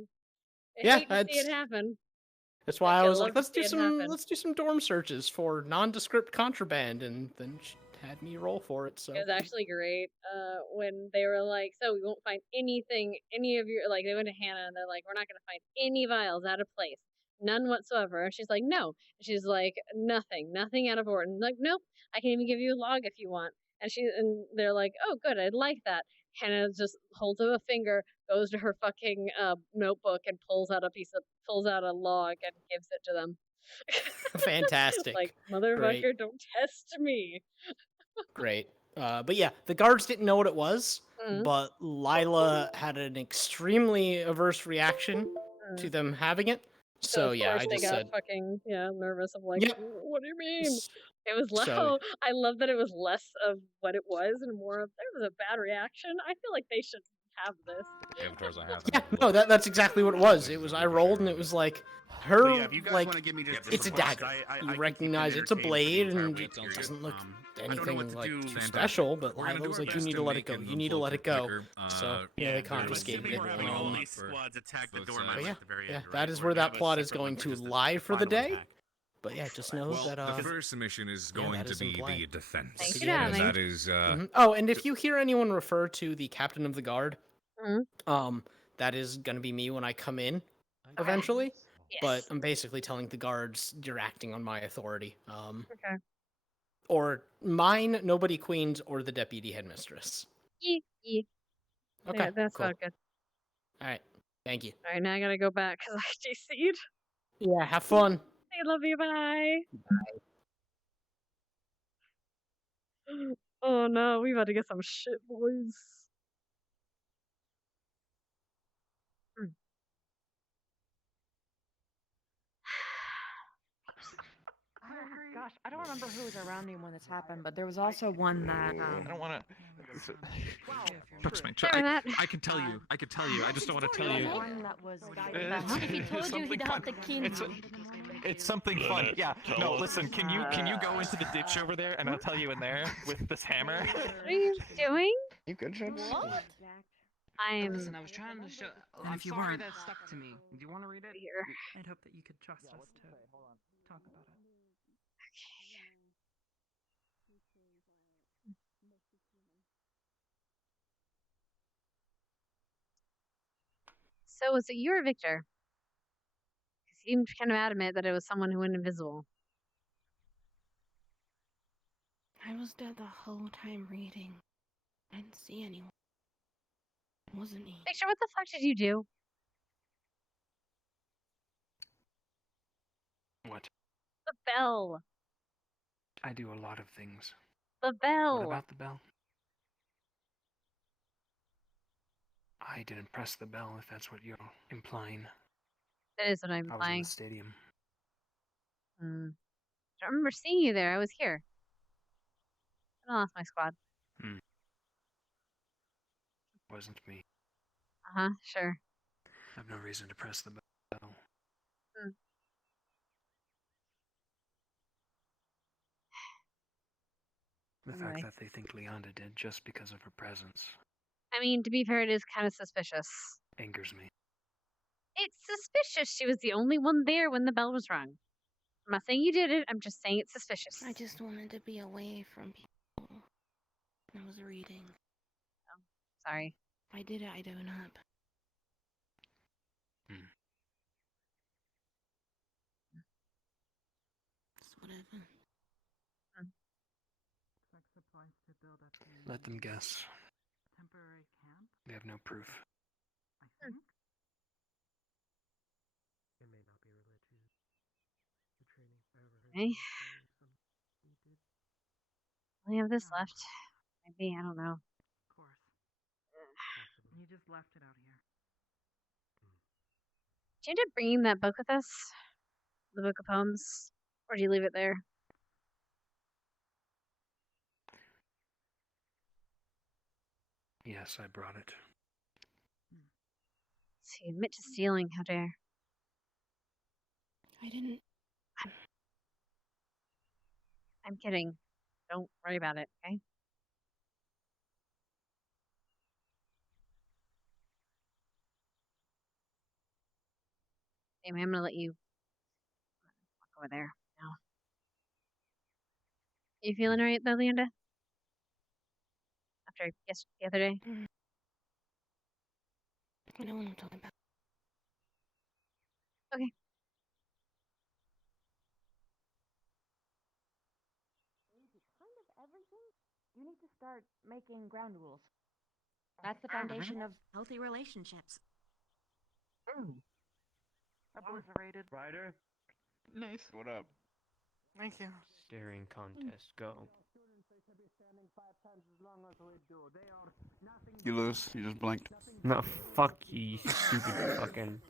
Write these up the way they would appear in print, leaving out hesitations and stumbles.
happen. I Yeah, hate to see it happen. that's why I I was love like, to see it happen. let's do some dorm searches for nondescript contraband, and then she had me roll for it. It So was actually great. When they were like, "So we won't find anything, any of your like." They went to Hannah and they're like, "We're not gonna find any vials out of place, none whatsoever." And she's like, "No." And she's like, "Nothing out of order." And like, "Nope, I can even give you a log if you want." And they're like, "Oh, good, I'd like that." Hannah just holds up a finger, goes to her fucking notebook, and pulls out a log and gives it to them. Like, fantastic, great, motherfucker, don't test me. great. But yeah, the guards didn't know what it was, Mm, but Lila had an extremely averse reaction mm. to them having it. So So of yeah, course I they just got said, fucking nervous of like, yep. What do you mean?" S- It was So low. I love that it was less of what it was and more of there was a bad reaction. I feel like they should have this. Avatars I have. yeah, no, that's exactly what it was. It was I rolled and it was like her So yeah, if you guys like want to give me just it's a request, dagger. I You can keep recognize them it's a entertained for the blade entire and wait it period. doesn't look I don't know anything what to like do. too Fantastic. special, but We're gonna Lila do was our like, "You best need to to let it make go. an You need to let it unfolded go." quicker. So yeah, they I'm confiscated assuming it. we're having all these squads attack the both dorm sides. But yeah, at the very yeah, end, that right? is We're where gonna that have a plot is separate one going for to just the lie for the final day. attack. But yeah, just know Well, that the first mission is yeah, going that to is in be play. the defense. Thanks for for the having. That is Oh, and if you hear anyone refer to the captain of the guard, Mhm. that is gonna be me when I come in eventually. But Yes. I'm basically telling the guards you're acting on my authority. Okay. Or mine, nobody queens, or the deputy headmistress. Yeah. Okay, Yeah, that's cool. not good. All right, thank you. All right, now I gotta go back because I DC'd. Yeah, have fun. I love you. Bye. Oh no, we about to get some shit, boys. Mm. Gosh, I don't remember who was around me when this happened, but there was also one that. I don't want to. Trust me. Sorry, Matt. I can tell you. I can tell you. I just don't want to tell you. One that was. It's- If he told you, something he'd fun. have the king. It's something fun. Yeah. No, listen. Can you go into the ditch over there, and I'll tell you in there with this hammer. What are you doing? You good, James? What? I'm Listen, I was trying to show. And I'm if you sorry weren't- that stuck to me. Do you want to read it? here. I'd hope that you could trust us to talk about it. So was it you or Victor? He seemed kind of adamant that it was someone who went invisible. I was dead the whole time reading. I didn't see anyone. It wasn't me. Victor, what the fuck did you do? What? The bell. I do a lot of things. The bell. What about the bell? I didn't press the bell, if that's what you're implying. That is what I'm I was in implying. the stadium. I don't remember seeing you there. I was here. I lost my squad. Wasn't me. Sure. I have no reason to press the bell. The Anyway. fact that they think Leonda did just because of her presence I mean, to be fair, it is kind of suspicious. angers me. It's suspicious she was the only one there when the bell was rung. I'm not saying you did it, I'm just saying it's suspicious. I just wanted to be away from people. I was reading. Sorry. If I did it, I'd own up. Just whatever. Supplies to build up the Let them guess. temporary camp, They have no proof. I think. It may not be religion. The training I overheard. Okay. Some did. We have this left. Maybe, I don't know. Of course. And you just left it out here. Did you end up bringing that book with us? The book of poems? Or do you leave it there? Yes, I brought it. So you admit to stealing, how dare. I didn't. I'm kidding. Don't worry about it, okay? Anyway, I'm gonna let you walk over there now. You feeling alright though, Leanda? After the other day? I know what I'm talking about. Okay. Kind of everything. You need to start making ground rules. That's the foundation of Healthy relationships. Obliterated. Ryder? Nice. What up? Thank you. Staring contest, go. You lose. You just blinked. No, fuck you, you stupid fucking.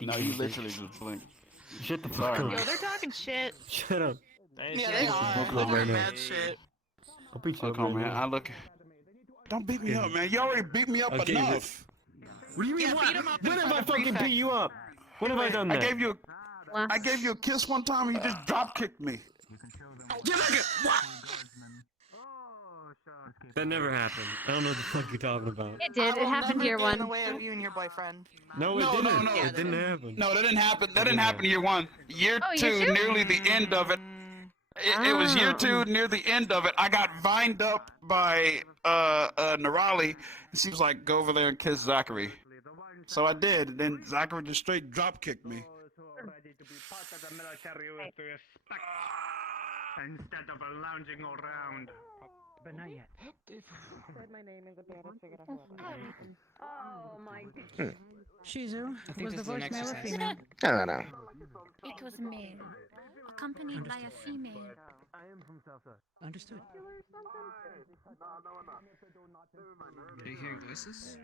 No, you literally just blinked. Shut the fuck Sorry, up. man. Yo, they're talking shit. Shut up. Yeah, they are. Look They're up right talking now. mad shit. I'll beat you Look up on, right man. now. I look. Don't beat me up, man. You already beat me up Okay, enough. What do you mean? Yeah, What? beat 'em up in When have front I of fucking prefect. beat you up? When have I done that? I gave you a kiss one time. And you just drop kicked me. That never happened. I don't know what the fuck you're talking about. It did. It happened year Get in the one. way of you and your boyfriend. No, it No, didn't. no. It didn't happen. No, that didn't happen. That It didn't didn't happen year one. Year Oh, year two, two? nearly the end of it. It was year Oh. two, near the end of it. I got vined up by Nerali, and she was like, "Go over there and kiss Zachary." So I did. And then Zachary just straight drop kicked me. Ready to be part of the military with respect instead of lounging around. But not yet. said my name in the bed. I figured out who it was. Oh my Shizu, I think was the this is an voicemail a exercise. female? I don't know. It was male, accompanied by a female. I am from Southside. Understood. Are you hearing voices?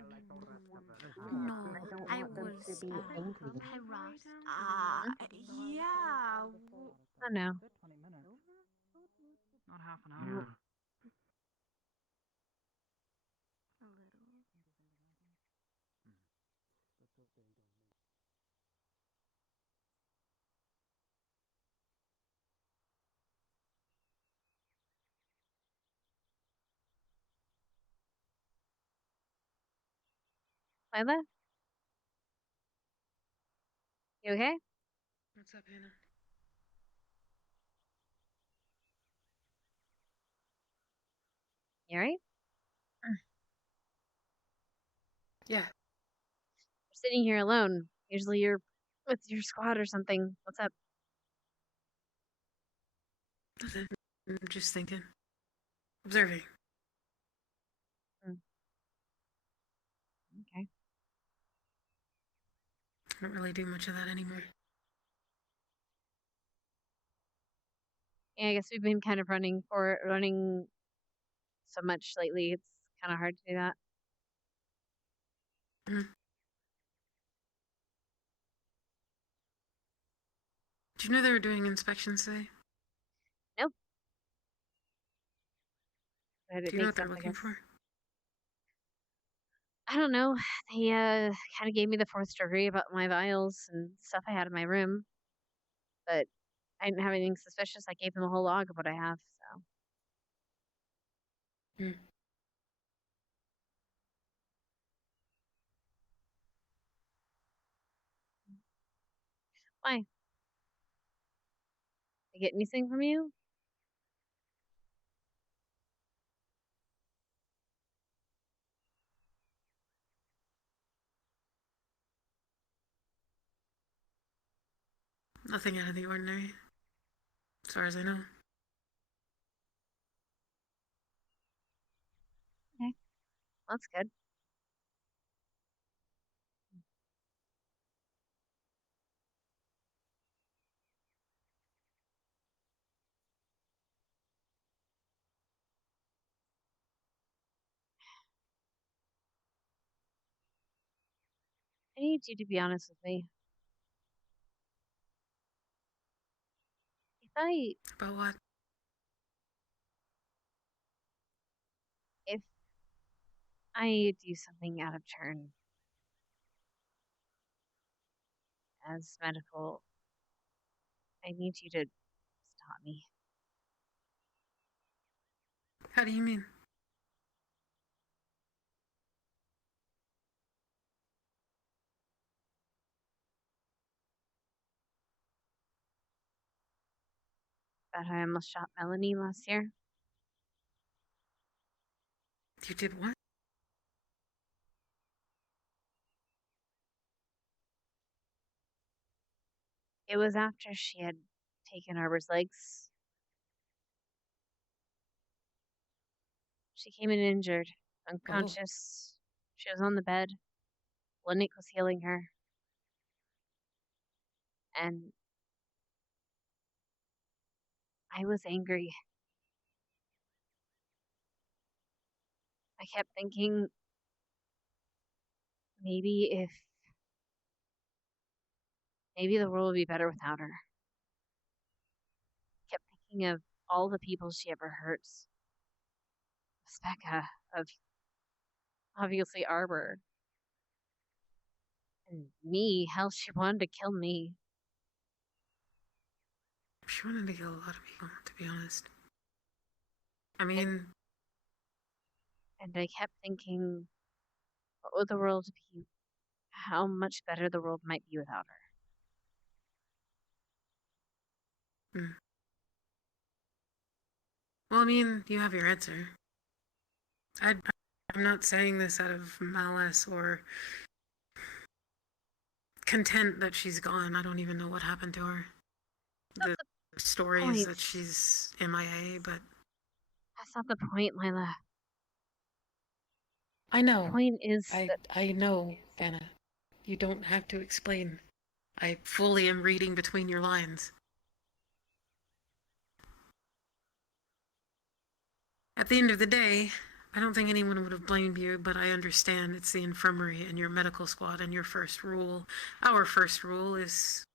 No, I was harassed. Yeah. Oh no. Not half an hour. A little. Lila? You okay? What's up, Hannah? You alright? Yeah. You're sitting here alone. Usually you're with your squad or something. What's up? Nothing. I'm just thinking. Observing. Okay. I don't really do much of that anymore. Yeah, I guess we've been kind of running so much lately. It's kind of hard to do that. Did you know they were doing inspections today? Nope. But Do it you know makes what they're sense, I looking guess. for? I don't know. They kind of gave me the fourth degree about my vials and stuff I had in my room, but I didn't have anything suspicious. I gave them a whole log of what I have. So why? I get anything from you? Nothing out of the ordinary. As far as I know. Okay, that's good. I need you to be honest with me. About what? If I do something out of turn as medical, I need you to stop me. How do you mean? That I almost shot Melanie last year. You did what? It was after she had taken Arbor's legs. She came in injured, unconscious. She was on the bed. Linnick was healing her. And I was angry. I kept thinking maybe the world would be better without her. I kept thinking of all the people she ever hurts. Specca, of obviously Arbor. And me, hell, she wanted to kill me. She wanted to kill a lot of people, to be honest. I mean... And I kept thinking, what would the world be? How much better the world might be without her. Hmm. Well, I mean, you have your answer. I'm not saying this out of malice or content that she's gone. I don't even know what happened to her. The stories that she's MIA, but... That's not the point, Lila. I know. The point is I know, Vanna. You don't have to explain. I fully am reading between your lines. At the end of the day, I don't think anyone would have blamed you, but I understand it's the infirmary and your medical squad, and your first rule, our first rule, is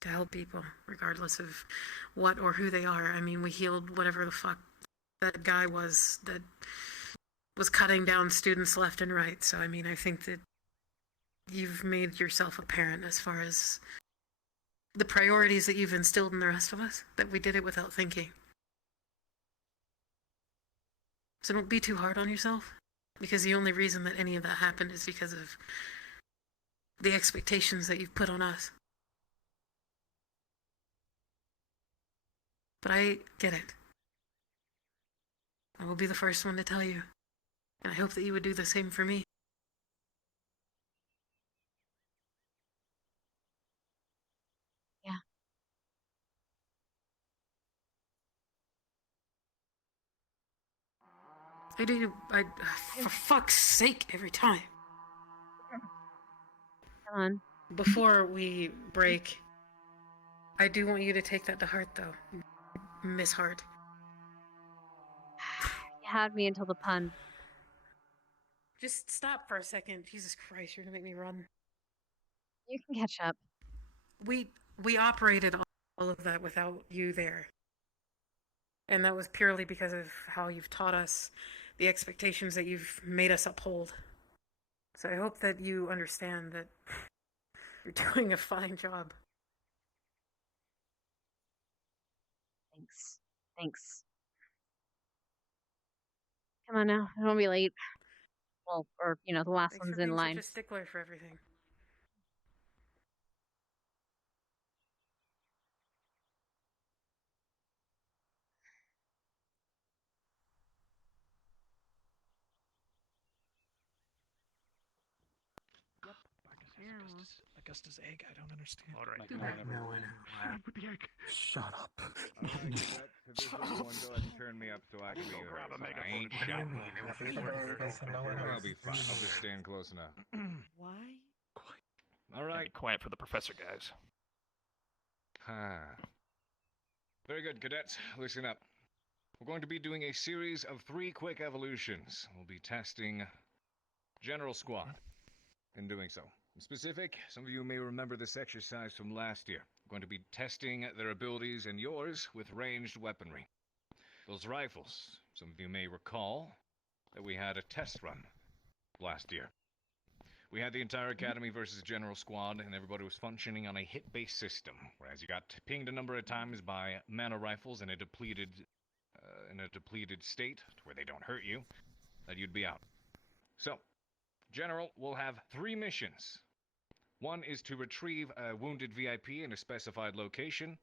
to help people, regardless of what or who they are. I mean, we healed whatever the fuck that guy was that was cutting down students left and right. So, I mean, I think that you've made yourself apparent as far as the priorities that you've instilled in the rest of us, that we did it without thinking. So don't be too hard on yourself, because the only reason that any of that happened is because of the expectations that you've put on us. But I get it. I will be the first one to tell you. And I hope that you would do the same for me. Yeah. For fuck's sake, every time. Come on. Before we break, I do want you to take that to heart, though, Miss Hart. You had me until the pun. Just stop for a second. Jesus Christ, you're gonna make me run. You can catch up. We operated all of that without you there. And that was purely because of how you've taught us, the expectations that you've made us uphold. So I hope that you understand that you're doing a fine job. Thanks. Come on now, I don't be late. Well, or, the last Thanks one's for in being line. such a stickler for everything. Augustus egg. I don't understand. All right. With the egg. Shut up. Shut up. Go ahead and turn me up so I can be grab a heard. I megaphone ain't and shouting. I'll I'll be fine. I'll just stand close enough. Why? All right. Quiet for the professor, guys. Very good, cadets. Listen up. We're going to be doing a series of 3 quick evolutions. We'll be testing General Squad in doing so. In specific, some of you may remember this exercise from last year. We're going to be testing their abilities and yours with ranged weaponry. Those rifles, some of you may recall that we had a test run last year. We had the entire Academy versus General Squad, and everybody was functioning on a hit-based system, whereas you got pinged a number of times by mana rifles in a depleted state, where they don't hurt you, that you'd be out. So, General will have 3 missions. One is to retrieve a wounded VIP in a specified location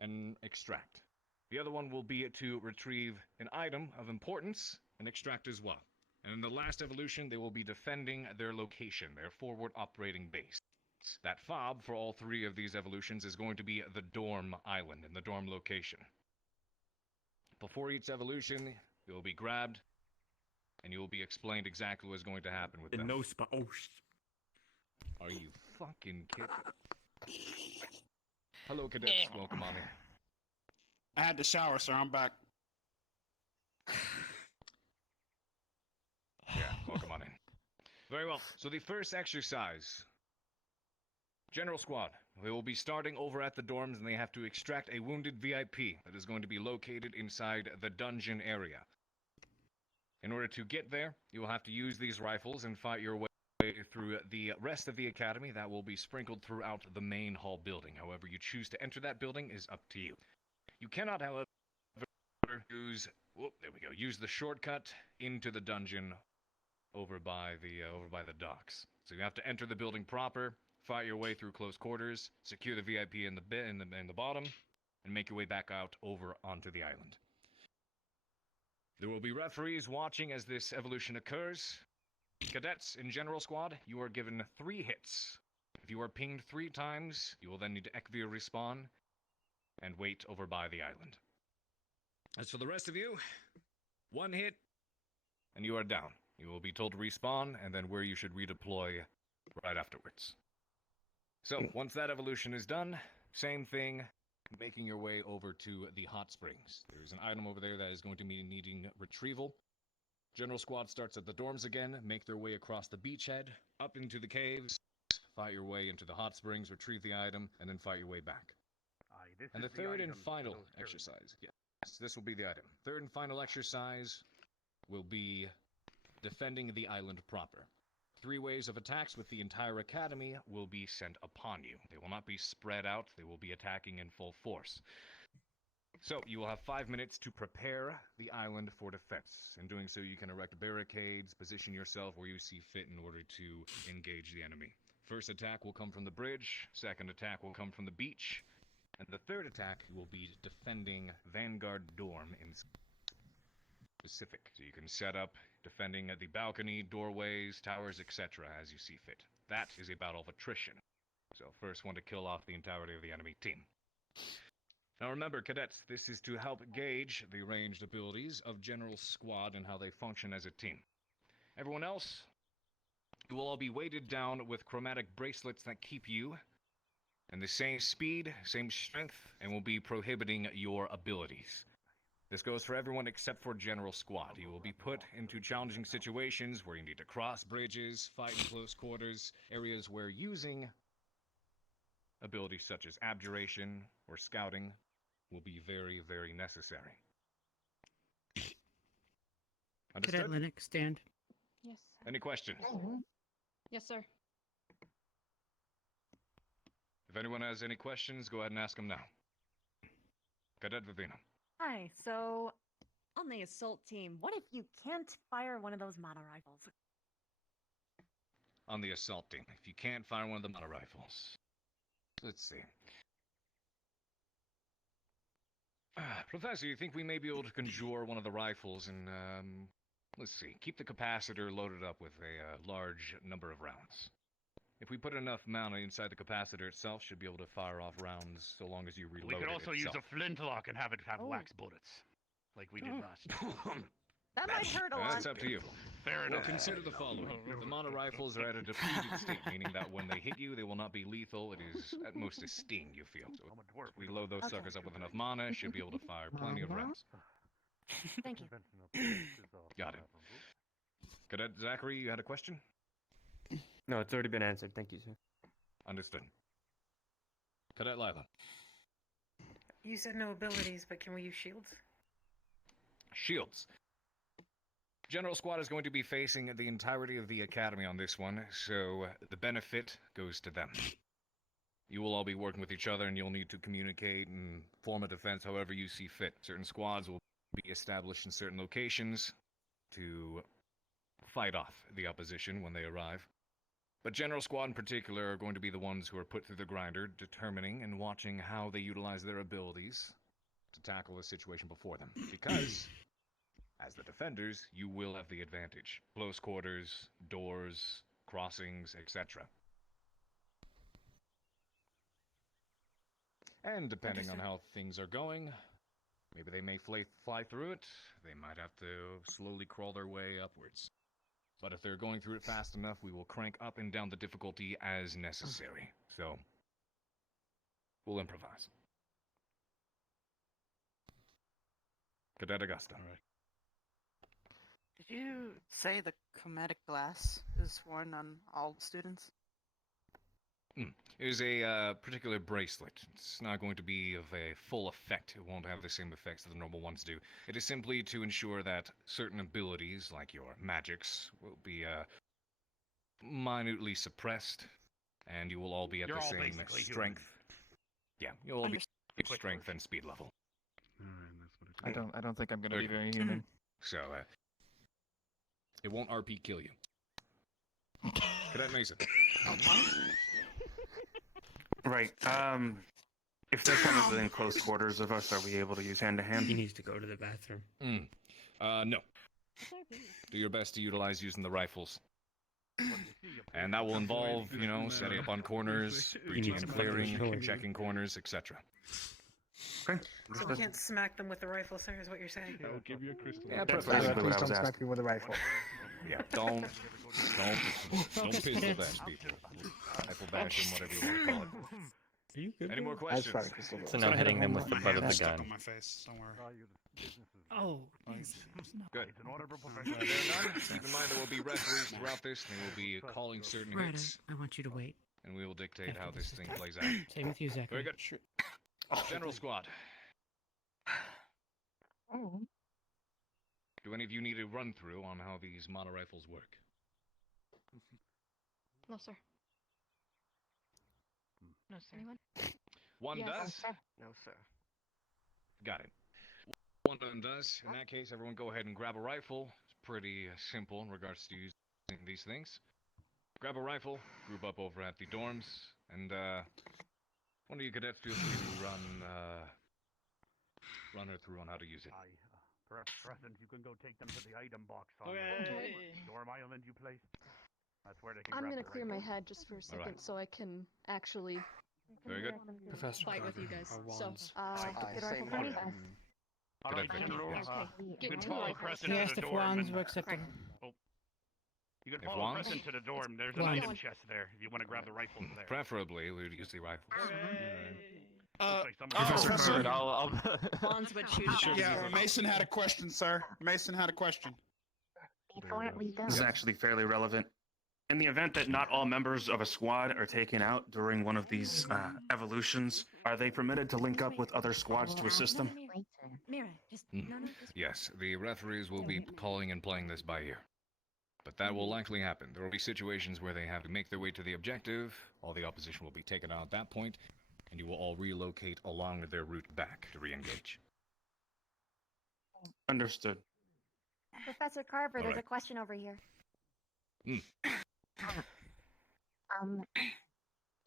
and extract. The other one will be to retrieve an item of importance and extract as well. And in the last evolution, they will be defending their location, their forward operating base. That fob for all three of these evolutions is going to be the dorm island and the dorm location. Before each evolution, you will be grabbed, and you will be explained exactly what's going to happen with them. No spot. Oh, Are you fucking kidding? Hello, cadets. Welcome on in. I had to shower, sir. I'm back. Yeah, welcome on in. Very well. So the first exercise. General Squad. They will be starting over at the dorms, and they have to extract a wounded VIP that is going to be located inside the dungeon area. In order to get there, you will have to use these rifles and fight your way through the rest of the academy that will be sprinkled throughout the main hall building. However you choose to enter that building is up to you. You cannot, however, use the shortcut into the dungeon over by the docks. So you have to enter the building proper, fight your way through close quarters, secure the VIP in the bottom, and make your way back out over onto the island. There will be referees watching as this evolution occurs. Cadets in General Squad, you are given 3 hits. If you are pinged 3 times, you will then need to Ekvir respawn and wait over by the island. As for the rest of you, 1 hit, and you are down. You will be told to respawn, and then where you should redeploy right afterwards. So, once that evolution is done, same thing, making your way over to the hot springs. There's an item over there that is going to be needing retrieval. General Squad starts at the dorms again, make their way across the beachhead, up into the caves, fight your way into the hot springs, retrieve the item, and then fight your way back. And the third and final exercise, yes, this will be the item. Third and final exercise will be defending the island proper. 3 waves of attacks with the entire academy will be sent upon you. They will not be spread out, they will be attacking in full force. So, you will have 5 minutes to prepare the island for defense. In doing so, you can erect barricades, position yourself where you see fit in order to engage the enemy. First attack will come from the bridge, second attack will come from the beach, and the third attack will be defending Vanguard Dorm in specific. So you can set up defending the balcony, doorways, towers, etc. as you see fit. That is a battle of attrition. So first one to kill off the entirety of the enemy team. Now remember, cadets, this is to help gauge the ranged abilities of General Squad and how they function as a team. Everyone else, you will all be weighted down with chromatic bracelets that keep you in the same speed, same strength, and will be prohibiting your abilities. This goes for everyone except for General Squad. You will be put into challenging situations where you need to cross bridges, fight in close quarters, areas where using abilities such as abjuration or scouting will be very, very necessary. Understood? Cadet Linux, stand. Yes. Any questions? Yes, sir. If anyone has any questions, go ahead and ask them now. Cadet Vivina. Hi, so on the assault team, what if you can't fire one of those mono rifles? On the assault team, if you can't fire one of the mono rifles. Let's see. Professor, you think we may be able to conjure one of the rifles and, let's see, keep the capacitor loaded up with a large number of rounds. If we put enough mana inside the capacitor itself, should be able to fire off rounds so long as you reload it. We could also use itself. a flintlock and have it have wax bullets, like we did last. That might hurt a lot. That's up to you. Fair Well, enough. consider the following. The mono rifles are at a depleted state, meaning that when they hit you, they will not be lethal. It is at most a sting, you feel. So if we load those suckers up with enough mana, should be able to fire plenty of rounds. Thank you. Got it. Cadet Zachary, you had a question? No, it's already been answered. Thank you, sir. Understood. Cadet Lila. You said no abilities, but can we use shields? Shields. General Squad is going to be facing the entirety of the academy on this one, so the benefit goes to them. You will all be working with each other, and you'll need to communicate and form a defense however you see fit. Certain squads will be established in certain locations to fight off the opposition when they arrive. But General Squad in particular are going to be the ones who are put through the grinder, determining and watching how they utilize their abilities to tackle the situation before them. Because, as the defenders, you will have the advantage. Close quarters, doors, crossings, etc. And depending on how things are going, maybe they may fly through it, they might have to slowly crawl their way upwards. But if they're going through it fast enough, we will crank up and down the difficulty as necessary. So, we'll improvise. Cadet Augusta. Did you say the chromatic glass is worn on all students? It is a particular bracelet. It's not going to be of a full effect. It won't have the same effects that the normal ones do. It is simply to ensure that certain abilities, like your magics, will be minutely suppressed, and you will all be at the same strength. Yeah, you'll all be at strength and speed level. I don't think I'm gonna be very human. So, it won't RP kill you. Cadet Mason. Right. If they're kind of within close quarters of us, are we able to use hand-to-hand? He needs to go to the bathroom. No. Do your best to utilize using the rifles. And that will involve, you know, setting up on corners, breaching and clearing, checking corners, etc. Okay. So we can't smack them with the rifle, sir, is what you're saying? I'll give you a crystal. Yeah, that's basically what I was asking. Smack me with a rifle. Yeah, don't pistol bash people. Rifle bash them, whatever you want to call it. Are you good? Any more questions? So now hitting them with the butt of the gun. On my face somewhere. Oh, good. Keep in mind there will be referees throughout this, and they will be calling certain right. hits, I want you to wait. and we will dictate how this thing plays out. Same with you, Zachary. Very good. General Squad. Do any of you need a run through on how these mono rifles work? No, sir. No, sir. Anyone? One Yes. does? No, sir. Got it. One of them does. In that case, everyone go ahead and grab a rifle. It's pretty simple in regards to using these things. Grab a rifle, group up over at the dorms, and one of you cadets feel free to run her through on how to use it. Present, you can go take them to the item box on Okay. the dorm island you placed. That's where they can I'm grab gonna the clear my rifle. head just for a second Alright. so I can actually Very good. Professor fight with Carter, you guys. our So, wands. get a rifle for me. All right, Cadet General. Victor. You can Two follow rifles. Preston He to asked the if dorm. wands and- were acceptable. You can If follow wands? Preston to the dorm. There's an Wands. item chest there. If you want to grab the rifles there. Preferably, we would use the rifles. Looks like someone Professor. I'll Wands would shoot. Yeah, Mason had a question, sir. Mason had a question. Before we go. This is actually fairly relevant. In the event that not all members of a squad are taken out during one of these evolutions, are they permitted to link up with other squads to assist them? Mira, just no. Yes, the referees will be calling and playing this by ear. But that will likely happen. There will be situations where they have to make their way to the objective, all the opposition will be taken out at that point, and you will all relocate along their route back to re-engage. Understood. Professor Carver, there's Alright. a question over here.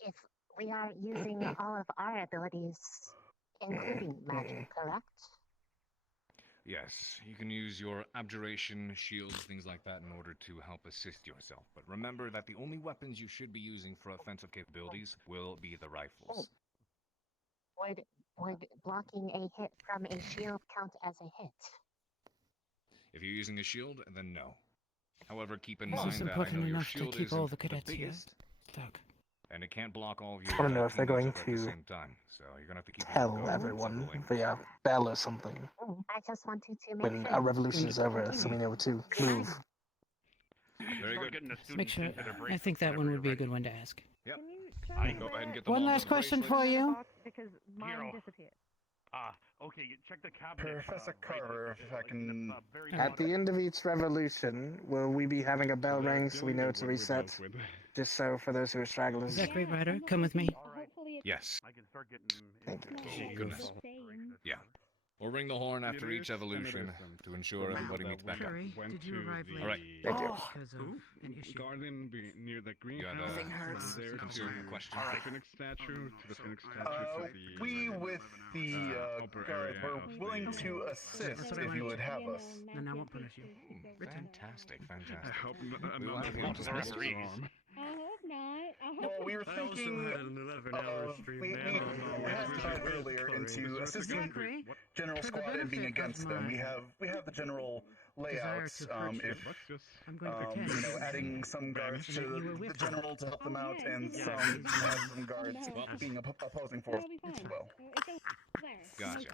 If we are using all of our abilities, including magic, correct? Yes, you can use your abjuration, shields, things like that in order to help assist yourself. But remember that the only weapons you should be using for offensive capabilities will be the rifles. Would blocking a hit from a shield count as a hit? If you're using a shield, then no. However, keep in This mind is that I important know your enough to shield keep all isn't the cadets here. biggest, Doug. and it can't block all of I your wanna know if they're going teammates at the to same time. So you're gonna have to keep it tell going everyone separately. via bell or something I just wanted to make when sure. our revolution's over, so we know to move. Very good. Getting the Let's make students sure. into their I breaks think that whenever one you're would be a ready. good one to ask. Yep. I Go ahead and get them One all last into the question bracelets. for you. Because mine Hero. disappeared. Okay, check the cabinet. Professor Carver, if I can. At the end of each revolution, will we be having a bell ring so we know to reset? Just so for those who are stragglers. Zachary Ryder, come with me. Hopefully it's Yes. I can start getting. Thank you. Oh, goodness. Yeah. We'll ring the horn after each evolution to ensure everybody meets back up. Sorry, did you arrive late? All right. Because of an issue. Garden near the green You had house. a There concern, to a question? the Phoenix statue, to the Phoenix statue, to the We with the upper guard area were of willing the- to assist if you would have us. Then I won't punish you. Written. Fantastic, I fantastic. hope We none want of to you be to dismissed. wrong. I hope not. I Well, hope we were thinking we had time earlier into assisting General Squad and being against them. We have the general layouts. If I'm going to you know, adding some guards to the general to help them out, and some to have some guards being opposing force as well. Gotcha.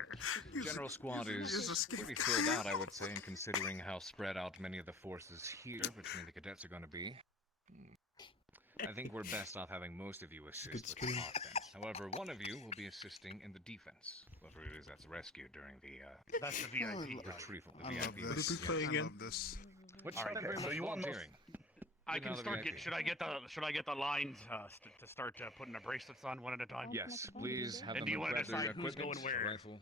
General Squad is pretty filled out, I would say, and considering how spread out many of the forces here between the cadets are going to be. I think we're best off having most of you assist with the offense. However, one of you will be assisting in the defense. Whoever it is that's rescued during the That's the VIP. retrieval. The I VIP. love this. I love this. Which All right, very so much you want most- volunteering. I You're can now the start. VIP. Should I get the lines to start putting the bracelets on one at a time? Yes, please have And them do you want to grab their decide who's equipment, going where? rifle.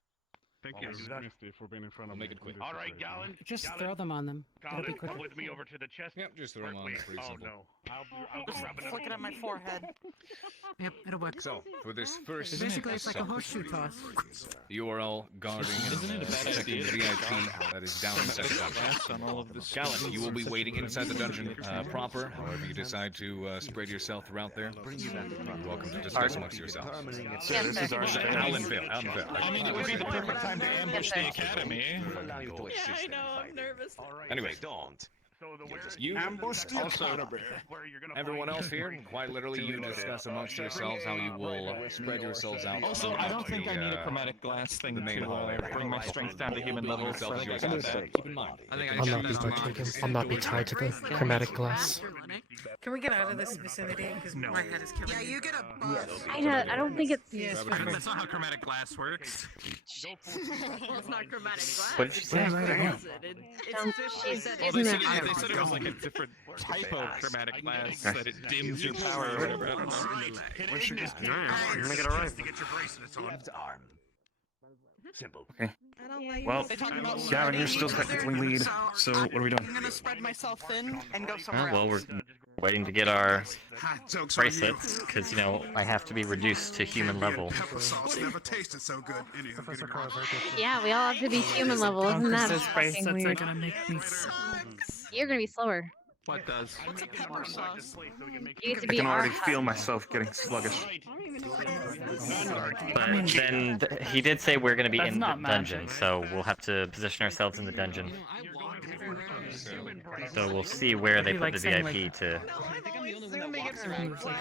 Thank I'll you, do that. Misty, for being in front of I'll me. make it quick. All right, Gallon. Just Gallon, throw them on them. It'll be Gallon, quick. come with me over to the chest. Yep, just throw them on. Wait, It's pretty oh simple. no, I'll grab another. Flick it on my forehead. Yep, it'll work. So, for this first Basically, it's like a assault, horseshoe toss. you are all guarding and Isn't it a bad protecting idea the to VIP that is down inside the dungeon. on all of this? Gallant, you will be waiting inside the dungeon proper. However, you decide to spread yourself throughout there. You're welcome to discuss amongst yourselves. So this is our Alan Phil. Alan Phil. I mean, it would be the perfect time to ambush the academy. Yeah, I know. I'm nervous. Anyway, So the where you Ambush the also, where you're gonna everyone find- else here, quite literally, you discuss amongst yourselves how you will spread yourselves out. Also, I don't think I need a chromatic glass thing to bring my strength down to human levels. So I think I got that. Keep in mind. I'll not be partaken. I'll not be tied to the chromatic glass. Can we get out of this vicinity? Because my head is killing me. Yeah, you get a bus. I don't think it's. Yes, That's not how chromatic glass works. Well, it's not chromatic glass. What did she say? She's Well, using they it. said it was like a different type of chromatic glass that it dims your power or whatever. I don't know. Where's your You're gonna get a rifle. To get your bracelets on. Simple. Okay. I don't like Well, They talking about Gavin, you're still technically lead. So what are we doing? I'm gonna spread myself thin and go somewhere Well, we're else. waiting to get our Hot jokes on you. bracelets, because, you know, I have to be reduced to human level. Pepper sauce never tasted so good. Anywho, getting on. Yeah, we all have to be human level. Isn't that Those fucking bracelets are weird? gonna make me sick. You're gonna be slower. What does? What's a pepper sauce? You get to I be can our already hut. feel myself getting sluggish. But then he did say we're going to be That's in the not dungeon, magic. so we'll have to position ourselves in the dungeon. So we'll see where they Maybe put like the saying, VIP like- to.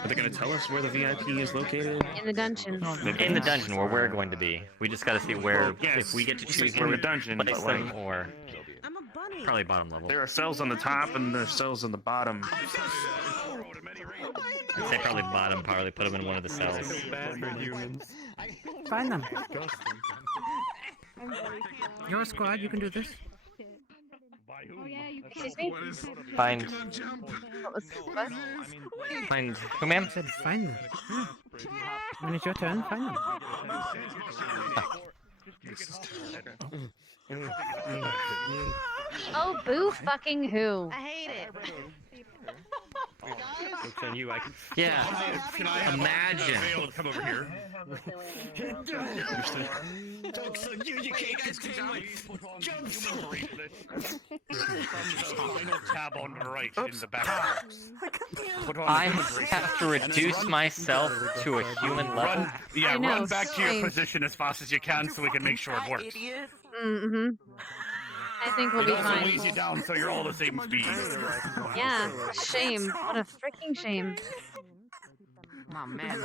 Are they gonna tell us where the VIP is located? In the dungeon. In the dungeon, where we're going to be. We just got to see where, Well, yes, if we get to it's choose like where in we the dungeon, place but, them, like- or I'm a bunny. probably bottom level. There are cells on the top and there's cells on the bottom. I'd say probably bottom, probably put them in one of the cells. Bad for humans. Find them. Your squad, you can do this. Oh yeah, you Excuse me? What is Find, What was what? find who, ma'am? I said find them. When it's your turn, find them. Oh, boo fucking who? I hate it. It's on you. I can. Yeah. Imagine. Come over here. Final tab on the right in the back. Put on I the bracelet. have to reduce myself to a human level. Yeah, I know, run back to your same. position as fast as you can so we can make sure it works. Idiot. Mm-hmm. I think we'll It be also fine. weighs you down so you're all the same speed. Yeah, shame. What a freaking shame. Oh man,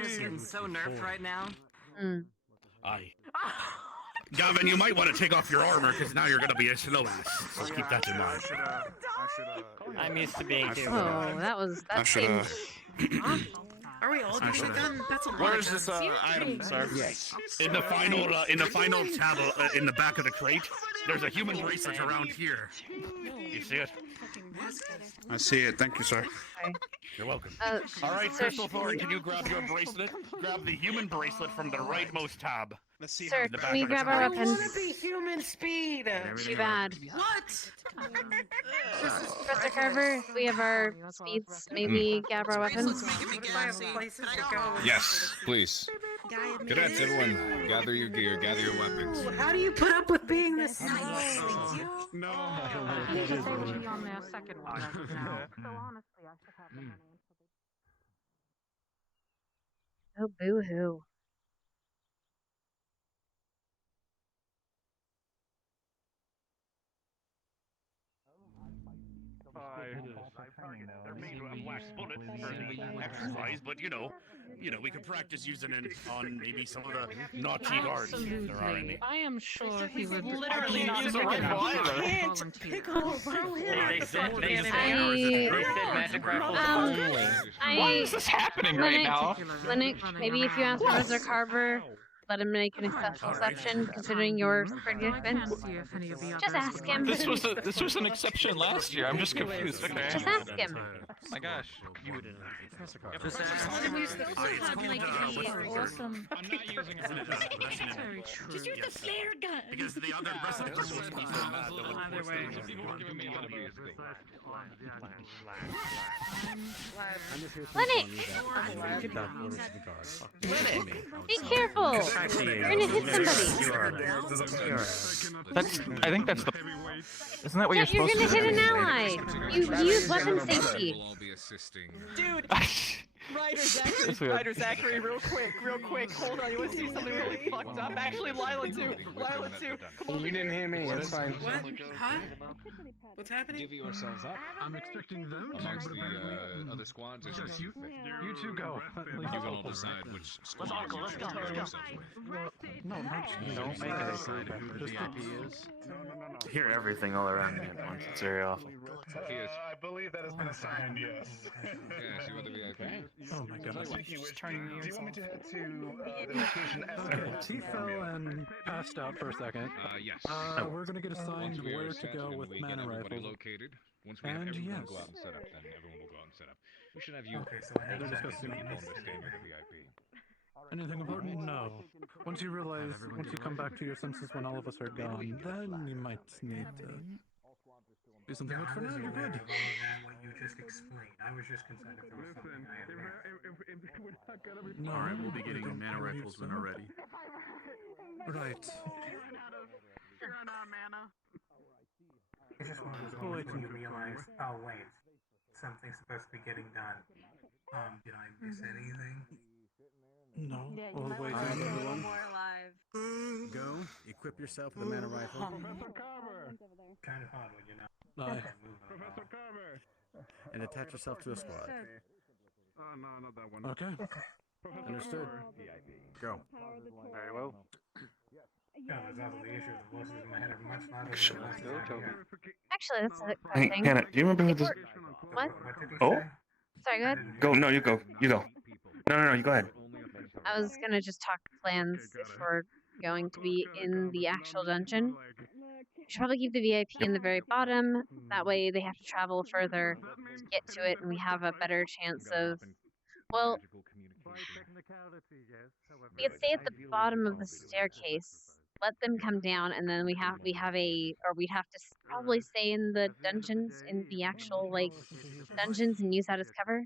this is getting so nerfed right now. Mm. Aye. Gavin, you might want to take off your armor because now you're going to be a slow ass. So keep that in mind. I'm used to being human. Oh, that shoulda- seemed awful. Are we all getting it done? That's a lot. Where is this item, sir? Yes. In the final tab in the back of the crate, there's a human bracelet around here. You see it? I see it. Thank you, sir. Okay. You're welcome. All right, sir, Crystal Thorn, can you grab your bracelet? Grab the human bracelet from the rightmost tab. Let's see Sir, how can we grab our I weapons? want to be human speed. Too bad. What? Professor Carver, if we have our speeds, maybe grab our weapons. Places to go. Yes, please. Cadets, everyone, gather your gear, gather your weapons. How do you put up with being this nice? No. He should probably be on their second one as of now. So honestly, I should have the money until they... Oh, boo-hoo. They're made of wax bullets for the exercise, but you know, we could practice using it on maybe some of the naughty guards if there are any. I am sure he would literally not use a pick it rifle up. either. Volunteer. They said magic rifles only. Why is this happening right now? Linux, maybe if you ask Professor Carver, let him make an exception considering your predicament. Just ask him. This was an exception last year. I'm just confused. Okay. Just ask him. My gosh. Just use the awesome. I'm not using it. Very true. Just use the flare gun. Because the other rest of the person was so mad that would Either way. People were giving me a lot of Linux! Be careful! You're gonna hit somebody! I think that's the... Isn't that what you're You're supposed gonna to hit do? an ally! You use weapon safety! We'll all be assisting. Dude! Ryder weird. Zachary, real quick, hold on, you want to see something really fucked up? Actually, Lila too! Come on. You didn't hear me, it's fine. What? Huh? What's happening? Give yourselves up I'm expecting them amongst the other squads as you see fit. You two go. You can all decide which squad you choose to pair yourselves with. No, Don't make it a group who the VIP is. Hear everything all around me at once. It's very awful. I believe that has been assigned, yes. Yes, you are the VIP. Oh my god. Do you want me to head to the location Okay, T fell and passed out for a second. Yes. We're gonna get assigned Once we are where to set go and with we get mana everybody rifles. located, once we have And everyone yes. go out and set up, then everyone will go out and set up. We should have you Okay, so hold they're the discussing people in this. this game as a VIP. Anything important? No. Once you realize, once you come back to your senses when all of us are gone, then you might need to do something. But for now, you're good. What you just explained. I was just concerned if there was something I had missed. No, Alright, we'll be getting mana rifles when we're ready. Right. You're out of mana. It's just one of those moments when you realize, oh wait, something's supposed to be getting done. Did I miss anything? No. Yeah, All you the might way want to to the go one. more alive. Go, equip yourself with a mana rifle. Kind of hard when you're not Aye. moving at all. And attach yourself to a squad. Oh, no, not that one. Okay. Understood. Go. Very well. Yeah, that's also the issue. The voices in my head are much louder than the voices I hear. Actually, that's a Hey, good thing. Hannah, do you remember who this? What? What did you Oh, say? Sorry, go ahead. go. No, you go. You go. No, you go ahead. I was gonna just talk plans if we're going to be in the actual dungeon. We should probably keep the VIP in the very bottom. That way they have to travel further to get to it, and we have a better chance of... Well, we could stay at the bottom of the staircase, let them come down, and then we'd have to probably stay in the dungeons, in the actual, like, dungeons and use that as cover.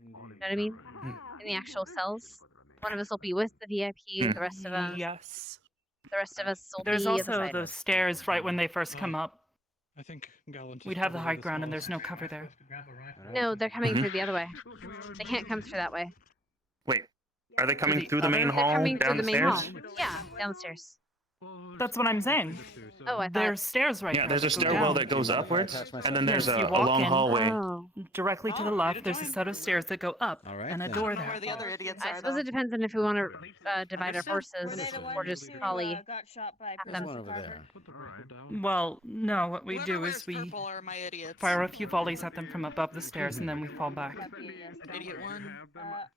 You know what I mean? In the actual cells. One of us will be with the VIP, the rest of us... Yes. The rest of us will There's be also at the those stairs right when they first come up. I think Gallant. We'd have the high ground and there's no cover there. No, they're coming through the other way. They can't come through that way. Wait, are they coming through the main They're hall coming through down the the main hall. stairs? Yeah, downstairs. That's what I'm saying. Oh, I thought... There's stairs right Yeah, there there's a that go stairwell down. that goes upwards, and then there's Yes, a you walk long in. hallway. Oh. Directly to the left, there's a set of stairs that go up, and a door there. Where the other idiots I are, suppose though. it depends on if we want to divide our forces or just poly have them. One over there. Well, no, what we do is we Purple are my idiots. fire a few volleys at them from above the stairs and then we fall back. Idiot 1,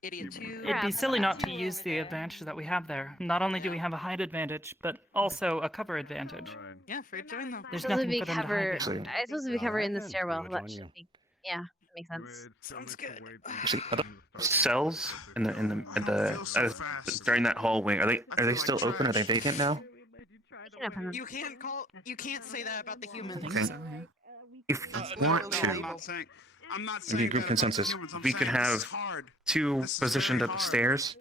idiot 2. It'd be silly not to use the advantage that we have there. Not only do we have a height advantage, but also a cover advantage. Yeah, free to join them. There's I suppose nothing we for them to cover. hide behind. I suppose we cover in the stairwell. That should be. Yeah. Makes sense. Sounds good. Actually, are the cells in the during that hallway are they still open? Are they vacant now? We can open them. You can't say that about the humans. Okay. If you want to, I'm not maybe a saying group that consensus, about the humans. I'm we could saying this have is hard. 2 This is positioned very at the hard. stairs,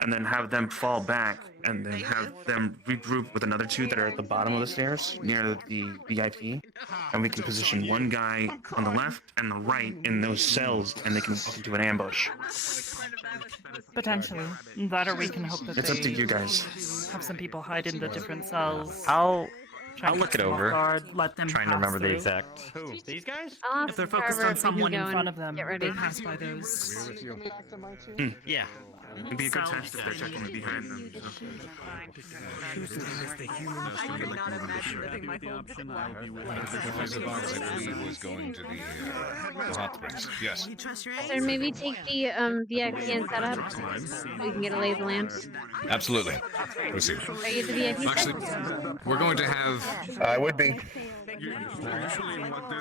and then have them fall back, and then have them regroup with another 2 that are at the bottom of the stairs near the VIP, and we can position one guy on the left and the right in those cells, and they can do an ambush. Potentially. That or we can hope that It's up to you guys. have some people hide in the different cells. I'll look it over. Guard, let them Trying to pass remember the through. exact. Who? These guys? I'll If ask they're focused Carver on if we can someone go in and front of them, get ready. they pass by those. Yeah. It'd be a good test if they're checking behind them. Was going to the hot springs. Yes. So maybe take the VIP and set up so we can get a lay of the land. Absolutely. Let's see. Are you at the VIP? Actually, we're going to have. I would be.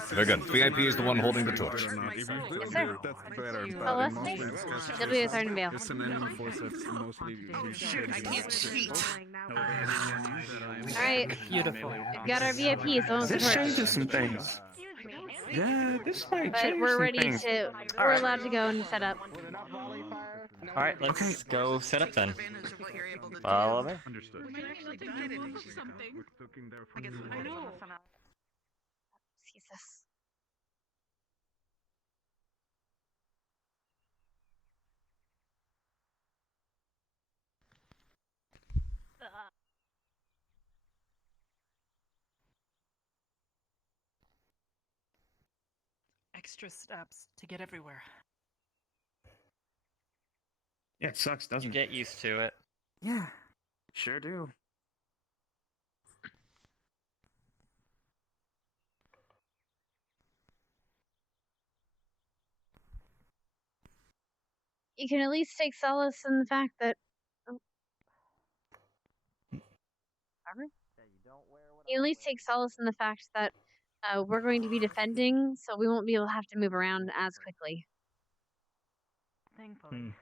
Very good. VIP is the one holding the torch. Yes, sir. Oh, Leslie? She'll be with our veil. I can't cheat. Alright. Beautiful. We've got our VIPs. Almost This torch. changes some things. Yeah, this might But change we're some ready things. to. We're allowed to go and set up. All right, let's go set up then. Follow me. Understood. Jesus. Extra steps to get everywhere. Yeah, it sucks, doesn't You it? get used to it. Yeah, sure do. You can at least take solace in the fact that. Oh. Carver? You can at least take solace in the fact that we're going to be defending, so we won't be able to have to move around as quickly. Thankfully.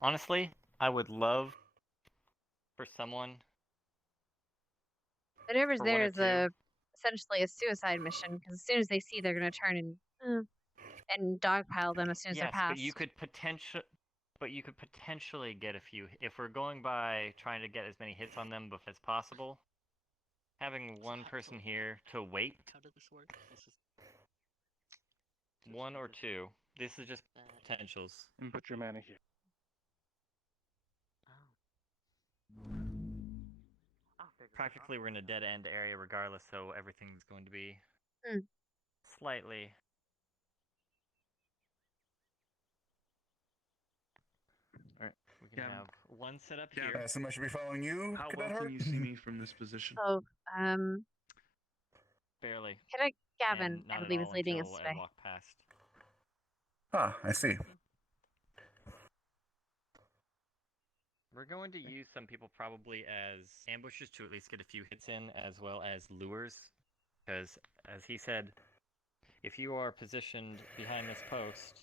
Honestly, I would love for someone. Whatever's For there one or is essentially a suicide mission because as soon as they see, they're going to turn and dogpile them as soon as Yes, they're past. but you could potentially get a few if we're going by trying to get as many hits on them as possible. Having one person here to wait. How did this work? This is 1 or 2. This is just potentials. And put your mana here. Practically, we're in a dead end area regardless, so everything's going to be slightly. Alright, we can have one set up here. Someone should be following you. How Cadet well Hart? can you see me from this position? Oh, Barely. Cadet Gavin, And not I at believe, is all leading us until today. I walk past. Ah, I see. We're going to use some people probably as ambushes to at least get a few hits in, as well as lures. Because, as he said, if you are positioned behind this post,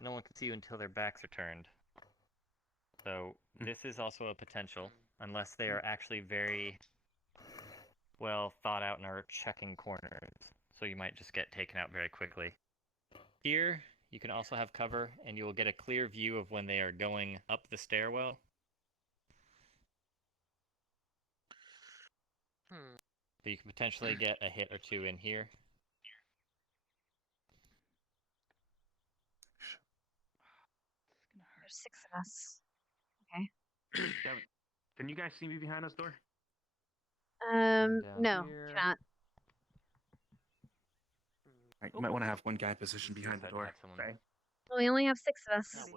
no one can see you until their backs are turned. So, this is also a potential, unless they are actually very well thought out and are checking corners. So you might just get taken out very quickly. Here, you can also have cover, and you will get a clear view of when they are going up the stairwell. So you can potentially get a hit or 2 in here. There's 6 of us. Okay. Gavin, can you guys see me behind this door? No, cannot. Right, you might want to have one guy positioned behind the door. Okay. Well, we only have 6 of us.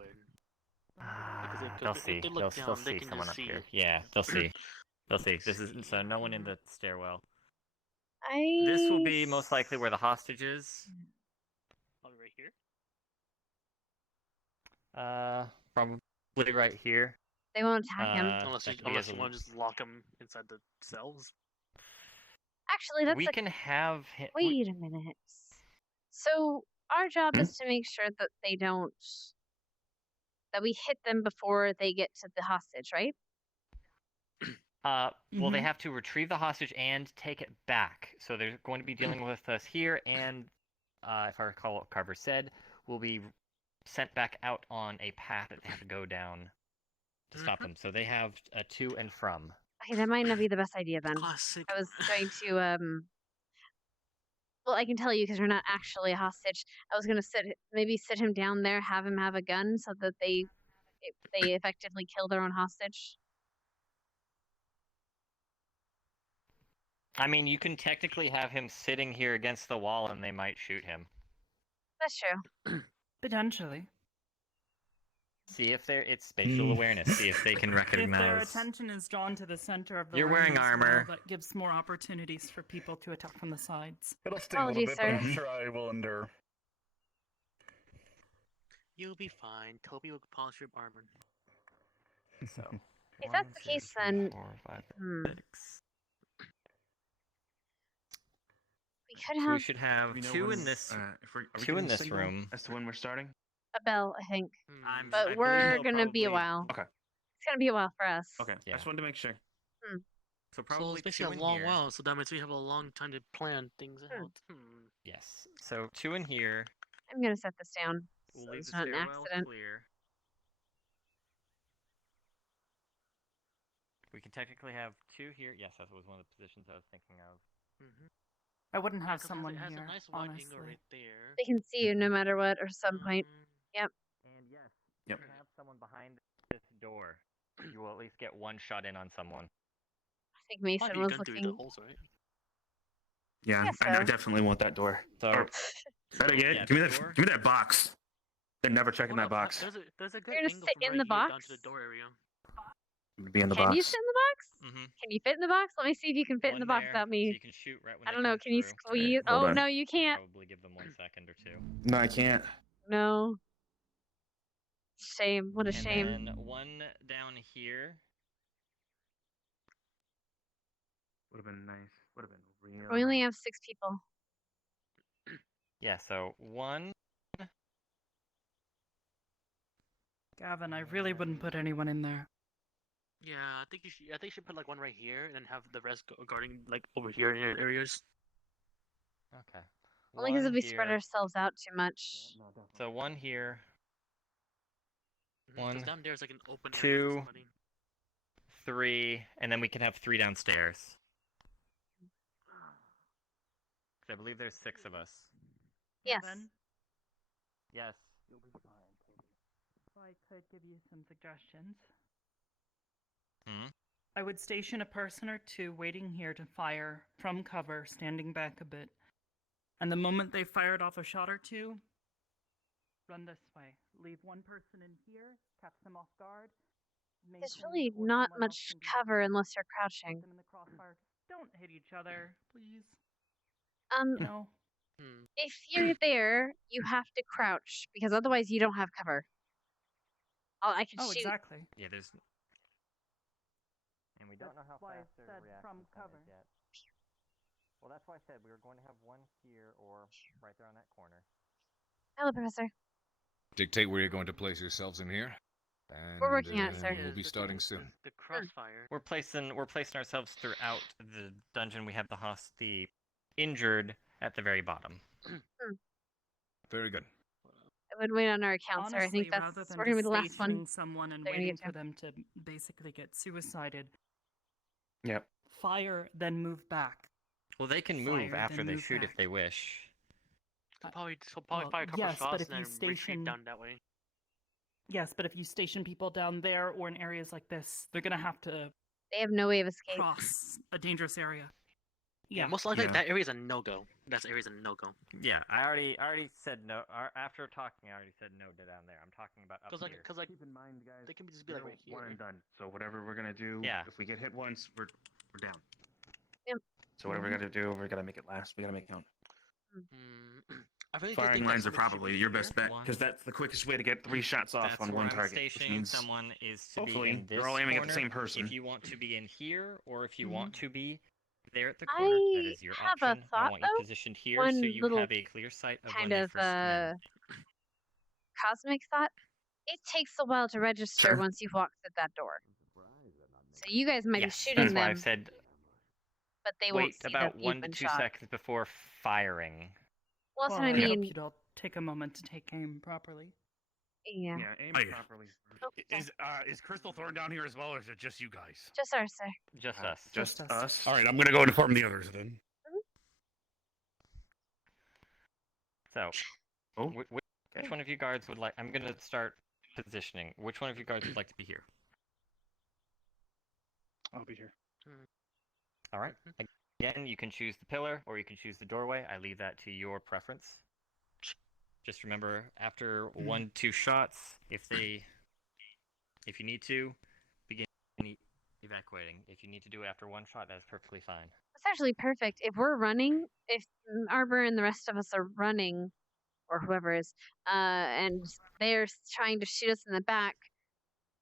They'll see. They'll see someone up here. Yeah, they'll see. They'll see. This is so no one in the stairwell. This will be most likely where the hostage is. probably right here. Probably right here. They won't attack him. Unless that could be unless as you a- want to just lock him inside the cells. Actually, that's we a can have him. wait a minute. So our job is to make sure that they don't that we hit them before they get to the hostage, right? Well, they have to retrieve the hostage and take it back. So they're going to be dealing with us here, and if I recall what Carver said, we'll be sent back out on a path that they have to go down to stop them. So they have a to and from. Okay, that might not be the best idea then. Classic. I was going to well, I can tell you because you're not actually a hostage. I was gonna maybe sit him down there, have him have a gun, so that they effectively kill their own hostage. I mean, you can technically have him sitting here against the wall, and they might shoot him. That's true. Potentially. See if it's spatial awareness. See if they can If their recognize. attention is drawn to the center of the You're room wearing as well, armor. that gives more opportunities for people to attack from the sides. It'll sting a little Apologies, bit, but I'm sir. sure I will endure. You'll be fine. Toby will polish your armor. So. If that's the case, then 6. we could So have we should have two in this. Two in this room. As to when we're starting. a bell, I think. I But believe we're they'll gonna be a probably- while. Okay. It's gonna be a while for us. Okay. I just wanted to make sure. Hmm. So So probably it's basically two a in long here. while, so that means we have a long time to plan things out. Yes. So two in here. I'm gonna set this down. We'll So leave it's the not an stairwell accident. clear. We can technically have two here. Yes, that was one of the positions I was thinking of. I wouldn't have 'cause someone it has here, a nice wide honestly. angle right there. They can see you no matter what, or some point. Yep. And yes, Yep. if you have someone behind this door, you will at least get one shot in on someone. I think Mason Might be a was gun through looking. the holes, right? Yeah, Guess I so. definitely want that door. So, Or, better yet, yeah, give me the that. door. Give me that box. They're never checking Hold that up, box. There's a good You're gonna angle sit from in right the here down box? to the door area. Be in the Can box. you sit in the box? Mm-hmm. Can you fit in the box? Let me see if you can fit in the One box there, without so me. you can shoot right when I they don't know. come Can you through. squeeze? hold Oh on. no, you can't. Probably give them 1 second or two. No, I can't. No. Shame. What a And shame. then one down here. Would have been nice. Would have been real. We only have 6 people. Yeah, so one. Gavin, I really wouldn't put anyone in there. Yeah, I think you should put like one right here, and then have the rest guarding like over here in your areas. Okay. Only because if One we spread here. ourselves out too much. So one here. Because One, down there is like an open area for two, somebody. 3, and then we can have 3 downstairs. 'Cause I believe there's 6 of us. Yes. Gavin, Yes. if I could give you some suggestions. Hmm? I would station a person or two waiting here to fire from cover, standing back a bit. And the moment they fired off a shot or two, run this way. Leave one person in here, catch them off guard. There's really not much cover unless you're crouching. Them in the crossfire. Don't hit each other, please. Um, You know? if you're there, you have to crouch because otherwise you don't have cover. I can Oh, shoot. exactly. Yeah, there's. And we don't know how That's why I fast their said reaction from time cover. is yet. Well, that's why I said we were going to have one here or right there on that corner. Hello, Professor. Dictate where you're going to place yourselves in here. And, We're working on it, sir. We'll be starting soon. The crossfire. We're placing ourselves throughout the dungeon. We have the injured at the very bottom. Very good. I would wait on our accounts, sir. I Honestly, think that's rather than we're gonna be just the last stationing one. someone and they're gonna waiting get for to. them to basically get suicided, Yep. fire, then move back. Well, they can Fire, move after then they move should if back. they wish. Probably well, fire a couple yes, but shots if and you then retreat station- down that way. Yes, but if you station people down there or in areas like this, they're gonna have to They have no way of escape. cross a dangerous area. Yeah. Most likely Yeah. that area is a no-go. That area is a no-go. Yeah, I already said no. After talking, I already said no to down there. I'm talking about up here. Because like Keep in mind, guys. they can just be like right here. One and done. So whatever we're gonna do, Yeah. if we get hit once, we're down. Yep. So whatever we gotta do, we gotta make it last. We gotta make it count. Firing lines are probably your best bet, because that's the quickest way to get 3 shots off That's on where one I'm target. Which stationing means someone is to be hopefully in this they're all aiming at the corner. same person. If you want to be in here, or if you Mhm. want to be there at the corner, that I is your have a option. I thought want you though. positioned here so One you little have a clear sight of when kind they of first come in. cosmic thought. It takes a while to register Sure. once you've walked through that door. So you guys might be Yes, shooting that's why them, I've said but they won't wait see that about you've 1 to been 2 shot. seconds before firing. Well, that's Well, what I I mean. hope you'd all take a moment to take aim properly. Yeah. aim Hey. properly. Oh, Is Crystal Thorn down here as well, or is it just you guys? just ours, sir. Just us. Just us. All right, I'm gonna go inform the others then. So, Oh. which one of you guards would like? I'm gonna start positioning. Which one of you guards would like to be here? I'll be here. All right. Again, you can choose the pillar or you can choose the doorway. I leave that to your preference. Just remember, after 1, 2 shots, if you need to, begin evacuating. If you need to do it after 1 shot, that's perfectly fine. That's actually perfect. If we're running, if Arbor and the rest of us are running, or whoever is, and they're trying to shoot us in the back,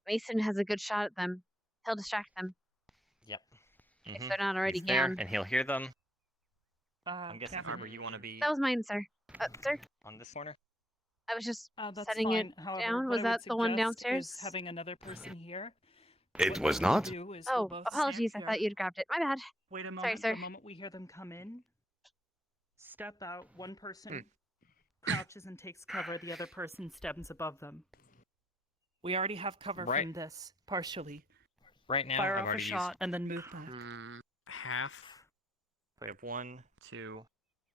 Mason has a good shot at them. He'll distract them Yep. if they're not already He's there, down. and he'll hear them. I'm I'm guessing, Arbor, you want to be That was mine, sir. Sir, on this corner? I was just That's setting fine. it However, down. what Was I would that the one suggest downstairs? is having another person here. It What was we'll not. do is Oh, we'll both apologies. I stand thought here. you'd grabbed it. My bad. Wait a Sorry, moment. sir. The moment we hear them come in, step out. One person crouches and takes cover. The other person steps above them. We already have cover Right. from this, partially. Right now, Fire I've off a already shot and then move back. used half. We have 1, 2,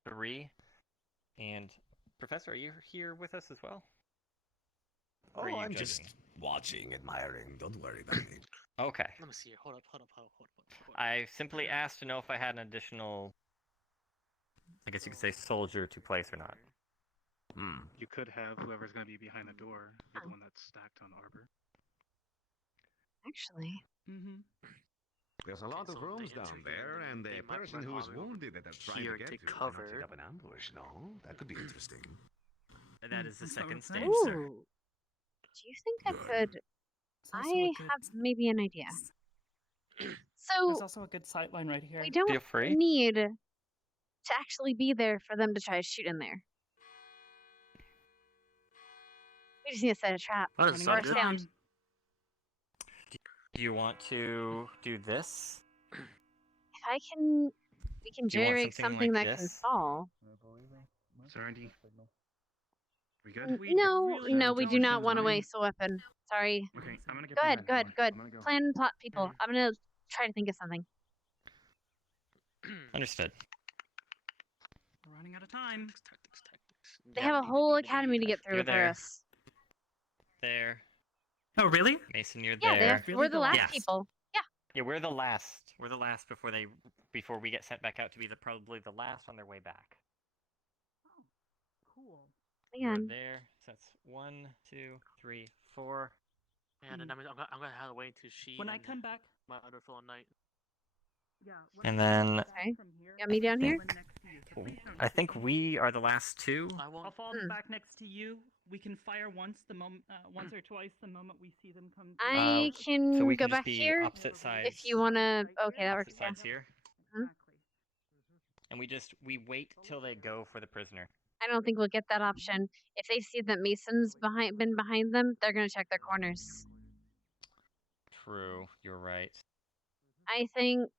3, and Professor, are you here with us as well? Or are Oh, you I'm judging? just watching, admiring. Don't worry about me. Okay. Let me see here. Hold up. I simply asked to know if I had an additional, I guess you could say, soldier to place or not. You could have whoever's going to be behind the door be the one that's stacked on Arbor. Actually. Mm-hmm. There's a lot of rooms down there, and the person who is wounded that they're trying to get to cannot set up an ambush. No, that could be interesting. That is the That's what second I'm stage, saying. sir. Ooh. Do you think I could? also I a good- have maybe an idea. There's So also a good sight line right here. we don't Feel free. need to actually be there for them to try to shoot in there. We just need to set a trap What or is a that? sound. Do you want to do this? If I can, we can Do you want jerry rig something something like that can this? fall. Serenity. We good? No, no, we do not want to waste a weapon. Sorry. Okay, I'm gonna get Go ahead, behind the good. door. I'm gonna go. Plan and plot, people. I'm gonna try to think of something. Understood. We're running out of time. They have a whole academy to get through You're with there. us. There. Oh, really? Mason, you're Yeah, there. we're the last Yes. people. Yeah. Yeah, we're the last. We're the last before we get sent back out to be probably the last on their way back. Cool. We're Man. there. So that's 1, 2, 3, 4. And then I'm gonna have to wait until she. When I and come back. my other fellow knight. Yeah. And then Okay. Got me down here? I think we are the last 2. I'll fall back next to you. We can fire once or twice the moment we see them come. I can so we go can just back be here opposite sides. if you wanna. Okay, that works. Opposite sides here. Mhm. And we wait till they go for the prisoner. I don't think we'll get that option. If they see that Mason's been behind them, they're gonna check their corners. True, you're right. I think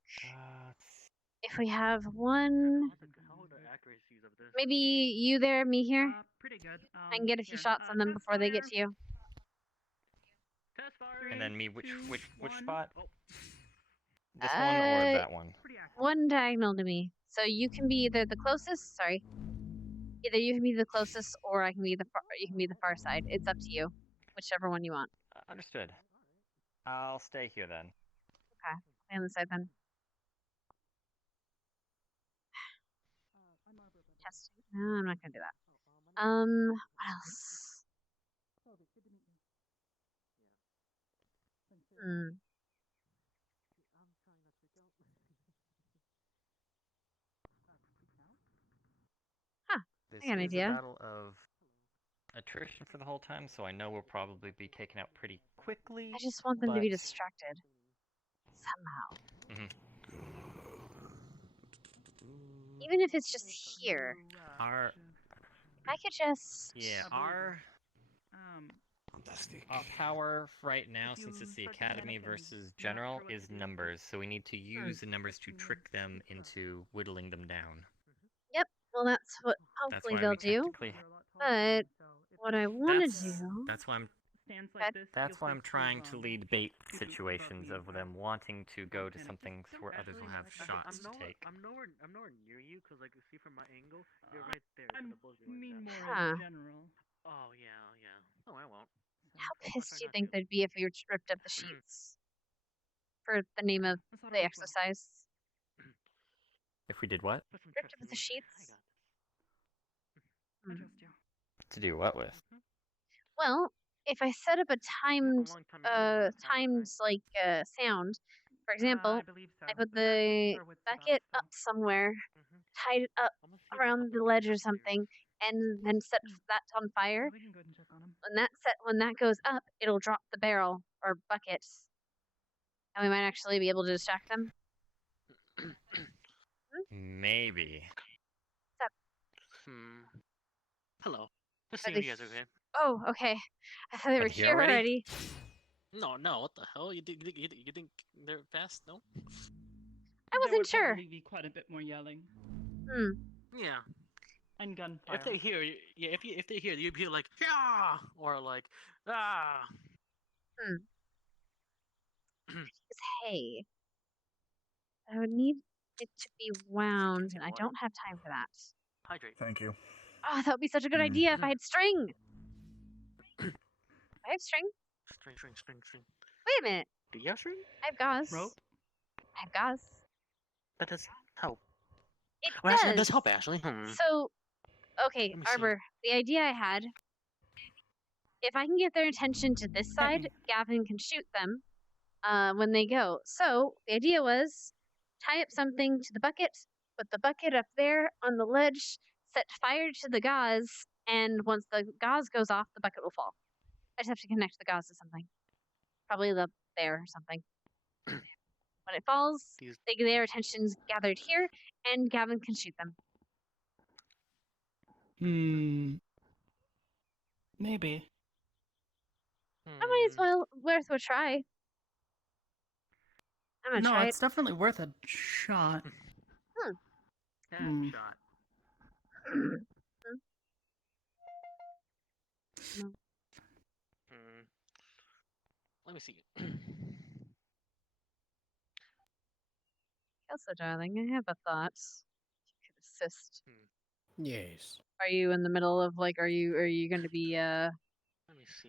if we have one, How are the accuracies of this? maybe you there, me here. Pretty good. I can get a few shots on them before they get to you. And then me, which spot? Oh. This one or that one? One diagonal to me. So you can be either the closest. Sorry. Either you can be the closest, or I can be you can be the far side. It's up to you, whichever one you want. Understood. I'll stay here then. Okay, stay on the side then. Test. No, I'm not gonna do that. What else? Hmm. This I got an is a idea. battle of attrition for the whole time, so I know we'll probably be taken out pretty quickly. I just want them to be distracted. Somehow. Even if it's just here. Our I could just... our power right now, since it's the Academy versus General, is numbers, so we need to use the numbers to trick them into whittling them down. Yep, well that's what hopefully they'll do. But what I want to do... That's why I'm trying to lead bait situations of them wanting to go to something where others will have shots to take. I'm nowhere near you, because like, see from my angle, you're right there. I mean more Huh. in general. Oh yeah. No, I won't. How pissed do you think they'd be if you ripped up the sheets? For the name of the exercise? If we did what? Ripped up the sheets? To do what with? Well, if I set up a timed sound, for example, I put the bucket up somewhere, tied it up around the ledge or something, and then set that on fire. When that goes up, it'll drop the barrel or bucket, and we might actually be able to distract them. Maybe. Hello. Just Are seeing they you guys okay. Oh, okay. I thought they were here here already? already. No, what the hell? You think they're fast? No. I wasn't sure. There would probably be quite a bit more yelling. Yeah. And gunfire. If they hear, if they hear, you'd be like, yeah, or like, ah. Hey, I would need it to be wound, and I don't have time for that. Hydrate. Thank you. Oh, that would be such a good idea if I had string. I have string. String. Wait a minute. Do you have string? I have gauze. Rope? I have gauze. That does help. It Well, does. actually, that does help, Ashley. So, okay, Arbor, the idea I had, if I can get their attention to this side, Gavin can shoot them when they go. So, the idea was tie up something to the bucket, put the bucket up there on the ledge, set fire to the gauze, and once the gauze goes off, the bucket will fall. I just have to connect the gauze to something. Probably the bear or something. When it falls, their attention's gathered here, and Gavin can shoot them. Maybe. I might as well worth a try. I'm gonna No, try it's it. definitely worth a shot. Shot. No. Let me see. Also, darling, I have a thought. You could assist. Yes. Are you in the middle of are you going to be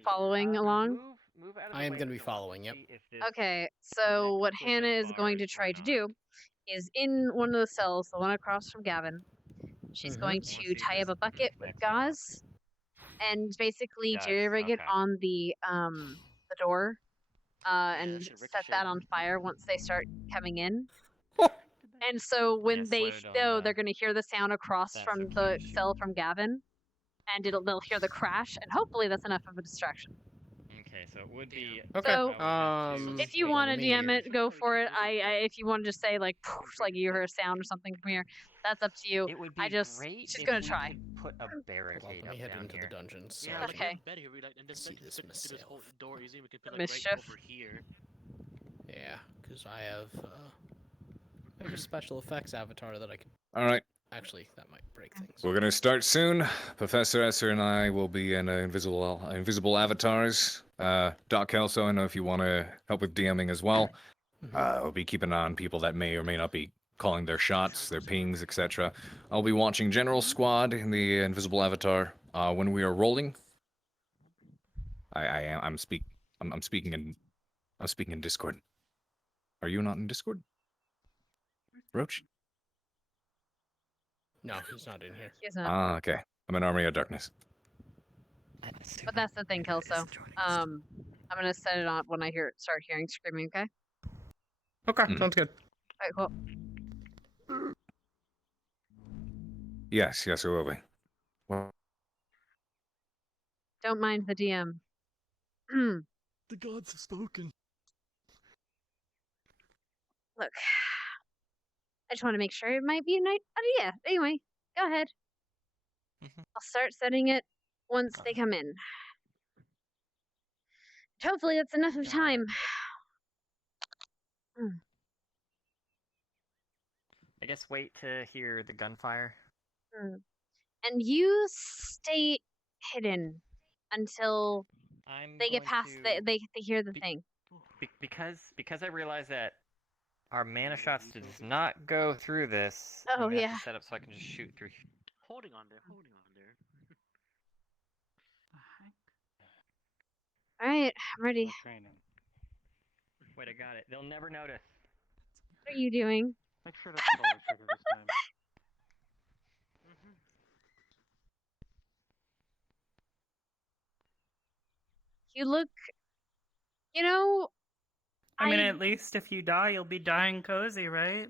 following along? I am going to be following. Yep. Okay, so what Hannah is going to try to do is in one of the cells, the one across from Gavin, she's going to tie up a bucket with gauze and basically jerry-rig it on the door and set that on fire once they start coming in. And so when they know, they're going to hear the sound across from the cell from Gavin, and they'll hear the crash, and hopefully that's enough of a distraction. Okay, so it would be. Okay. So if you want to DM it, go for it. If you want to just say like you hear a sound or something from here, that's up to you. It would be she's gonna try. Put a barricade Let me head down into here. the dungeons. So Yeah, okay. See this myself. whole door easy. We could put Mischief. right over here. Yeah, because I have a special effects avatar that I can. All right. Actually, that might break things. We're gonna start soon. Professor Esser and I will be in invisible avatars. Doc Kelso, I know if you want to help with DMing as well. We'll be keeping an eye on people that may or may not be calling their shots, their pings, etc. I'll be watching General Squad in the invisible avatar. When we are rolling, I'm speaking in Discord. Are you not in Discord? Roach? No, he's not in here. He's not. Ah, okay. I'm an Army of Darkness. But that's the thing, Kelso. I'm gonna set it on when I start hearing screaming. Okay. Okay, sounds good. Alright, cool. Yes, it will be. Well, Don't mind the DM. The gods have spoken. Look, I just want to make sure it might be a night. Oh, yeah. Anyway, go ahead. I'll start setting it once they come in. Hopefully, that's enough of time. I guess wait to hear the gunfire. And you stay hidden until they get past. They hear the thing. Because I realize that our mana shots does not go through this. Oh, I'm gonna yeah. have to set up so I can just shoot through. Holding on there, holding on there. All right, I'm ready. Wait, I got it. They'll never notice. What are you doing? Make sure that's forward trigger this time. You look. You know. I mean, at least if you die, you'll be dying cozy, right?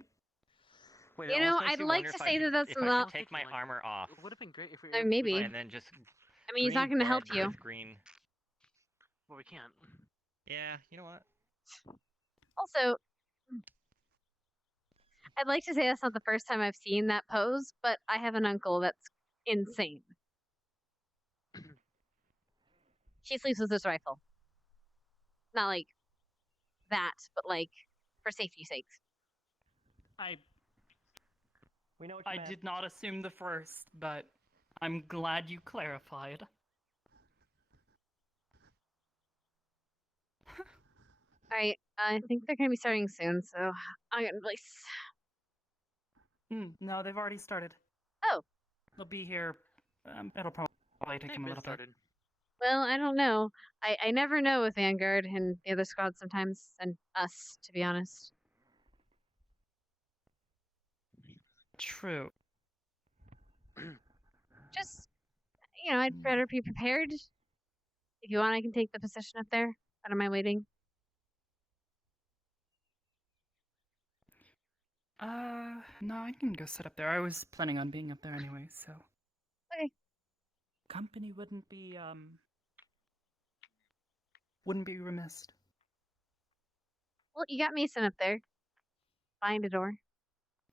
Wait, You know, I'd like to say that that's if I not. should take my armor off. It would have been great if we. Maybe. And then just. I mean, he's not going to help you. Green. Well, we can't. Yeah, you know what? Also, I'd like to say that's not the first time I've seen that pose, but I have an uncle that's insane. He sleeps with his rifle. Not like that, but like for safety's sake. We know what I did not assume the first, but I'm glad you clarified. Alright, I think they're going to be starting soon, so I'll get in place. No, they've already started. Oh. They'll be here. It'll probably take them a little bit. Well, I don't know. I never know with Vanguard and the other squad sometimes, and us, to be honest. True. Just, you know, I'd better be prepared. If you want, I can take the position up there. I don't mind waiting. No, I can go sit up there. I was planning on being up there anyway, so. Okay. Company wouldn't be remiss. Well, you got Mason up there. Behind a door.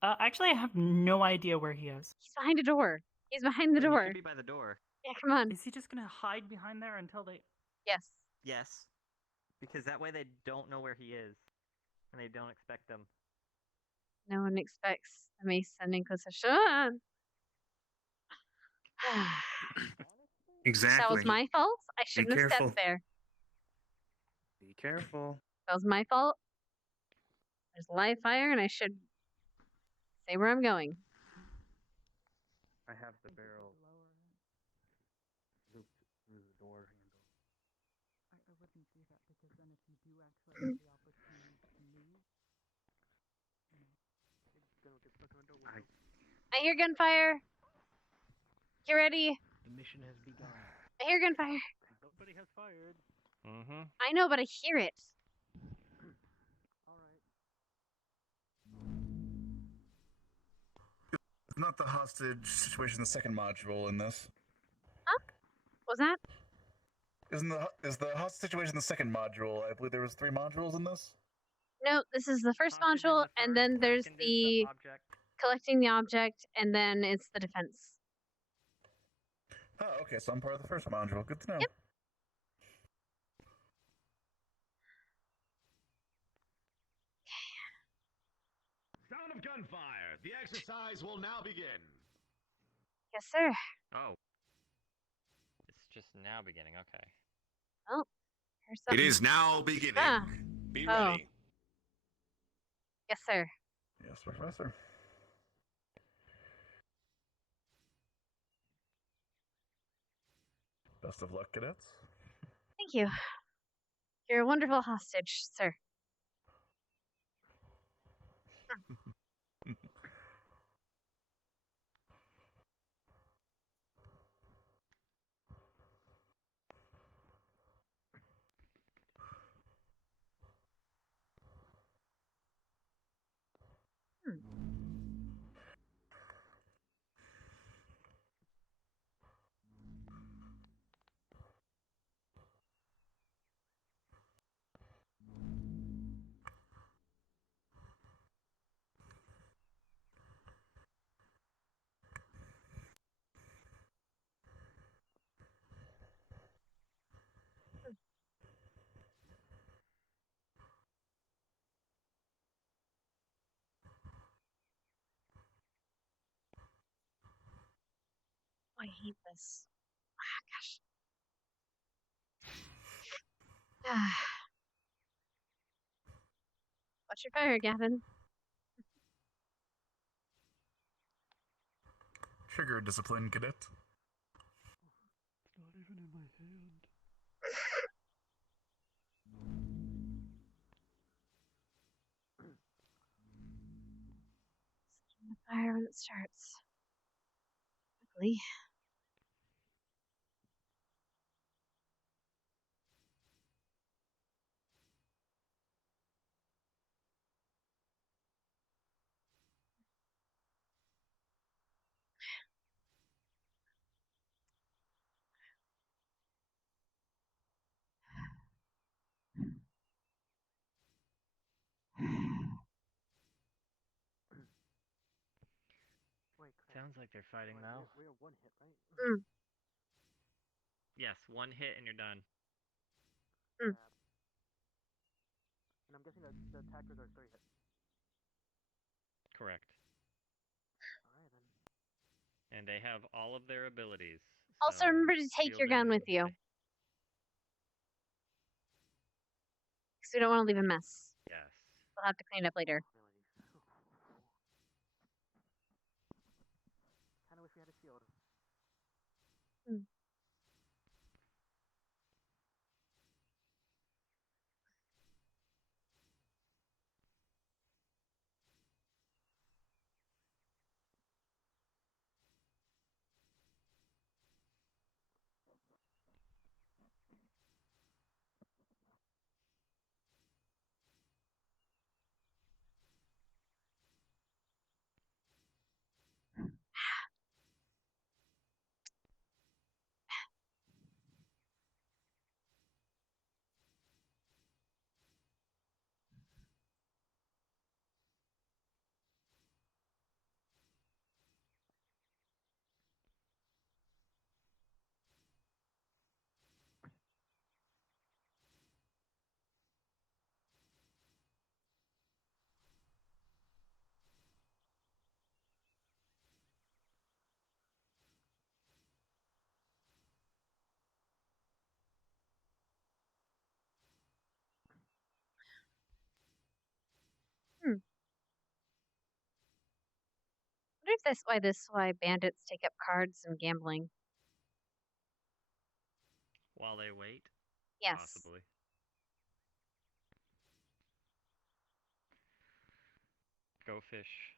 Actually, I have no idea where he is. He's behind a door. He's behind the door. He should be by the door. Yeah, come on. Is he just gonna hide behind there until they... Yes. Yes. Because that way they don't know where he is. And they don't expect them. No one expects the Mason Inquisition. Exactly. That was my fault. I shouldn't have careful. stepped there. Be careful. That was my fault. There's live fire, and I should say where I'm going. I have the barrel looped through the door handle. I wouldn't do that because then if you do actually have the opportunity to move, I hear gunfire. Get ready. The mission has begun. I hear gunfire. Nobody has fired. Mm-hmm. I know, but I hear it. It's not the hostage situation, the second module in this. Huh? What's that? Is the hostage situation the second module? I believe there was 3 modules in this. No, this is the first module, and then there's the collecting the object, and then it's the defense. Oh, okay, so I'm part of the first module. Good to know. Yep. Sound of gunfire. The exercise will now begin. Yes, sir. Oh. It's just now beginning, okay. Oh, here's It something. is now beginning. Ah. Be Oh. ready. Yes, sir. Yes, Professor. Best of luck, cadets. Thank you. You're a wonderful hostage, sir. hate this. Gosh. Watch your fire, Gavin. Trigger discipline, cadet. Not even in my hand. The fire when it starts. Ugly. Sounds like they're fighting now. We have one hit, right? Mm. Yes, one hit and you're done. Mm. And I'm guessing that the attackers are 3 hits. Correct. Alright then. And they have all of their abilities. Also, so remember to take your gun with you. Because we don't want to leave a mess. Yes. We'll have to clean it up later. Kinda wish we had a shield. Mm. I wonder if that's why bandits take up cards and gambling. While they wait? Yes. Possibly. Go fish.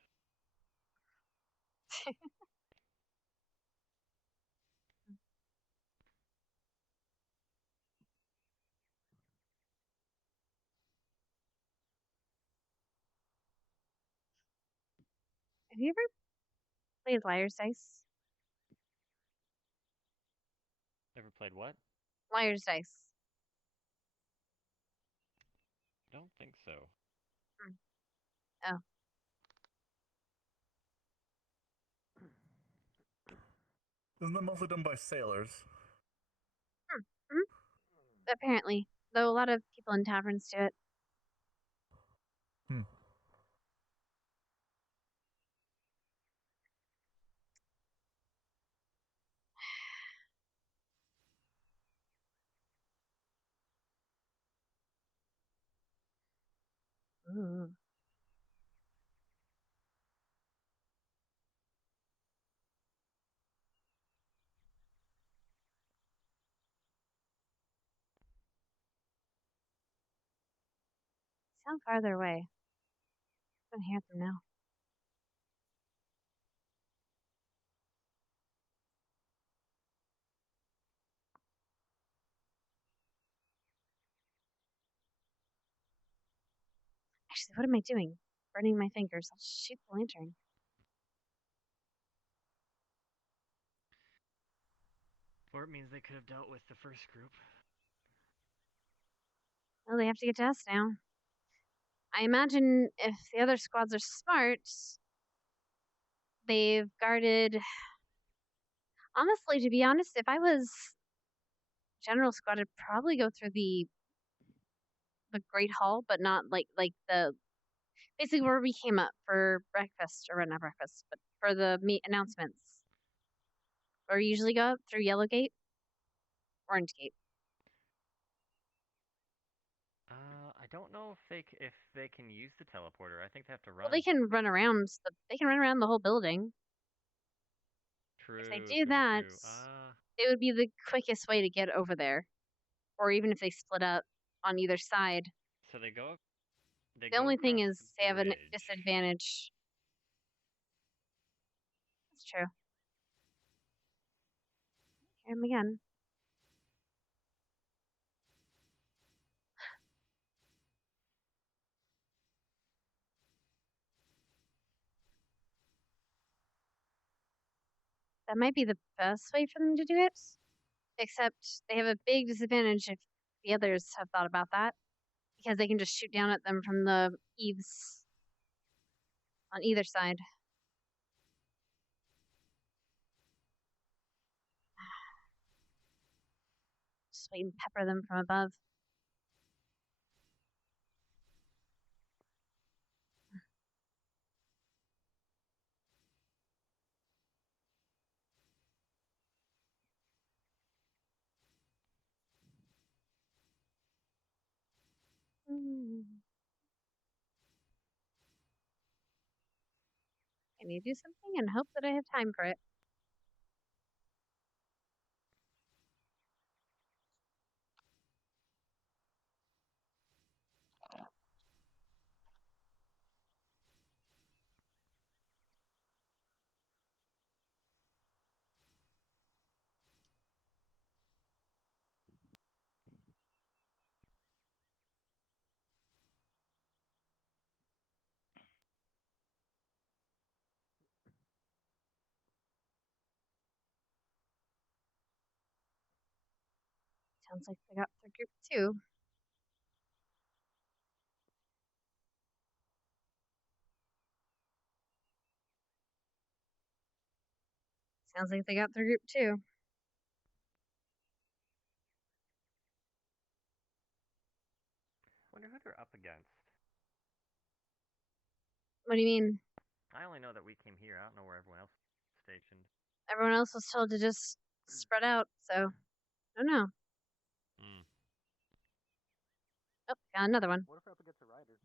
Have you ever played Liar's Dice? Ever played what? Liar's Dice. I don't think so. Mm. Oh. Isn't that mostly done by sailors? Mm-hmm. Apparently. Though a lot of people in taverns do it. Hmm. Ooh. Sound farther away. I can hear them now. Actually, what am I doing? Burning my fingers. I'll shoot the lantern. Or it means they could have dealt with the first group. Well, they have to get to us now. I imagine if the other squads are smart, they've guarded. Honestly, to be honest, if I was General Squad, I'd probably go through the Great Hall, but not like the basically where we came up for breakfast, or not breakfast, but for the meet announcements. or usually go up through Yellow Gate? Orange Gate. I don't know if they can use the teleporter. I think they have to run. Well, they can run around. They can run around the whole building. True. If they do that, it would be the quickest way to get over there. Or even if they split up on either side. So they go. The only thing is they have a disadvantage. That's true. Hear him again. That might be the best way for them to do it. Except they have a big disadvantage if the others have thought about that. Because they can just shoot down at them from the eaves on either side. Just wait and pepper them from above. Can you do something and hope that I have time for it? Sounds like they got through group 2. Sounds like they got through group 2. Wonder who they're up against. What do you mean? I only know that we came here. I don't know where everyone else is stationed. Everyone else was told to just spread out, so I don't know. Oh, got another one. What if we're up against a rider?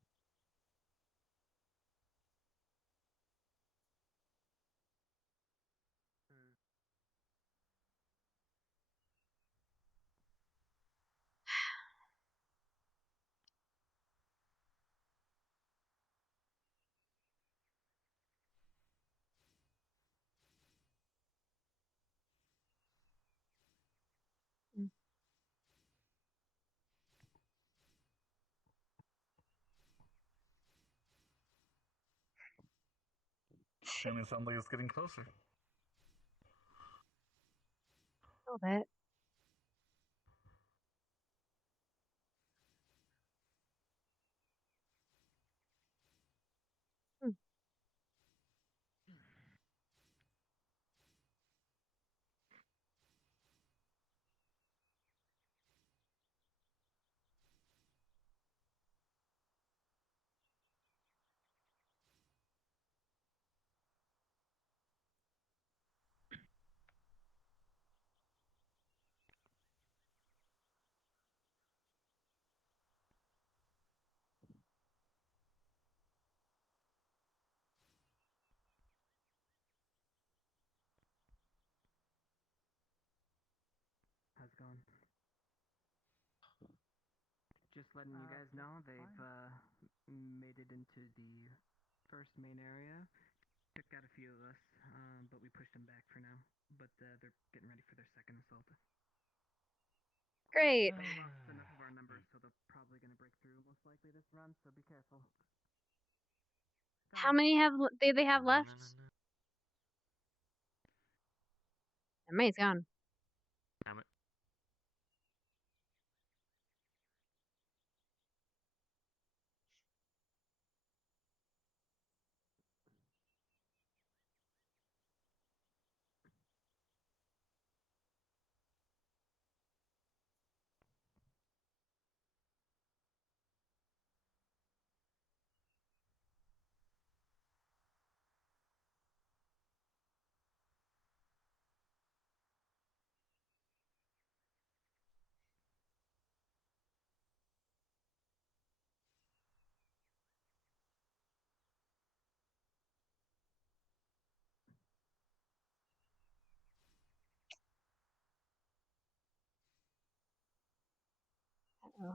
Shannon sounds like it's getting closer. A little bit. How's it going? Just letting you guys know they've made it into the first main area. Took out a few of us, but we pushed them back for now. But they're getting ready for their second assault. Great. They lost enough of our numbers, so they're probably going to break through most likely this run, so be careful. How many do they have left? Everybody's gone. Damn it. Oh.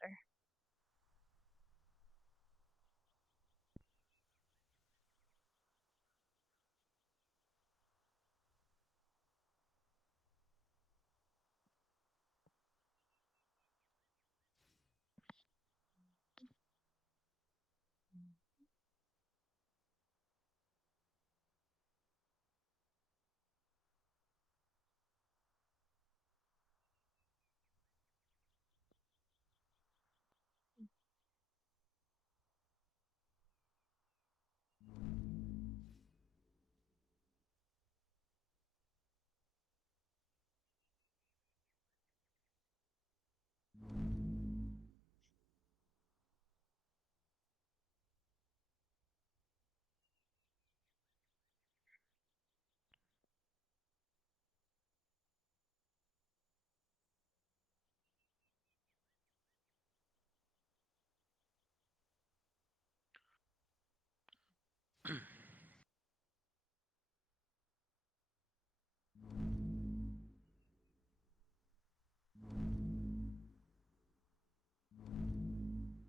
Better.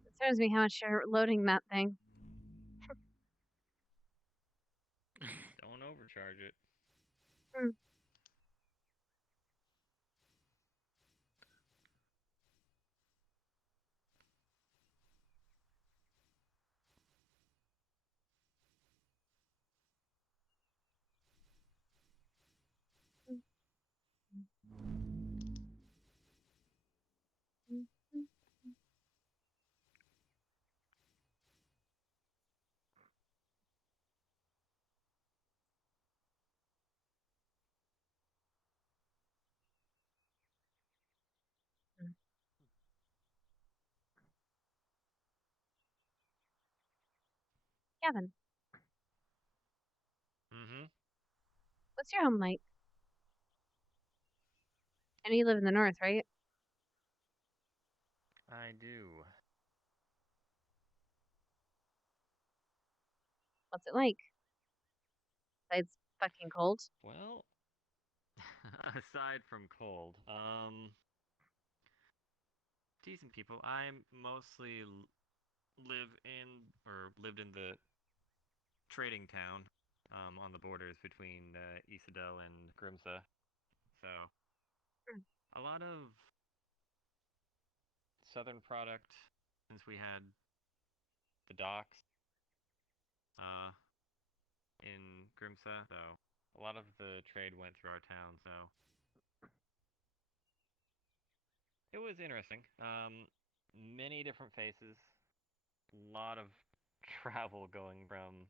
It concerns me how much you're loading that thing. Don't overcharge it. Kevin, Mm-hmm. what's your home like? I know you live in the north, right? I do. What's it like? Besides fucking cold? Well, aside from cold, decent people. I mostly live in, or lived in the trading town, on the borders between Isadel and Grimsa. So, a lot of southern product, since we had the docks in Grimsa. So, a lot of the trade went through our town. So, it was interesting. Many different faces. A lot of travel going from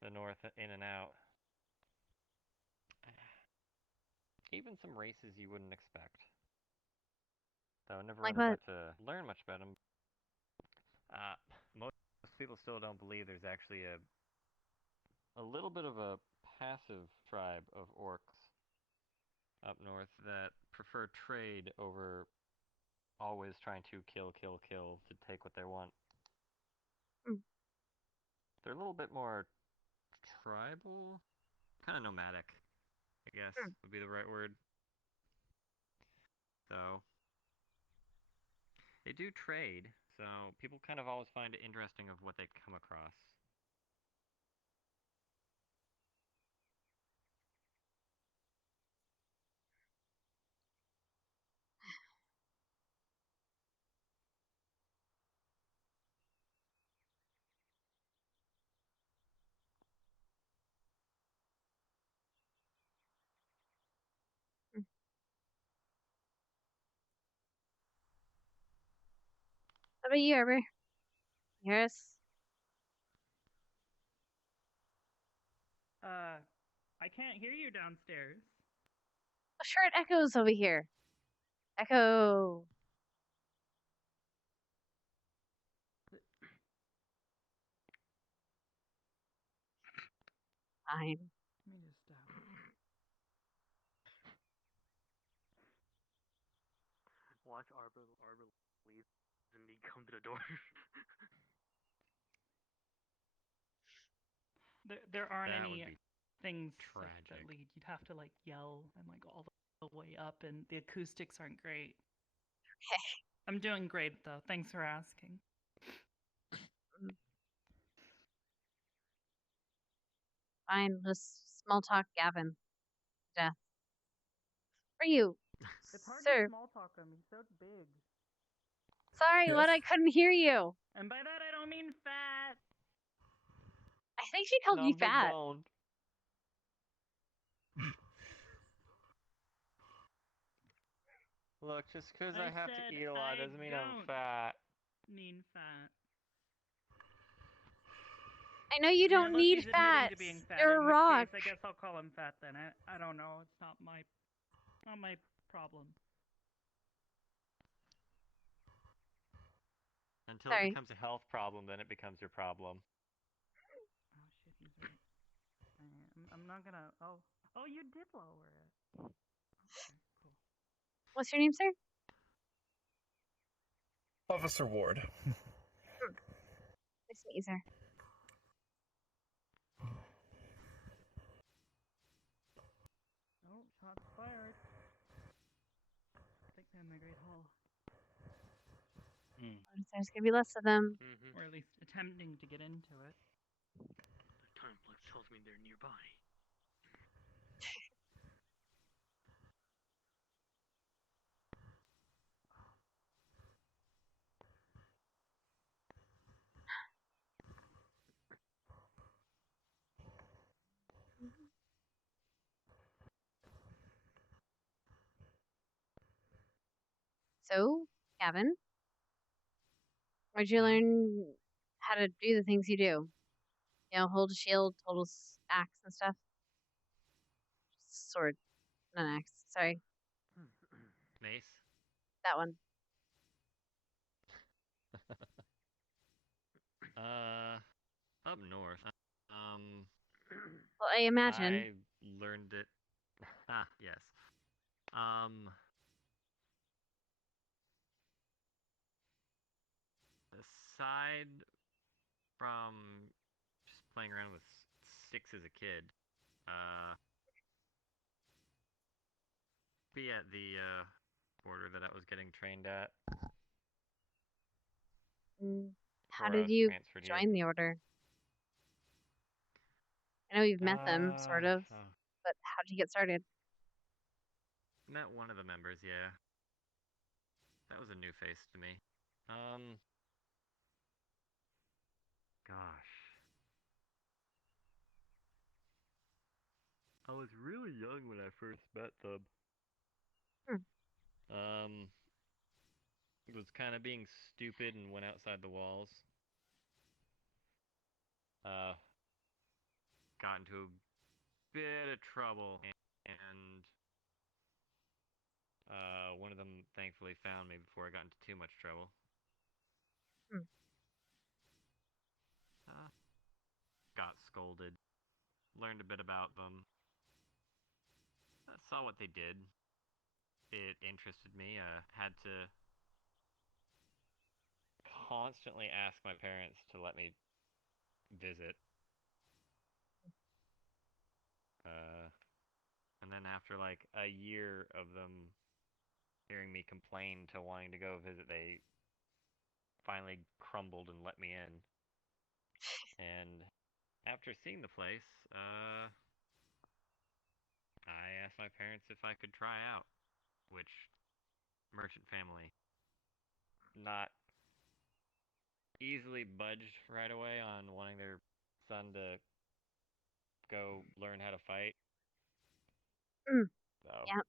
the north in and out. Even some races you wouldn't expect. Though I never Like really what? got to learn much about them. Most people still don't believe there's actually a little bit of a passive tribe of orcs up north that prefer trade over always trying to kill to take what they want. They're a little bit more tribal, kind of nomadic, I guess would be the right word. So they do trade, so people kind of always find it interesting of what they come across. What about you, Ever? Yes. I can't hear you downstairs. Oh, sure, it echoes over here. Echo. Fine. Let me just Watch Arbor leave and he come to the door. There aren't That any would be things tragic. that lead. You'd have to like yell and like all the way up, and the acoustics aren't great. Okay. I'm doing great though. Thanks for asking. Fine, just small talk Gavin. Death. For you, It's hard sir. to small talk him. He's so big. Sorry, what? I couldn't hear you. And by that I don't mean fat. I think she called you fat. Look, just because I I have said to eat a lot I doesn't mean I'm don't fat. mean fat. I know you don't unless need he's admitting fat. to being fat. You're a in which rock. case, I guess I'll call him fat then. I don't know. It's not my problem. Until Sorry. it becomes a health problem, then it becomes your problem. Oh shit, he's right. I'm not gonna. Oh, you did lower it. Okay, cool. What's your name, sir? Officer Ward. Nice to meet you, sir. Oh, shots fired. I think they're in the Great Hall. There's gonna be less of them. Or at least attempting to get into it. The time flex tells me they're nearby. So, Gavin, where'd you learn how to do the things you do? You know, hold a shield, hold a axe and stuff. Sword, not an axe. Sorry, Mace? that one. Up north. Well, I imagine. I learned it. Yes. Aside from just playing around with sticks as a kid, be at the order that I was getting trained at. How before I did was you transferred here. join the order? I know you've met them, sort of, but how did you get started? Met one of the members, yeah. That was a new face to me. Gosh. I was really young when I first met them. Was kind of being stupid and went outside the walls. Got into a bit of trouble, and one of them thankfully found me before I got into too much trouble. Got scolded. Learned a bit about them. Saw what they did. It interested me. Had to constantly ask my parents to let me visit. And then after like a year of them hearing me complain to wanting to go visit, they finally crumbled and let me in. And after seeing the place, I asked my parents if I could try out, which merchant family not easily budged right away on wanting their son to go learn how to fight. So, yeah.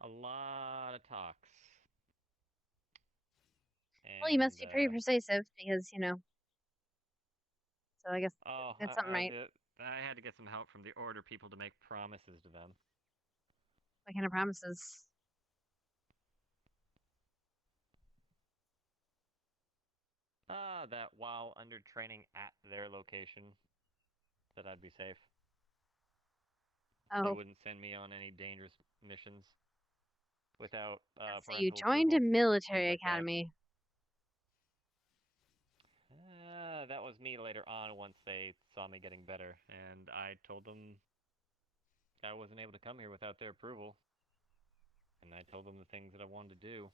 A lot of talks. Well, you must be pretty persuasive because, you know. So I guess that's something right. I had to get some help from the order people to make promises to them. What kind of promises? That while under training at their location, said I'd be safe. They Oh, wouldn't send me on any dangerous missions without so you parental joined a approval, military things like that. academy. That was me later on once they saw me getting better, and I told them I wasn't able to come here without their approval. And I told them the things that I wanted to do,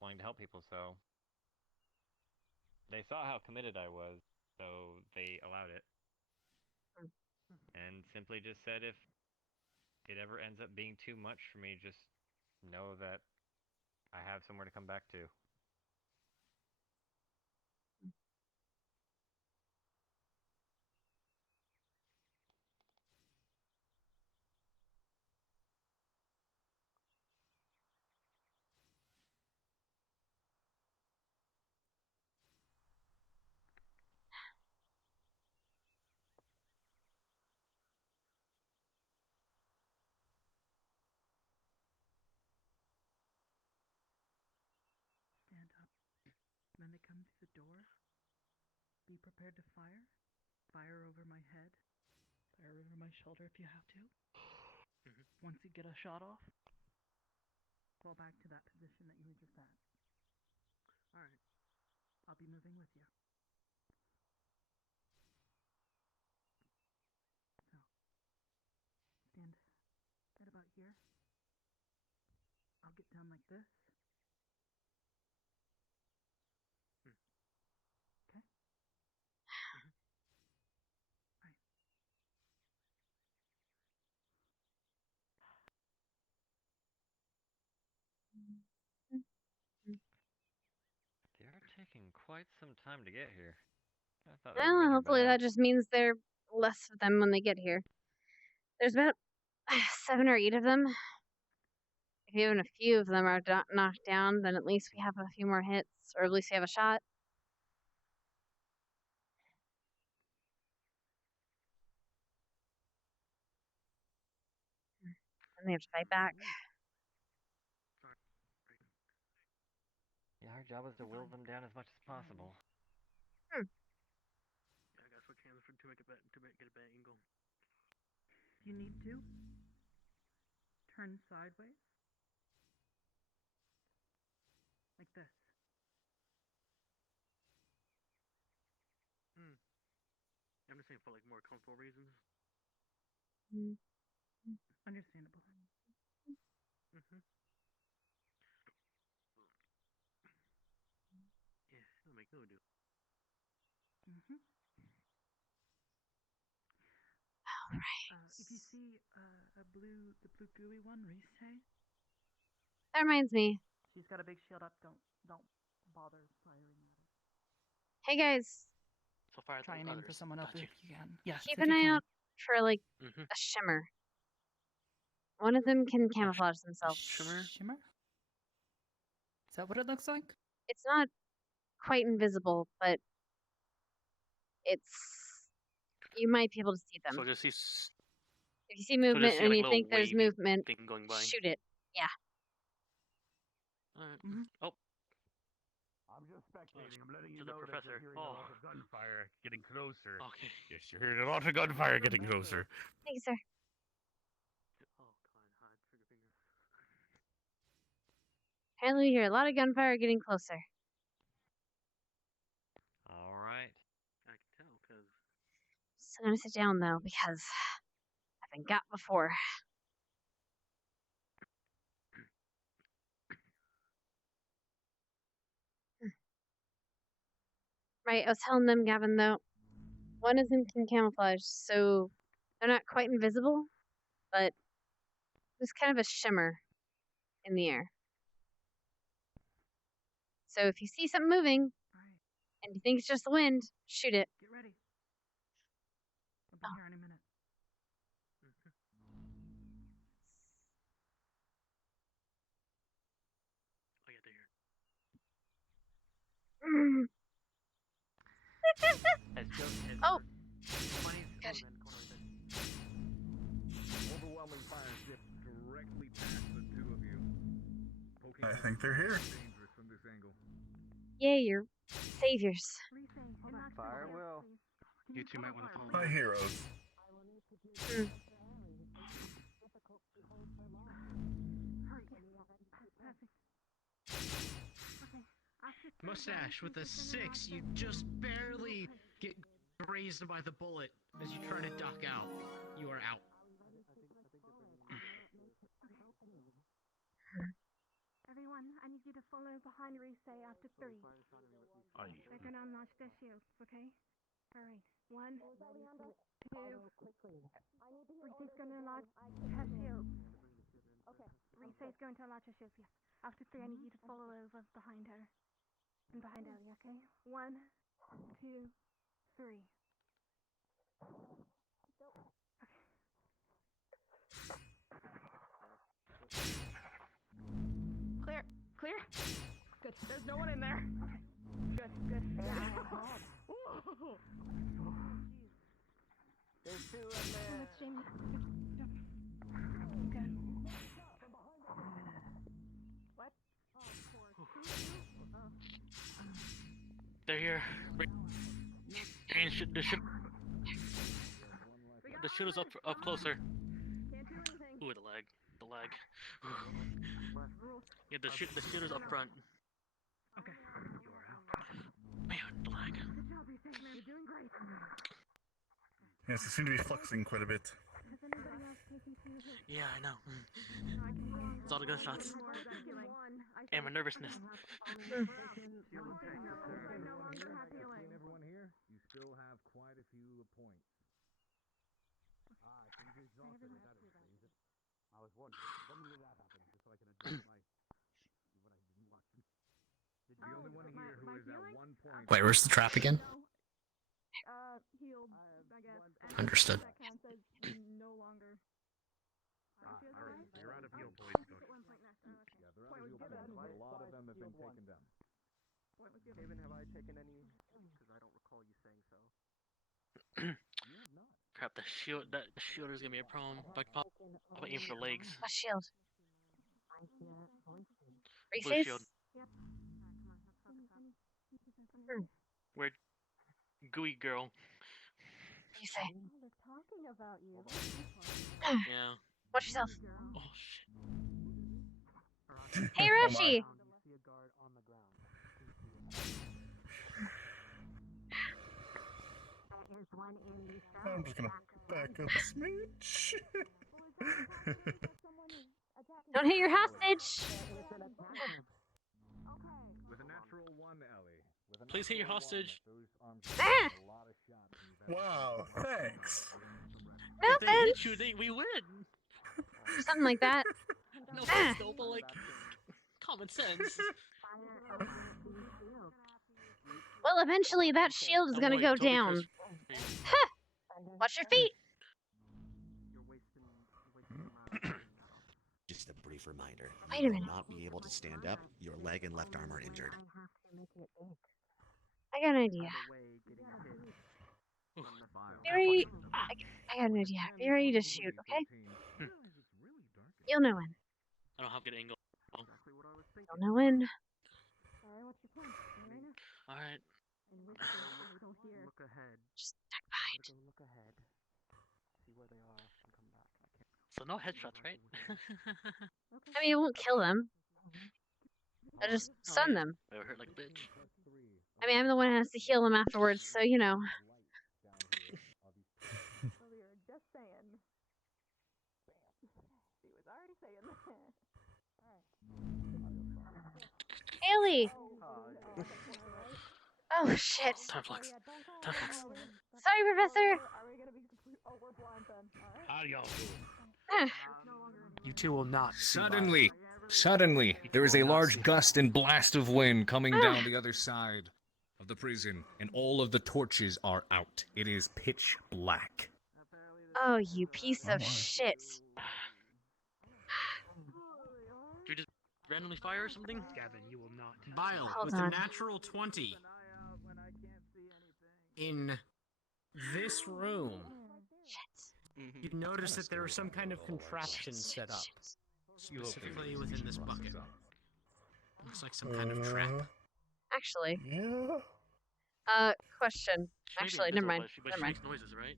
wanting to help people, so they saw how committed I was, so they allowed it. And simply just said if it ever ends up being too much for me, just know that I have somewhere to come back to. Stand up. When they come through the door, be prepared to fire. Fire over my head. Fire over my shoulder if you have to. Once you get a shot off, fall back to that position that you were just at. Alright. I'll be moving with you. So, stand right about here. I'll get down like this. Okay? Right. They're taking quite some time to get here. I thought they would have been Well, here by hopefully now. that just means there are less of them when they get here. There's about 7 or 8 of them. If even a few of them are knocked down, then at least we have a few more hits, or at least we have a shot. And they have to fight back. Yeah, our job is to will them down as much as possible. Yeah, I gotta switch hands to make get a better angle. If you need to, turn sideways. Like this. I'm just saying for like more comfortable reasons. Understandable. Yeah, it'll make no do. If you see the blue gooey one, Rize, That reminds me. she's got a big shield up. Don't bother firing at her. Hey guys, So fire Try and aim for someone else if you can. Yes, keep if an you eye can. out for like a shimmer. One of them can camouflage themselves. Shimmer? Is that what it looks like? It's not quite invisible, but you might be able to see them. So just see. If you see movement and you think there's movement, thing going by. shoot it. Yeah. Alright. Oh. I'm just spectating. I'm letting you To the know professor. that you're hearing a lot of gunfire getting closer. Okay. Yes, you're hearing a lot of gunfire getting closer. Thank you, sir. Apparently, we hear a lot of gunfire getting closer. All right. I can tell because. Still gonna sit down though because I've been got before. Right, I was telling them, Gavin, though, one of them can camouflage, so they're not quite invisible, but there's kind of a shimmer in the air. So if you see something moving, and you think it's just the wind, shoot it. Get ready. I'll be here in a minute. I get there. Oh. Overwhelming fire shift directly past the two of you. I think they're here. Dangerous from this angle. Yay, you're saviors. Fire will. You two might want to follow My me. heroes. Mustache, with a 6, you just barely get grazed by the bullet as you try to duck out. You are out. Everyone, I need you to follow behind Rise after 3. They're gonna unlaunch their shields, okay? Alright. 1, 2. Rise's gonna unlaunch her shields. Okay. Rise's going to unlaunch her shields, yes. After 3, I need you to follow over behind her. And behind Ellie, okay? 1, 2, 3. Clear. Clear? Good. There's no one in there. Good, good. Whoa. There's 2 in there. That's Jamie. Okay. What? They're here. The shooter's up closer. Ooh, the lag. The lag. Yeah, the shooter's up front. Okay. Man, the lag. Good job, Rise, man. You're doing great. Yes, they seem to be fluxing quite a bit. Has anybody else taken to your hip? Yeah, I know. No, I can hear you. It's all the gunshots. Healing. And my nervousness. They no longer have healing. Everyone here, you still have quite a few points. Things are exhausted. I was wondering, when did that happen? Just so I can adjust my what I didn't watch. The only one here who is at 1 point. Wait, where's the trap again? Healed, I guess. Understood. That counts as no longer. Alright, you're out of heal points. At 1 point left. Oh, okay. Yeah, they're out of heal points, but a lot of them have been taken down. Point was given. Haven, have I taken any? Because I don't recall you saying so. Crap, the shield's gonna be a problem. If I can pop aim for legs. What shield? Blue Reese's? shield. Where gooey girl. You say? They're talking about you. Yeah. Watch yourself. Oh Hey, Roshi! I'm just gonna back up a smidge. Don't hit your hostage! With a natural 1, Ellie. Please hit your hostage. Ah! Wow, thanks. If they Nothing! hit you, we win. Something like that. No Ah! offense, though, but like, common sense. Well, eventually that shield is gonna go down. Ha! Watch your feet! Just a brief reminder. Wait a You will minute. not be able to stand up. Your leg and left arm are injured. I got an idea. Be ready. I got an idea. Be ready to shoot, okay? You'll know when. I don't have good angle. You'll know when. Alright. Look ahead. Just duck behind. Look ahead. See where they are and come back. So no headshots, right? I mean, it won't kill them. I'll just stun them. They were hurt like a bitch. I mean, I'm the one who has to heal them afterwards, so you know. Just saying. He was already saying that. Haley! Oh, shit. Time flux. Time flux. Sorry, Professor! How y'all doing? Ah. You two will not. Suddenly, there is a large gust and blast of wind coming down the other side of the prison, and all of the torches are out. It is pitch black. Oh, you piece of shit. Did you just randomly fire or something? Gavin, you will not. Bile, Hold with on. a natural 20. In this room, you notice that there was some kind of contraption set up. Specifically within this bucket. Looks like some kind of trap. Actually. Yeah. Question. She may be Actually, never invisible, mind. but Never she mind. makes noises, right?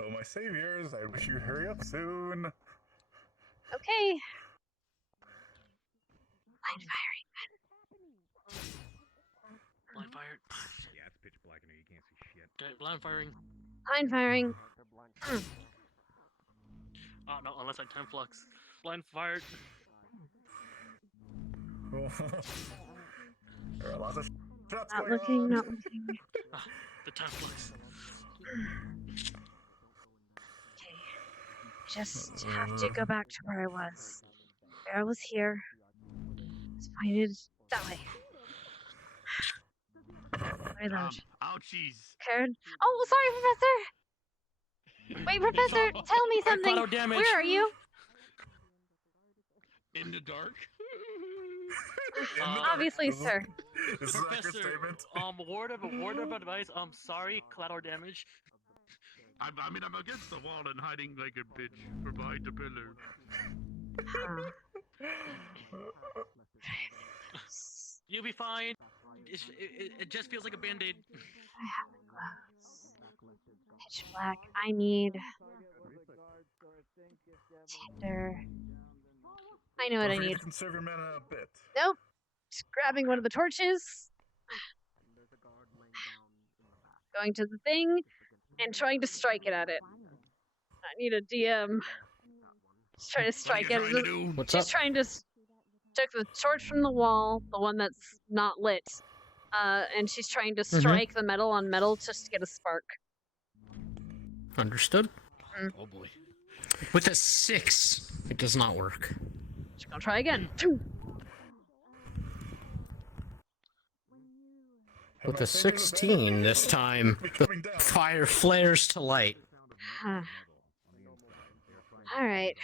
Oh, my saviors, I wish you'd hurry up soon. Okay. Blind firing. Blind fire. Yeah, it's pitch black in here. You can't see shit. Okay, blind firing. Blind firing. Oh no, unless I time flux. Blind fired. There are lots of shots Not going looking, on. not looking. The time flux. Okay. Just have to go back to where I was. Where I was here. It's pointed that way. Reload. Ouchies. Karen. Oh, sorry, Professor! Wait, Professor, tell me something! Cloud damage. Where are you? In the dark. Obviously, sir. This is Professor, a statement. word of advice. Sorry, collateral damage. I mean, I'm against the wall and hiding like a bitch from behind the pillar. You'll be fine. It just feels like a band-aid. I have the gloves. Pitch black. I need tinder. I know what I need. Conserve your mana a bit. Nope. Just grabbing one of the torches. Going to the thing and trying to strike it at it. I need a DM. Just trying to strike it. She's trying to took the torch from the wall, the one that's not lit, and she's trying to strike the metal on metal just to get a spark. Understood. Oh boy. With a 6, it does not work. Just gonna try again. With a 16 this time, the fire flares to light. Alright.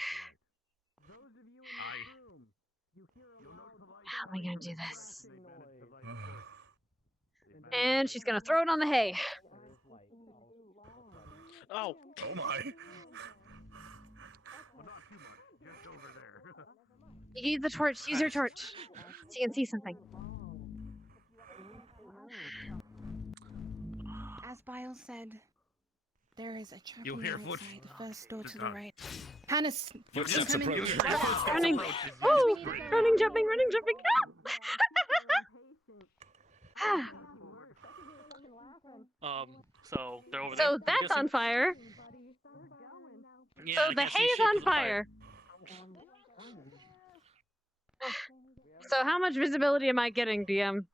How am I gonna do this? And she's gonna throw it on the hay. Oh. Oh my. You use the torch. Use your torch. So you can see something. As Bile said, there is a chapel You hear outside foot- the first door to the right. Hannes, Footsteps come in. approach. Running. Oh! Running, jumping, running, jumping. So they're over there. So that's on fire. Yeah, So I the can't see hay's shit 'cause on of the fire. So how much visibility am I getting, DM?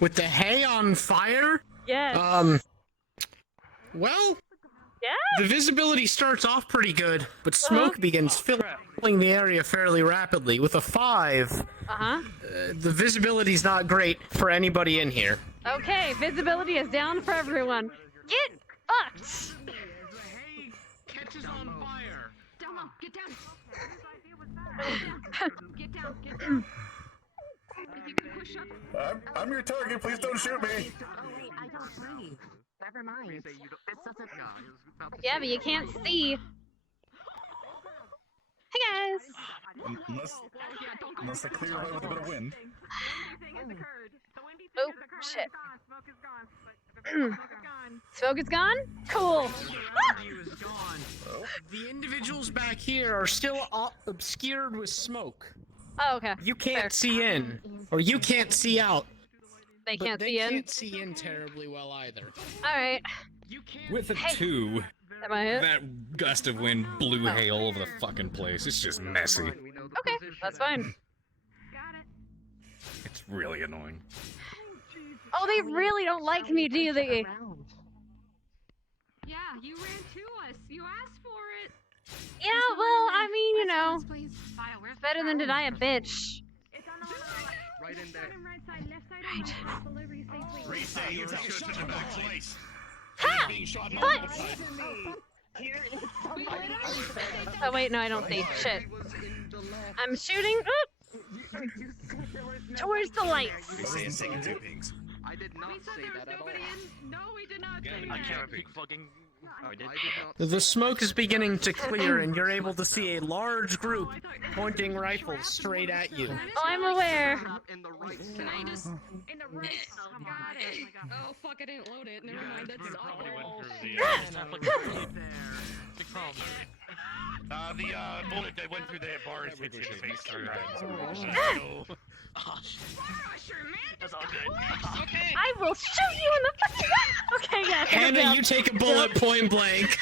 With the hay on fire? Yes. Well, yeah? the visibility starts off pretty good, but smoke begins filling the area fairly rapidly. With a 5, the visibility's not great for anybody in here. Okay, visibility is down for everyone. Get fucked! Catches on fire. Delmo, get down. Get down. If you can push up. I'm your target. Please don't shoot me. Oh wait, I don't breathe. Never mind. This doesn't. Yeah, but you can't see. Hey guys! Unless I clear away with a bit of wind. Oh, shit. Smoke is gone? Cool. The individuals back here are still obscured with smoke. Oh, okay. You can't see in, or you can't see out. They but can't they see in? can't see in terribly well either. Alright. With a 2, Am I it? that gust of wind blew hay all over the fucking place. It's just messy. Okay, that's fine. It's really annoying. Oh, they really don't like me, do they? Yeah, you ran to us. You asked for it. Yeah, well, I mean, you know, it's better than deny a bitch. Right in there. Right. Resay, you're shot in the back place. Ha! Being shot What? Oh wait, no, I don't see. Shit. I'm shooting towards the lights. Resay is taking 2 pings. I did not say that at all. No, we did not say I that. can't peek fucking The smoke is beginning to clear, and you're able to see a large group pointing rifles straight at you. Oh, I'm aware. Can I just... In the right... Oh, fuck, I didn't load it. Never mind, that's The bullet that went through the bars hit his face. That's all good. Okay. I will shoot you in the fucking... Okay, yeah. Hannah, you take a bullet point blank.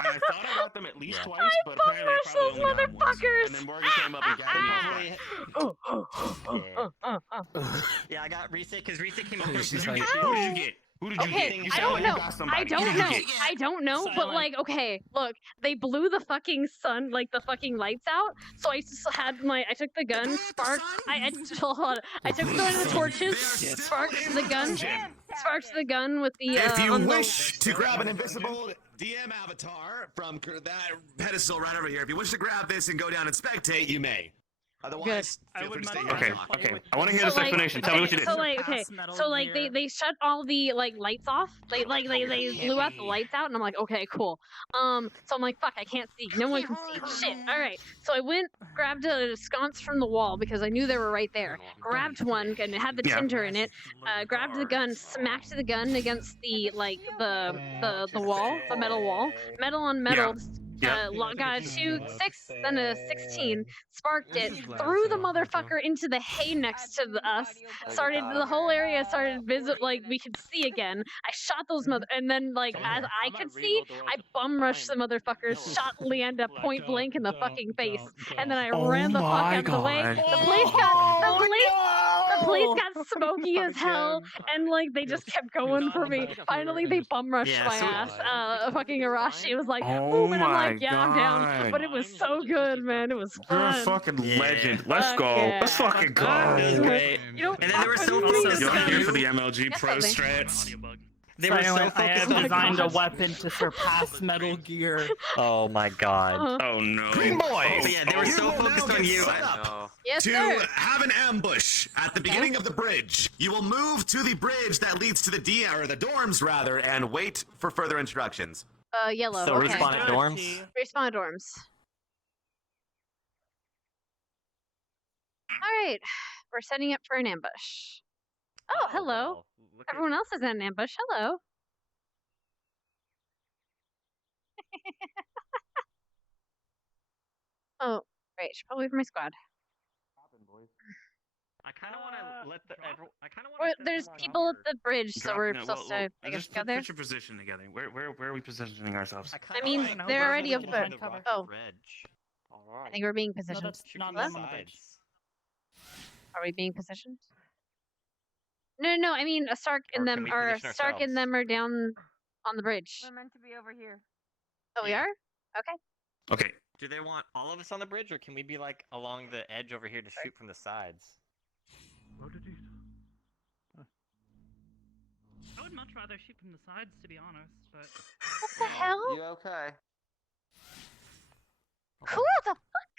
I thought about them at least twice, but apparently I probably only got once. And then Morgan came up and got me. Yeah, I got Reese because Reese came up. Who did you get? Who did you get? Okay, I don't know. I don't know, but like, okay, look, they blew the fucking sun, like the fucking lights out. So I just had I took the gun, sparked. Hold on. I took one of the torches, sparked the gun with the. If you wish to grab an invisible DM avatar from that pedestal right over here, if you wish to grab this and go down and spectate, you may. Otherwise, feel free to stay here. Okay. I want to hear this explanation. Tell me what you did. So they shut all the lights off. They blew out the lights out, and I'm like, okay, cool. So I'm like, fuck, I can't see. No one can see. Shit. All right. So I went, grabbed a sconce from the wall because I knew they were right there. Grabbed one, and it had the tinder in it. Grabbed the gun, smacked the gun against the wall, the metal wall, metal on metal. Got a 2-6, then a 16, sparked it, threw the motherfucker into the hay next to us, the whole area started we could see again. I shot those and then as I could see, I bum rushed the motherfuckers, shot Leanda point blank in the fucking face, and then I ran the fuck out of the way. The police got smoky as hell, and they just kept going for me. Finally, they bum rushed my ass. Fucking Arashi was like, boom, and I'm like, yeah, I'm down. But it was so good, man. It was fun. You're a fucking legend. Let's go. Yeah. Let's fucking go. It was great. And then they were so focused You're on here you. for the MLG Pro strats. They were so I focused have on designed a weapon to surpass Metal Gear. Oh my god. Oh no. Green boys! But yeah, they were so focused on you. Yes, to sir. have an ambush at the beginning of the bridge. You will move to the bridge that leads to the dorms rather, and wait for further instructions. Yellow. So okay. respawn at dorms? Respawn at dorms. Alright, we're setting up for an ambush. Oh, hello. Wow. Everyone else is in an ambush. Hello. Oh, great. Should probably wait for my squad. I kind of want to let the There's people at the bridge, so we're supposed to just go there. put your position together. Where are we positioning ourselves? I mean, they're already up there. Oh, Alright. I think we're being positioned. No, that's not Hello? on the bridge. Are we being positioned? No. I mean, Stark and them are down on the bridge. We're meant to be over here. Oh, we are? Okay. Okay. Do they want all of us on the bridge, or can we be along the edge over here to shoot from the sides? I would much rather shoot from the sides, to be honest, but... What the hell? You okay? Who the fuck?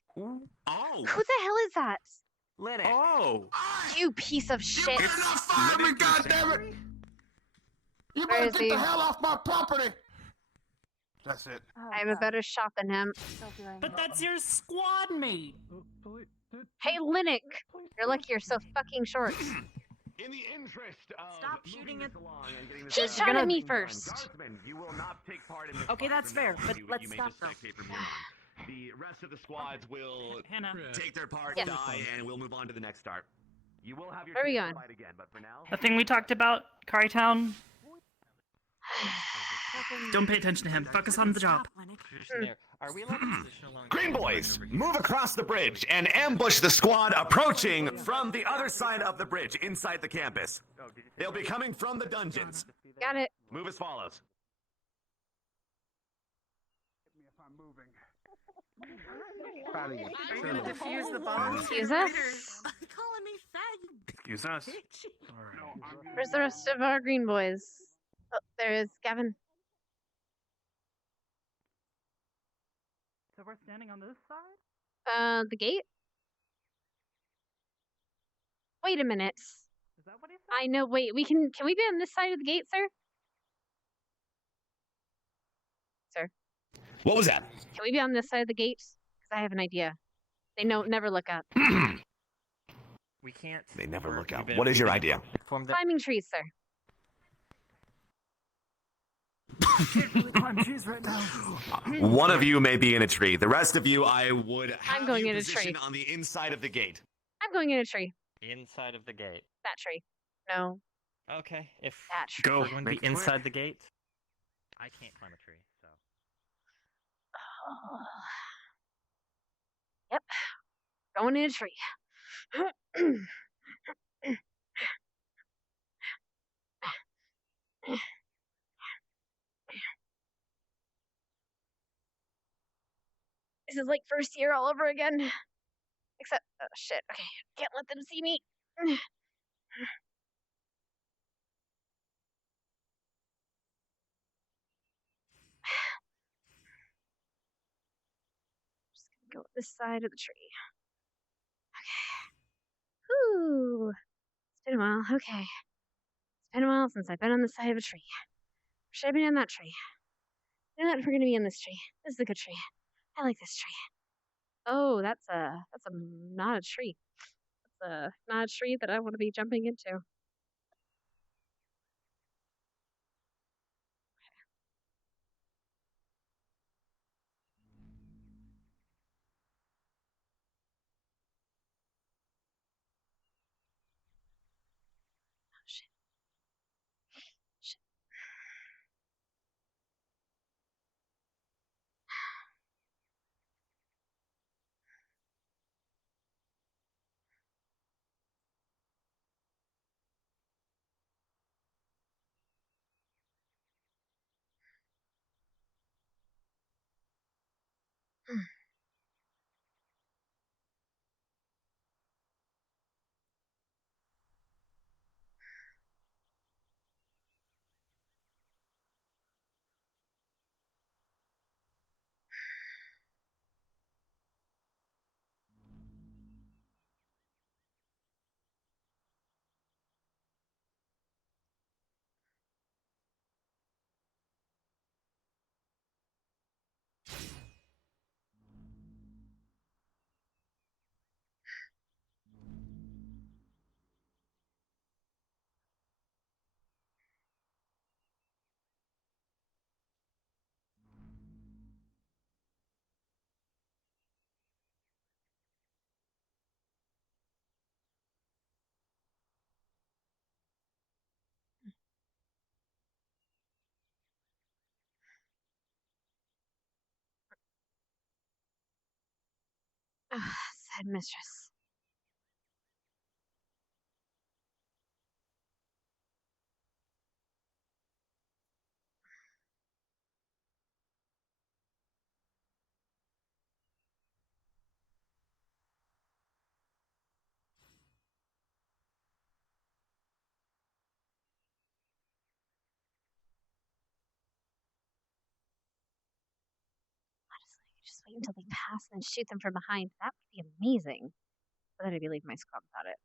Oh! Who the hell is that? Linux. Oh! You piece of shit. You're not firing, goddammit! You Where better is get he? the hell off my property! That's it. I'm a better shot than him. But that's your squad mate! Hey, Linux! You're lucky you're so fucking short. In the interest of Stop shooting at... He shot at me first. Guardsmen, you will not take part in this Okay, fight that's from fair, now on. but You let's may stop just though. spectate from here on. The rest of the squads will Hannah. Take their part, Yes. die, and we'll move on to the next start. You will have your Where are we chance to going? fight again, but for now, The thing we talked about, Town. Don't pay attention to him. Focus on the job. Are we allowed to position along Green boys, move across the bridge and ambush the squad approaching from the other side of the bridge inside the campus. They'll be coming from the dungeons. Got it. move as follows. Are you gonna defuse the bomb? Excuse us? Calling me faggot. Excuse us. Where's the rest of our green boys? Oh, there is Gavin. So we're standing on this side? The gate? Wait a minute. Is that what he said? I know, wait, can we be on this side of the gate, sir? What was that? Can we be on this side of the gate? Because I have an idea. They never look up. We can't. They never look out. We've been- What is we've your been idea? informed that- Climbing trees, sir. Can't really climb trees right now. One of you may be in a tree. The rest of you, I would I'm have going you in a tree. position on the inside of the gate. I'm going in a tree. Inside of the gate. That tree. No. Okay, if That tree. we're going to be inside the gate, I can't climb a tree, so. Oh. Yep. Going in a tree. This is like first year all over again. Except, oh shit, okay. Can't let them see me. Just gonna go this side of the tree. Okay. Whew. It's been a while. Okay. It's been a while since I've been on the side of a tree. Should I be on that tree? You know what? We're gonna be in this tree. This is a good tree. I like this tree. Oh, that's not a tree. That's not a tree that I want to be jumping into. Oh shit. Shit. Sad mistress. Honestly, just wait until they pass and then shoot them from behind. That would be amazing. But then I'd be leaving my squad without it.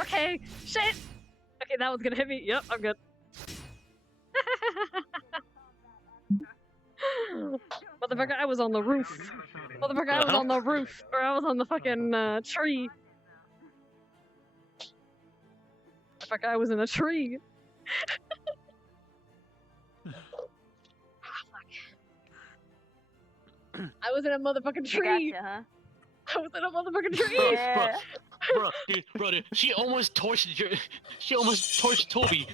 Okay, shit. Okay, that one's gonna hit me. Yep, I'm good. Motherfucker, I was on the roof. Motherfucker, I was on the roof, or I was on the fucking tree. Motherfucker, I was in a tree. I was in a motherfucking tree. Gotcha, huh? I was in a motherfucking tree. Dude, she almost torched she almost torched Toby.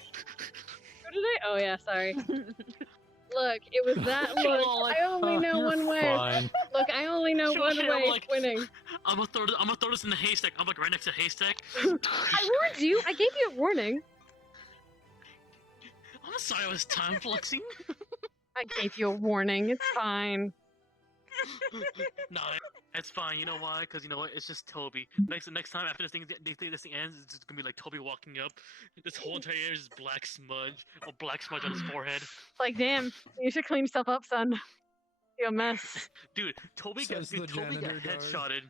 Who did I? Oh yeah, sorry. Look, it was that look. I only know one way. Fine. Look, I only know one I'm way. like, Winning. I'm gonna throw this in the haystack. I'm like right next to the haystack. I warned you. I gave you a warning. I'm sorry I was time flexing. I gave you a warning. It's fine. No, it's fine. You know why? Because you know what? It's just Toby. Next time after this thing ends, it's just gonna be like Toby walking up. This whole entire area is just black smudge on his forehead. Like, damn, you should clean yourself up, son. You're a mess. Dude, Toby got headshotted.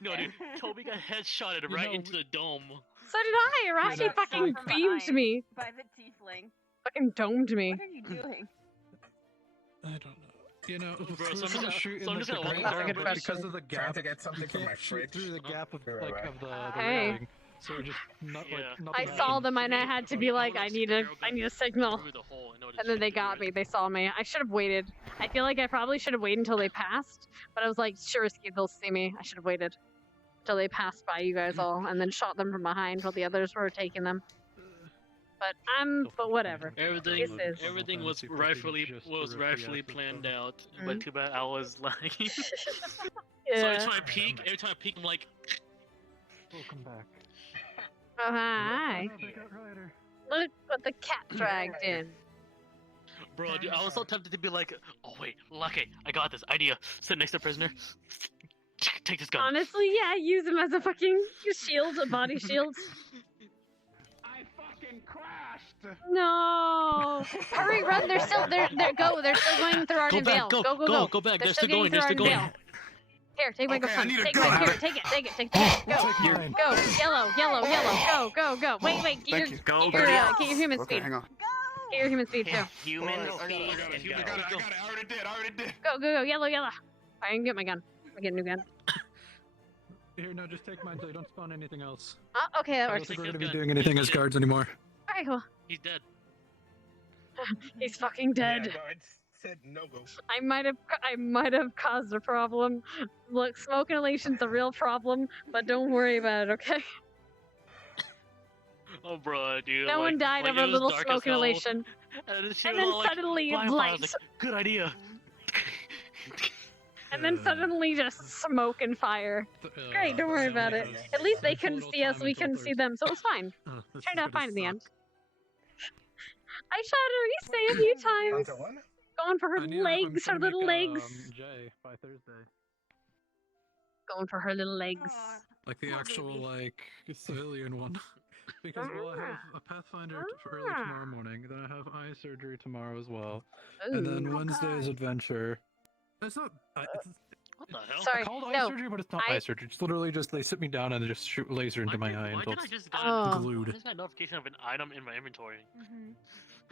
No, dude, Toby got headshotted right into the dome. So did I. Rashi fucking beamed me. By the tiefling. Fucking domed me. What are you doing? I don't know. You know, Bro, if so I'm someone just shoot gonna in, like, walk the around ground, with- but because of the Trying gap, to get something you from my can't shoot fridge. through the gap of Right, like right. of the Hey. railing. So we're just not like I nothing saw happened. them and I had to be like, I need a signal. And then they got me. They saw me. I should have waited. I feel like I probably should have waited until they passed. But I was like, sure, they'll see me. I should have waited until they passed by you guys all, and then shot them from behind while the others were taking them. But whatever. Everything was rightfully planned out. But too bad I was lagging. So every time I peek, I'm like, Welcome back. Oh, hi. Look what the cat dragged in. bro, dude, I was so tempted to be like, oh wait, Lucky, I got this idea. Sit next to the prisoner. Take this gun. Honestly, yeah, use him as a fucking shield, a body shield. No! Hurry, run! They're still they're go. They're still going through Arden Vale. Go back. They're still going. Here, take my gun. Take gun. my here. Take it. Go. Go. Yellow. Go. Wait. Get your human speed. Hang on. Get your human speed too. Human speed. I got it. I already did. Go. Yellow. I can get my gun. I get a new gun. Here, no, just take mine so you don't spawn anything else. Okay, that I works. don't think we're gonna be doing anything as guards anymore. Alright, cool. He's dead. He's fucking dead. Yeah, guards said no go. I might have caused a problem. Look, smoke inhalation's a real problem, but don't worry about it, okay? Oh, bro, dude. No one died over a little smoke inhalation. And then suddenly lights. Good idea. And then suddenly just smoke and fire. Great, don't worry about it. At least they couldn't see us, we couldn't see them, so it was fine. Turned out fine in the end. I shot her a few times. Going for her legs, her little legs. Jay by Thursday. Going for her little legs. Like the actual like civilian one. Because well, I have a Pathfinder for early tomorrow morning. Then I have eye surgery tomorrow as well. And then Wednesday's adventure. It's not. What the hell? Sorry, I called eye no, surgery, but it's not eye surgery. It's literally just they sit me down and they just shoot a laser into my eye until I it's just got glued. I just got a notification of an item in my inventory.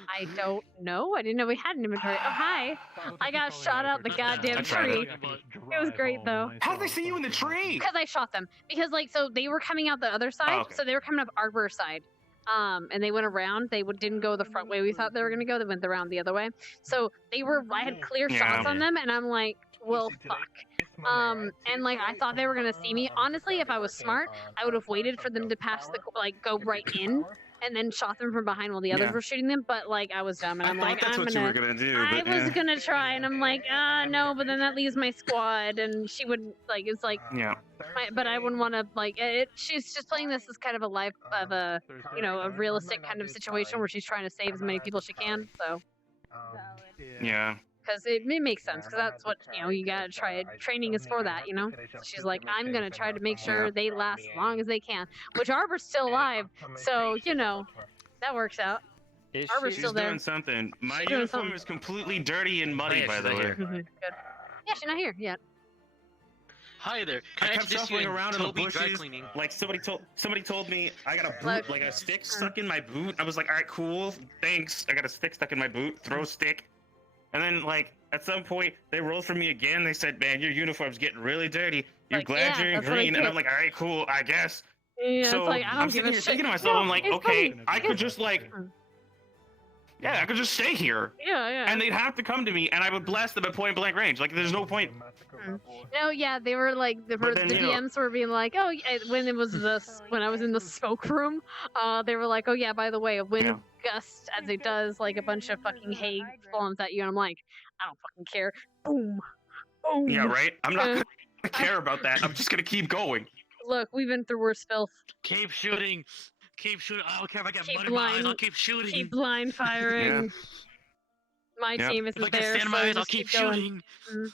I don't know. I didn't know we had an inventory. Oh, hi. I got shot out the goddamn tree. It was great, though. How'd they see you in the tree? Because I shot them. Because, like, so they were coming out the other side. okay. So they were coming up Arbor side. And they went around. They didn't go the front way we thought they were going to go. They went around the other way. So I had clear shots on them, and I'm like, well, fuck. And like I thought they were gonna see me. Honestly, if I was smart, I would have waited for them to pass go right in, and then shot them from behind while the others were shooting them. But like I was dumb, and I'm like, that's what you were gonna do. I but, was gonna try, and I'm like, no, but then that leaves my squad, and she wouldn't like. It's like, Yeah. but I wouldn't want to like. She's just playing this as kind of a life of a a realistic kind of situation where she's trying to save as many people as she can. So. Yeah. Because it makes sense, because that's what, you gotta try. Training is for that, So she's like, I'm gonna try to make sure they last as long as they can. Which Arbor's still alive, so, that works out. Arbor's still there. Doing something. My She's doing uniform something. is completely dirty and muddy, by the way. Good. Yeah, she's not here yet. Hi there. I Can I kept introduce you shuffling in around in the Toby Dry bushes. Cleaning? Like somebody told me I got a boot, Look. like a stick stuck in my boot. I was like, all right, cool, thanks. I got a stick stuck in my boot. Throw stick. And then like at some point they rolled for me again. They said, man, your uniform's getting really dirty. You're Like, glad yeah, you're in that's what I green. And I'm did. like, all right, cool, I guess. Yeah, So it's like, I I'm don't give sitting a here shit. thinking to myself, No, I'm like, it's okay, funny. I could just like, yeah, I could just stay here. Yeah, yeah. And they'd have to come to me, and I would blast them at point blank range. Like, there's no point. No, yeah, they were like the then, you know- DMs were being like, oh, yeah, when it was when I was in the smoke room, they were like, oh yeah, by the way, a wind gust as it does like a bunch of fucking hay spawns at you, and I'm like, I don't fucking care. Boom, boom. Yeah, right? I'm not gonna care about that. I'm just gonna keep going. Look, we've been through worse filth. Keep shooting. Keep shooting. I don't care if I get Keep mud in my eyes. blind- I'll keep shooting. Keep blind firing. My Yep. team If isn't I can there, stand so my eyes, I'll just keep going. shooting.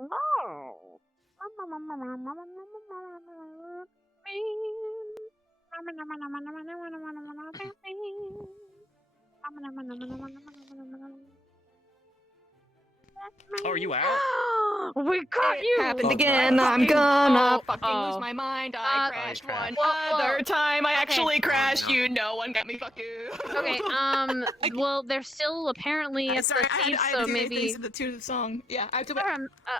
Oh. Oh, are you out? We caught you! Happened Oh, again. no. I'm gonna Oh, fucking lose oh. my mind. I crashed crashed. one Well, other time. I okay. actually crashed. You, no one got me. Fuck you. Okay, well, they're still apparently at Sorry, the I seat, had so to do maybe. things to the tune of the song. Yeah, I have to wait.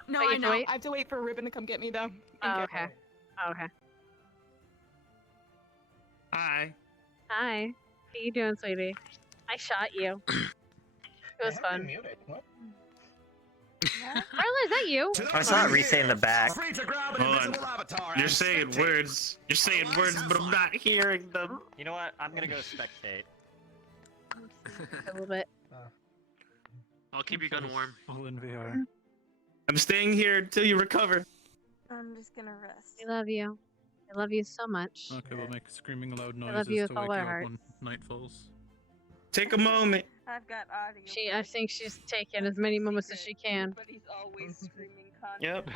No, you I have to know. wait? I have to wait for Ribbon to come get me though. Oh, okay. Oh, okay. Hi. Hi. How you doing, sweetie? I shot you. It was fun. Marla, is that you? I saw Rise in the back. Hold on. You're saying words. You're saying words, but I'm not hearing them. You know what? I'm gonna go spectate. A little bit. I'll keep your gun warm. Full in VR. I'm staying here until you recover. I'm just gonna rest. I love you. I love you so much. Okay, we'll make screaming loud I love noises you to with all wake our you up hearts. when night falls. Take a moment. I've got audio. I think she's taking as many moments as she can. But he's always screaming constantly. Yep.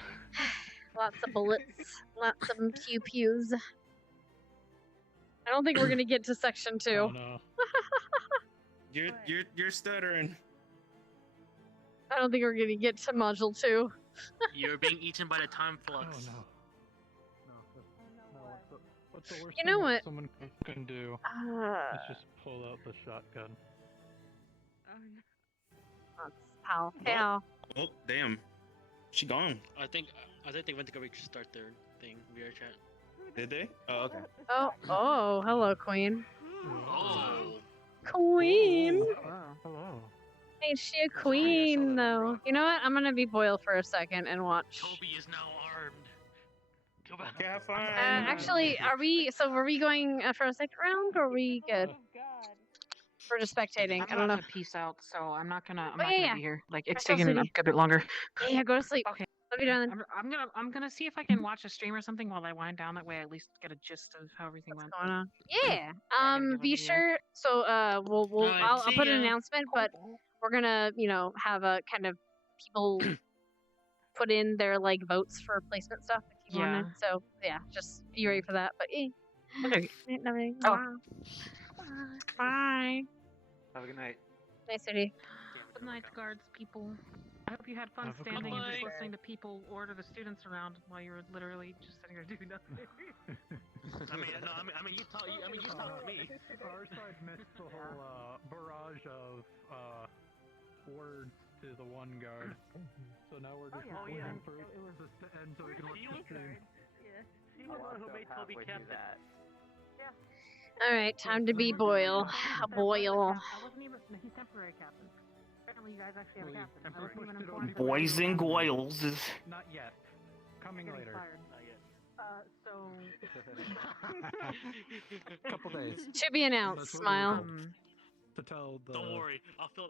Lots of bullets. Lots of pew pews. I don't think we're gonna get to section 2. Oh no. You're stuttering. I don't think we're gonna get to module 2. You're being eaten by the time flux. Oh no. What's the worst You know thing what? someone can do? Uh, is just pull out the shotgun. That's Pal. Hey, Al. Oh, damn. She gone. I think they went to go restart their thing. VR chat. Did they? Oh, okay. Oh, hello, Queen. Oh. Queen! Hello. Ain't she a queen, though? You know what? I'm gonna be Boyle for a second and watch. Toby is now armed. Go back. Okay, have fun. Actually, are we going for a second round, or are we good? We're just spectating. I don't know. Peace out. So I'm not gonna. I'm Oh, not yeah, gonna yeah. be here. Like Rest it's well, taking a sweetie. good bit longer. Yeah, go to sleep. Okay. Love you, darling. I'm gonna see if I can watch a stream or something while I wind down. That way, I at least get a gist of how everything went. Going on. Yeah. give Be a video. sure. So Alright, I'll see put an ya. announcement, but we're gonna have a kind of people put in their like votes for placement stuff if you Yeah. want. So yeah, just be ready for that. But Okay. nothing. Oh. Bye. Have a good night. Nice city. Good night, guards, people. I hope you had fun Have a good standing and just night. listening to people order the students around while you were literally just sitting there doing nothing. I mean, you talk to me. Our side missed the whole barrage of words to the one guard. So now we're just waiting for this to end so we can watch the stream. He was the one who made Toby captain. All right, time to be Boyle. Boyle. I wasn't even. He's temporary captain. Apparently, you guys actually have a captain. I wasn't even informed. Boys and Goyles is. Not yet. Coming Getting later. fired. So. Couple days. To be announced. That's what we Smile. were told. To tell the. Don't worry, I'll fill.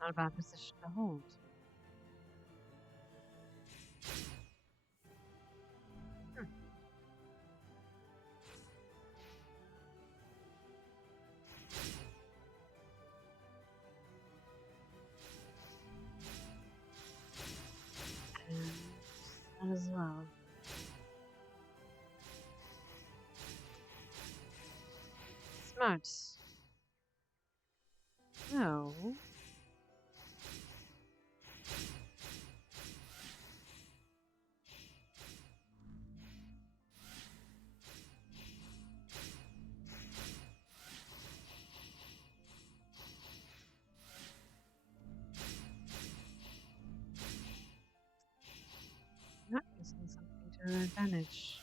Not a bad position to hold. And that as well. Smart. No. Not using something to their advantage.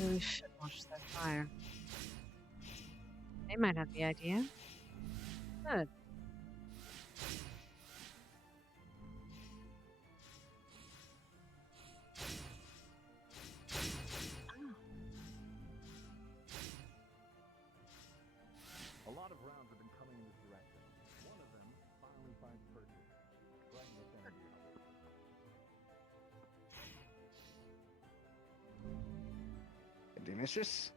Really should watch their fire. They might have the idea. Good. A lot of rounds have been coming in this direction. One of them finally finds purchase. Right in the center of your house. Dear mistress?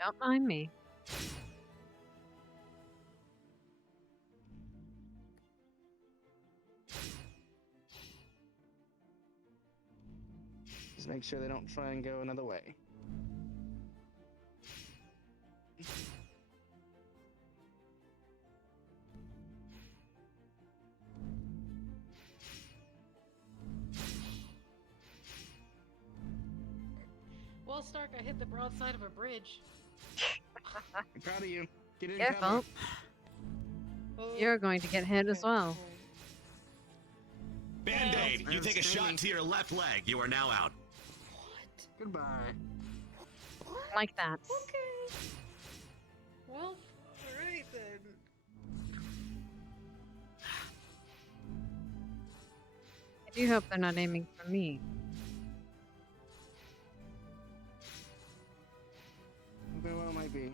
Don't mind me. Just make sure they don't try and go another way. Well, Stark, I hit the broadside of a bridge. I'm proud of you. Get in Careful. cover. You're going to get hit as well. Band-Aid, you take a shot to your left leg. You are now out. Goodbye. Like that. Okay. Well, alright then. I do hope they're not aiming for me. Very well might be.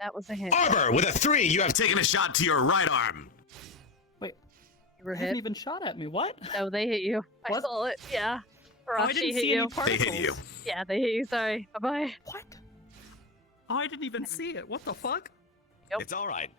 That was a hit. Arbor, with a 3, you have taken a shot to your right arm. Wait, you were they haven't hit. even shot at me. What? No, they hit you. I What? saw it. Yeah. Oh, I Arashi didn't hit see you. any particles. They hit you. Yeah, they hit you. Sorry. Bye bye. What? Oh, I didn't even see it. What the fuck? Nope. It's all right.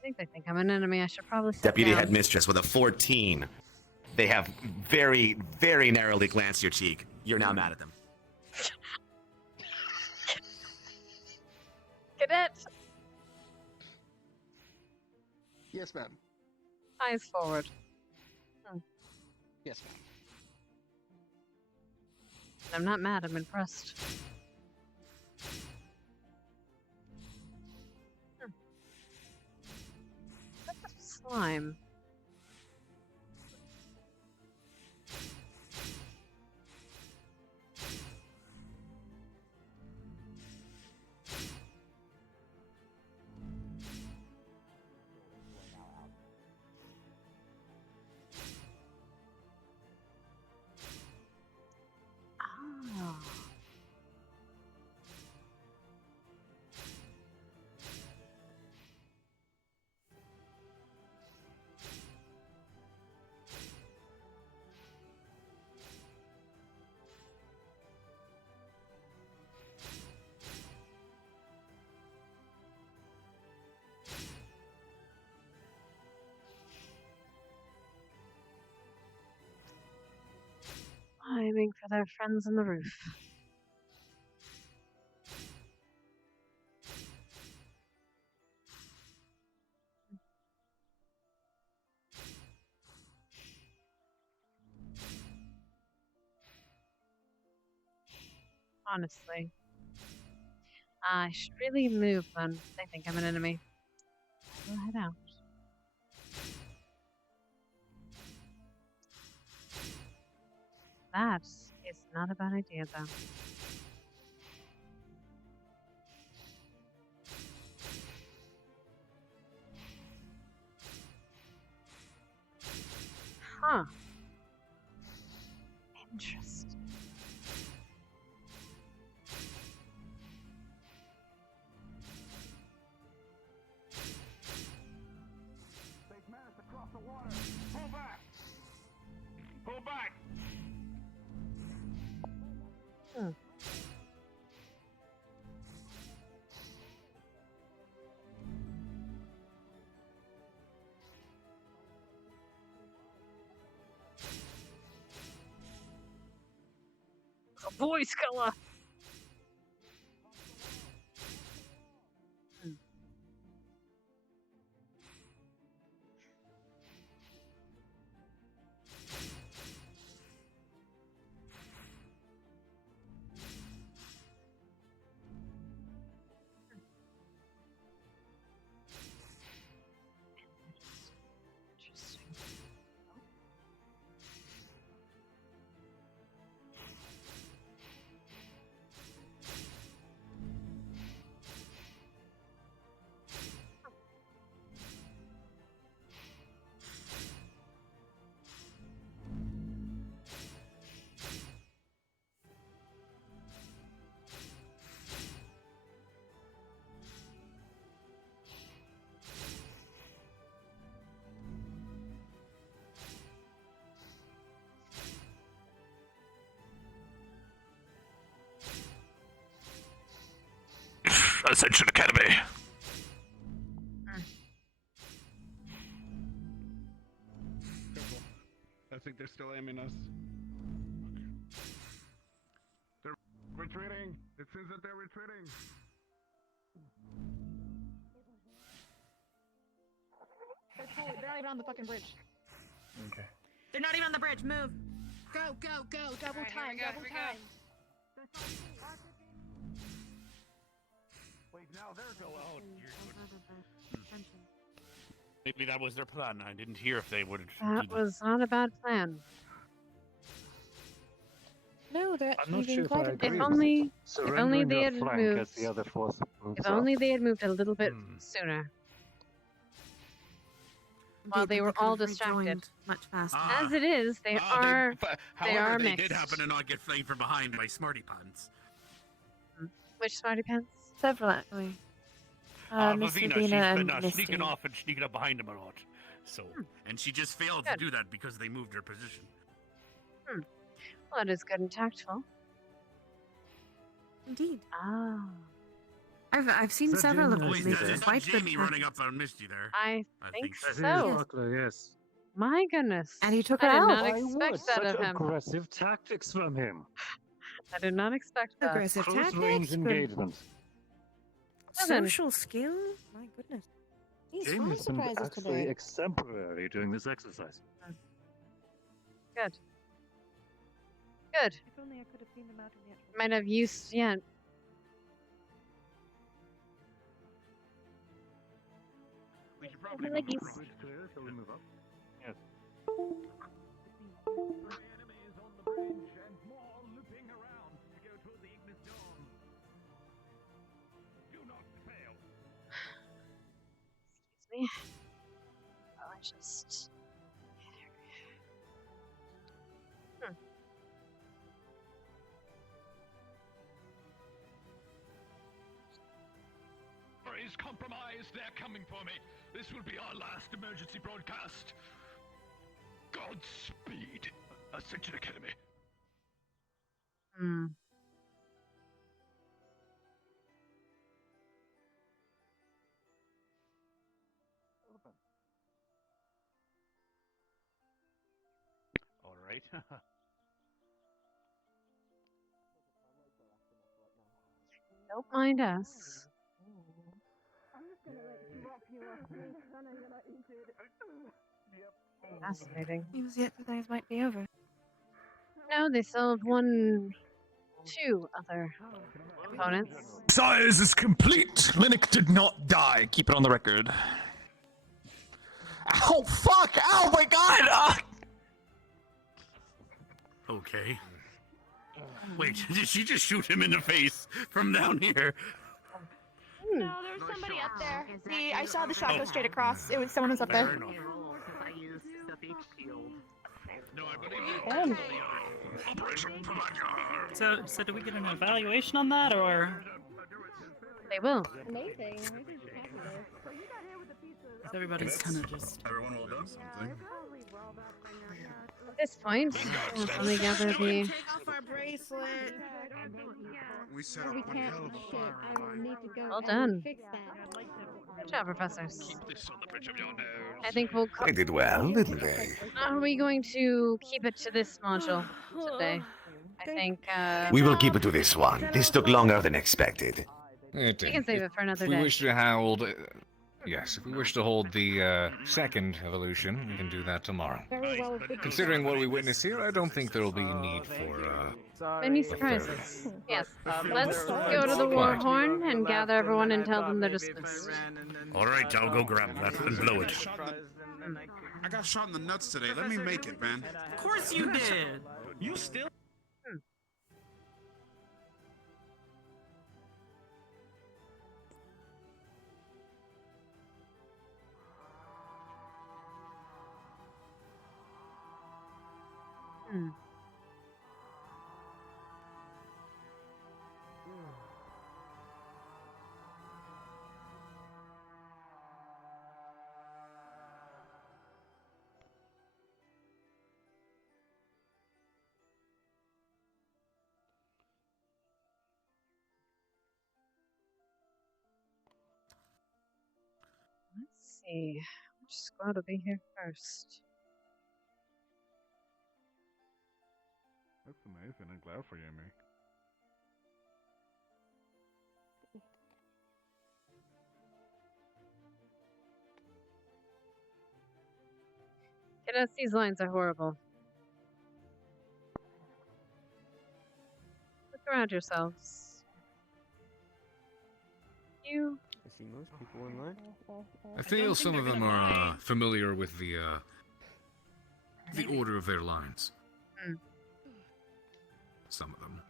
I think they think I'm an enemy. I should probably sit Deputy down. Headmistress with a 14. They have very, very narrowly glanced your cheek. You're now mad at them. Cadet! Yes, ma'am. Eyes forward. Yes, ma'am. I'm not mad. I'm impressed. What's the slime? Ah. Aiming for their friends on the roof. honestly. I should really move when they think I'm an enemy. I will head out. That is not a bad idea, though. Huh. Interesting. They've managed to cross the water. Pull back! Pull back! Hmm. A voice killer. Interesting. Ascension Academy. Careful. I think they're still aiming us. They're retreating. It seems that they're retreating. They're not even on the fucking bridge. Okay. They're not even on the bridge. Move. Go, go, go. Double time. Double time. Wait, now they're Oh, going. maybe that was their plan. I didn't hear if they would. That was not a bad plan. No, they're I'm not actually sure being if I quite agree. If only they had moved. as the other force moves If up. only they had moved a little bit sooner. While they were all distracted. Much faster. As it is, they are. However, they mixed. did happen to not get flanked from behind by smarty pants. Which smarty pants? Several actually. Miss Vivina, she's Vivina been and Misty. sneaking off and sneaking up behind them a lot. So, and she just failed to do that because they moved her position. Well, that is good and tactful. Indeed. Ah. I've seen Is that several of Jamie? them Is make that Is that quite good Jamie running up on Misty there? I think so. so. Yes. My goodness. And he took I her did out. not I expect would. that Such of him. aggressive tactics from him. I did not expect that. Aggressive Close tactics. range Good engagement. Well then. social skill. My goodness. These Jamie's been surprises actually today. exemplary during this exercise. Good. Good. If only I could have seen them out in the actual. Might have used, yeah. We should probably Like move you- across. Bridge clear, shall we move up? Yes. Enemies on the bridge and more looping around to go toward the Ignis Dome. Do not fail. Excuse me. Oh, I just. Is compromised. They're coming for me. This will be our last emergency broadcast. Godspeed, Ascension Academy. Hmm. All right. Don't mind us. I'm just gonna like drop you off me. I know you're not into it. Fascinating. It was yet that things might be over. No, they still have one 2 other opponents. Size is complete. Linux did not die. Keep it on the record. Ow, fuck! Ow, my god! Okay. Wait, did she just shoot him in the face from down here? No, there was somebody up there. See, I saw the shot go straight across. It was someone who's up there. So do we get an evaluation on that, or They will. Amazing. is everybody's kind of just? Everyone will do something. At this point, we'll only gather the. Take off our bracelet. We set We up one can't. hell of a Shit, fire. I will need to go Well and done. fix that. Good job, professors. This on the bridge of your nose. I think we'll. They did well, didn't they? Are we going to keep it to this module today? I think. We will keep it to this one. This took longer than expected. We can save it for another If we day. wish to hold, yes, if we wish to hold the second evolution, we can do that tomorrow. Very well. Considering what we witnessed here, I don't think there will be need for Many surprises. Yes. Let's go to the war horn and gather everyone and tell them they're dismissed. All right, I'll go grab that and blow it. I got shot in the nuts today. Let me make it, man. Of course you did. You still? Hmm. Let's see. Which squad will be here first? That's amazing. I'm glad for you, Amy. Cadets, these lines are horrible. Look around yourselves. You. I see most people in line. I feel some of them are familiar with the order of their lines. Hmm. Some of them.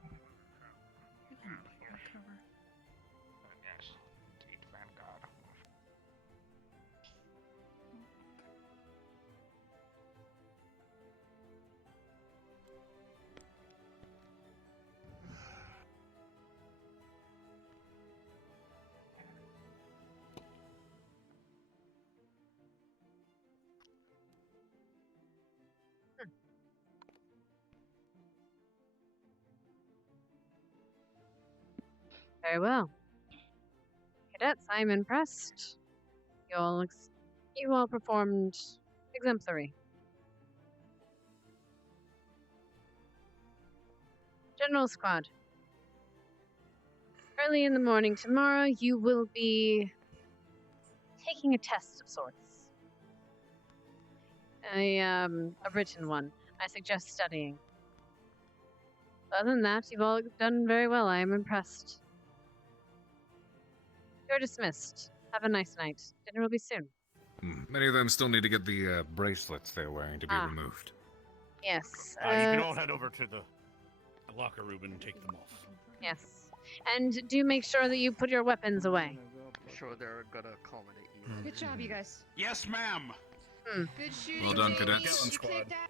Yes, indeed, Vanguard. Very well. Cadets, I'm impressed. You all performed exemplary. General Squad. Early in the morning tomorrow, you will be taking a test of sorts. A written one. I suggest studying. Other than that, you've all done very well. I am impressed. You're dismissed. Have a nice night. Dinner will be soon. Many of them still need to get the bracelets they're wearing to be removed. Yes. You can all head over to the locker room and take them off. Yes. And do make sure that you put your weapons away. Sure, they're gonna accommodate you. Good job, you guys. Yes, ma'am. Good shooting. Well done, cadets. You kicked ass.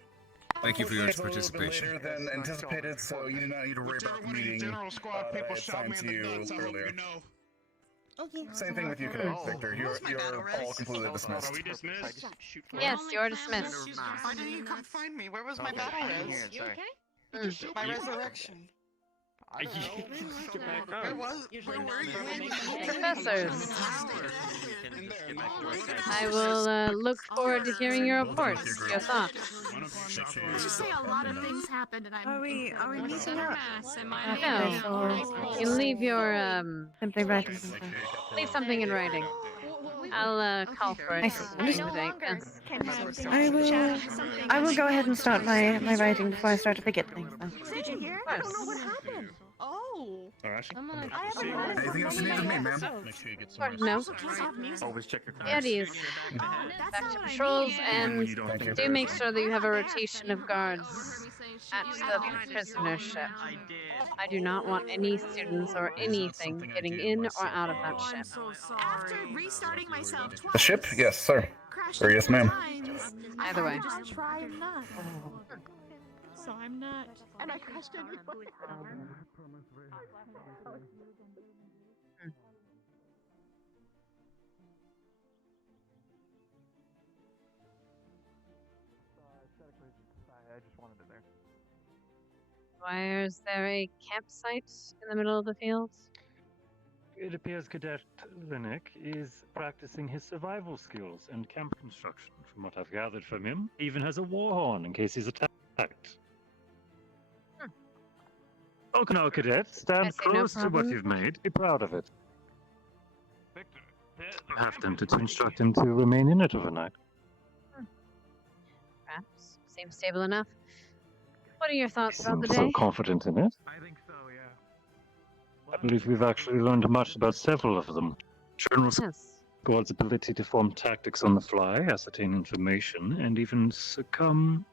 Thank you for your It's a little bit participation. later than anticipated, so you do not need to worry about the meeting General Squad that I people shot me assigned in to the you nuts. I hope earlier. you know. Okay. Same thing with you, Cadet Victor. You're all completely dismissed. Are we dismissed? Yes, you're dismissed. Why didn't you come find me? Where was my battle res? You okay? My resurrection. Where was? Where were you? Professors, I will look forward to hearing your reports, your thoughts. Let's just say a lot of things happened, and I'm. Are we meeting up? No, you leave your Simply writing leave something in writing. I'll call for it. I will go ahead and start my writing before I start to forget things. Then. Did you hear? I don't know what happened. Anything else you need of me, ma'am? Make sure you get some rest. No. Always check your At cards. ease. Back to patrols, and Thank do you. make sure that you have a rotation of guards at the prisoner ship. I do not want any students or anything getting in or out of that ship. After restarting myself twice. The ship? Yes, sir. Or yes, ma'am. Either way. I try not. So I'm not. And I crushed anyway. I just wanted it there. Why is there a campsite in the middle of the field? It appears Cadet Linnick is practicing his survival skills and camp construction. From what I've gathered from him, he even has a war horn in case he's attacked. Okay, now, Cadet, stand see no close to what problem. you've made. Be proud of it. I have tempted to instruct him to remain in it overnight. Perhaps. Seems stable enough. What are your thoughts about Seems the so day? confident in it. I think so, yeah. I believe we've actually learned much about several of them. General Yes. Squad's ability to form tactics on the fly, ascertain information, and even succumb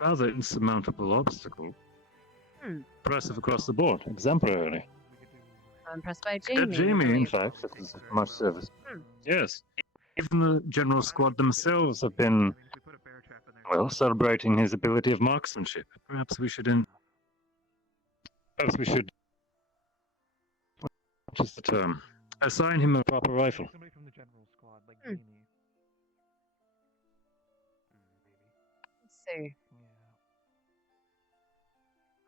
rather insurmountable obstacle. Impressive across the board, exemplary. I'm impressed by Cadet Jamie. I Jamie, in believe. fact, is of much service. Yes. Even the General Squad themselves have been, well, celebrating his ability of marksmanship. Perhaps we should what is the term? Assign him a proper rifle. Somebody from the general squad, like Jamie. Let's see.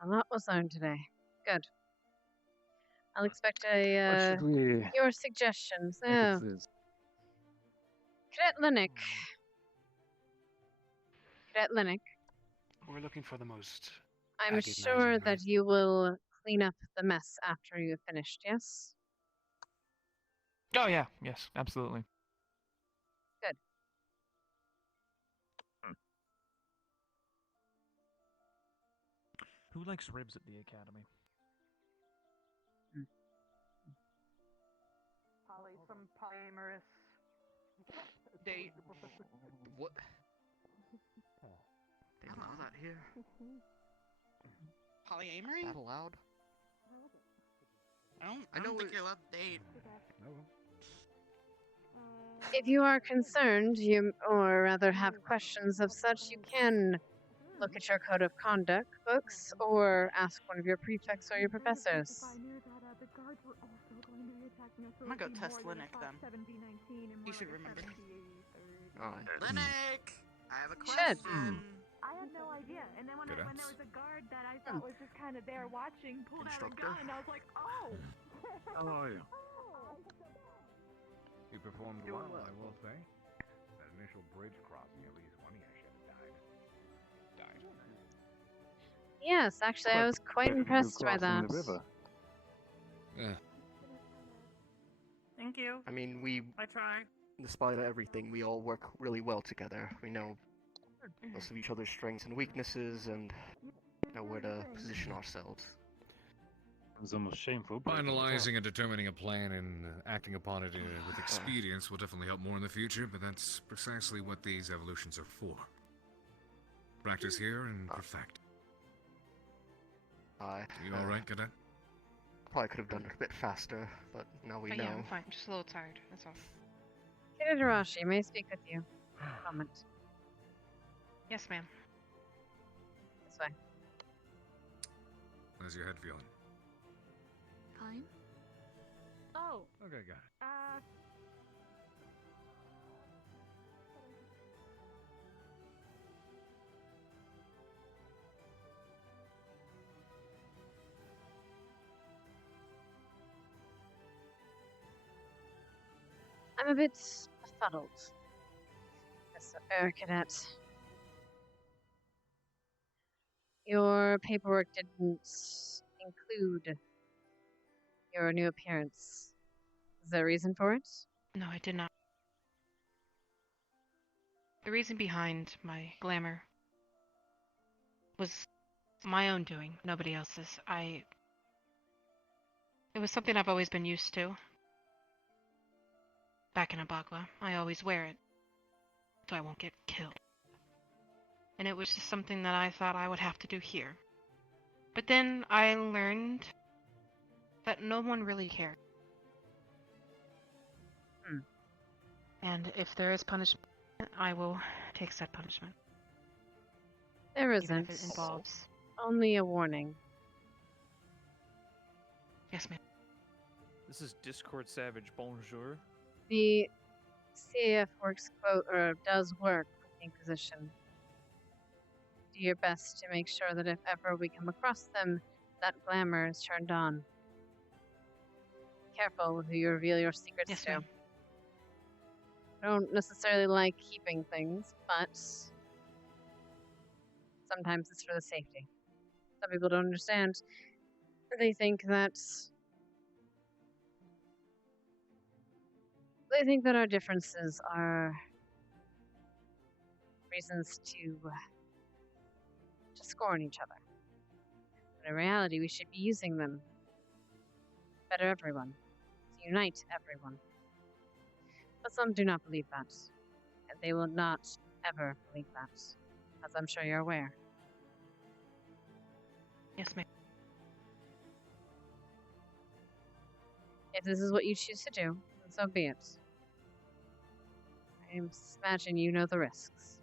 A lot was learned today. Good. I'll expect What should we your suggestions. make Oh, of this? Cadet Linnick. Cadet Linnick. We're looking for the most. I'm agonizing sure that you will clean up the mess after you've finished, yes? Oh yeah, yes, absolutely. Good. Who likes ribs at the academy? Polly, some polyamorous date. What? They allow that here? Polyamory? That allowed? I don't think you're allowed to date. If you are concerned, or rather have questions of such, you can look at your code of conduct books or ask one of your prefects or your professors. I'm gonna go test Linux then. You should remember. Linux! I have a Should. question. I had no idea. And then when there was a guard that I thought was just kind of there watching, pulled out a gun, and I was like, oh! Oh, yeah. You performed well, I will say. That initial bridge crossing, at least one of your ships died. Yes, actually, I was quite impressed by that. Thank you. I mean, we, I try. despite everything, we all work really well together. We know most of each other's strengths and weaknesses, and know where to position ourselves. It was almost shameful. but- Finalizing and determining a plan and acting upon it with expedience will definitely help more in the future, but that's precisely what these evolutions are for. Practice here and perfect. You alright, Cadet? Probably could have done it a bit faster, but now we know. Yeah, I'm fine. Just a little tired. That's all. Cadet Arashi, may I speak with you? Comment. Yes, ma'am. This way. How's your head feeling? Fine. Oh. Okay, got it. I'm a bit befuddled. Cadet. Your paperwork didn't include your new appearance. Is there a reason for it? No, I did not. The reason behind my glamour was my own doing, nobody else's. It was something I've always been used to. Back in Abagua, I always wear it, so I won't get killed. And it was just something that I thought I would have to do here. But then I learned that no one really cared. And if there is punishment, I will take said punishment. There Even isn't. if it involves... Only a warning. Yes, ma'am. This is Discord Savage. Bonjour. The CAF works does work with the Inquisition. Do your best to make sure that if ever we come across them, that glamour is turned on. Careful with who you reveal your secrets to. I don't necessarily like keeping things, but sometimes it's for the safety. Some people don't understand. They think that our differences are reasons to scorn each other. But in reality, we should be using them to better everyone, to unite everyone. But some do not believe that, and they will not ever believe that, as I'm sure you're aware. Yes, ma'am. If this is what you choose to do, then so be it. I imagine you know the risks.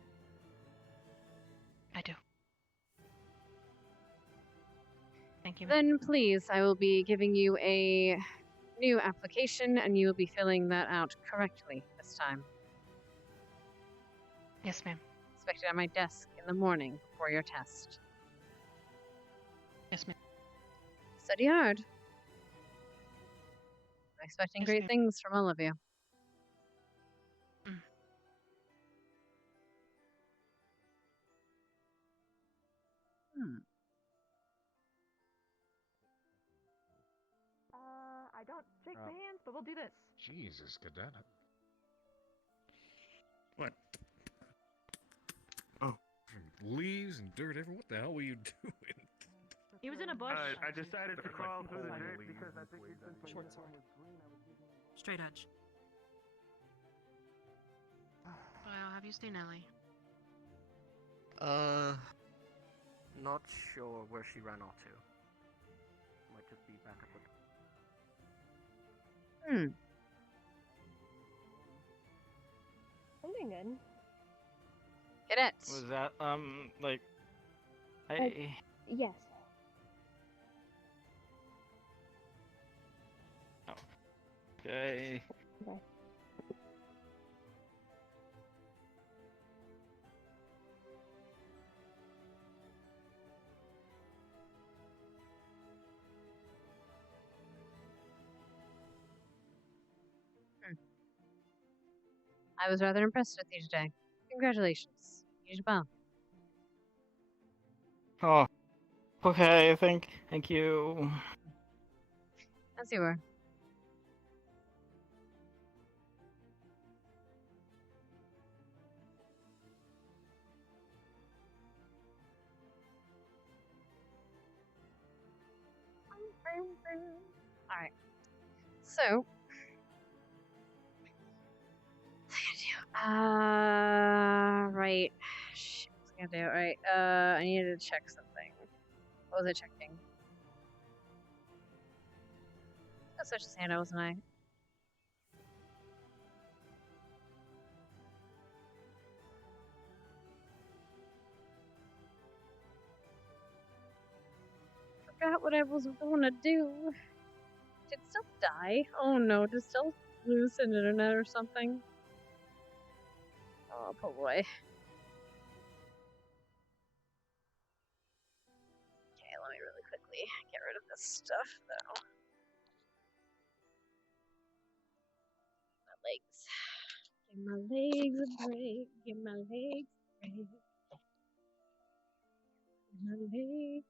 I do. Thank you. Then please, I will be giving you a new application, and you will be filling that out correctly this time. Yes, ma'am. Expect it at my desk in the morning before your test. Yes, ma'am. Study hard. I'm expecting Yes, great ma'am. things from all of you. I don't shake the hands, but we'll do this. Jesus, cadet. What? Oh. Leaves and dirt everywhere. What the hell were you doing? He was in a bush. I decided to crawl through the dirt because I think Short sword. Straight edge. Well, have you seen Ellie? Not sure where she ran off to. Might just be back up with. I'm doing good. Cadet. Was that, like... Hey... Yes. Okay... Okay. I was rather impressed with you today. Congratulations. You did well. Oh. Okay, thank you. As you were. Alright. So. Right. Shit, what was I gonna do? Right. I needed to check something. What was I checking? I was such a Santa, wasn't I? Forgot what I was going to do. Did Stealth die? Oh no, did Stealth lose an internet or something? Oh, poor boy. Okay, let me really quickly get rid of this stuff, though. My legs. Give my legs a break. Give my legs a break. Give my legs a break.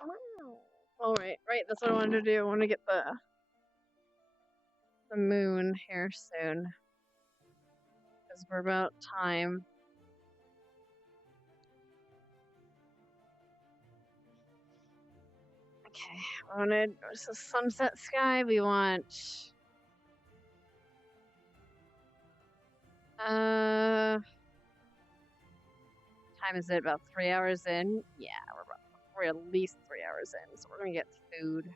Wow. Alright, right, that's what I wanted to do. I want to get the moon here soon. Because we're about time. Okay, I wanted a sunset sky. We want. Time is it? About 3 hours in? Yeah, we're at least 3 hours in, so we're gonna get food.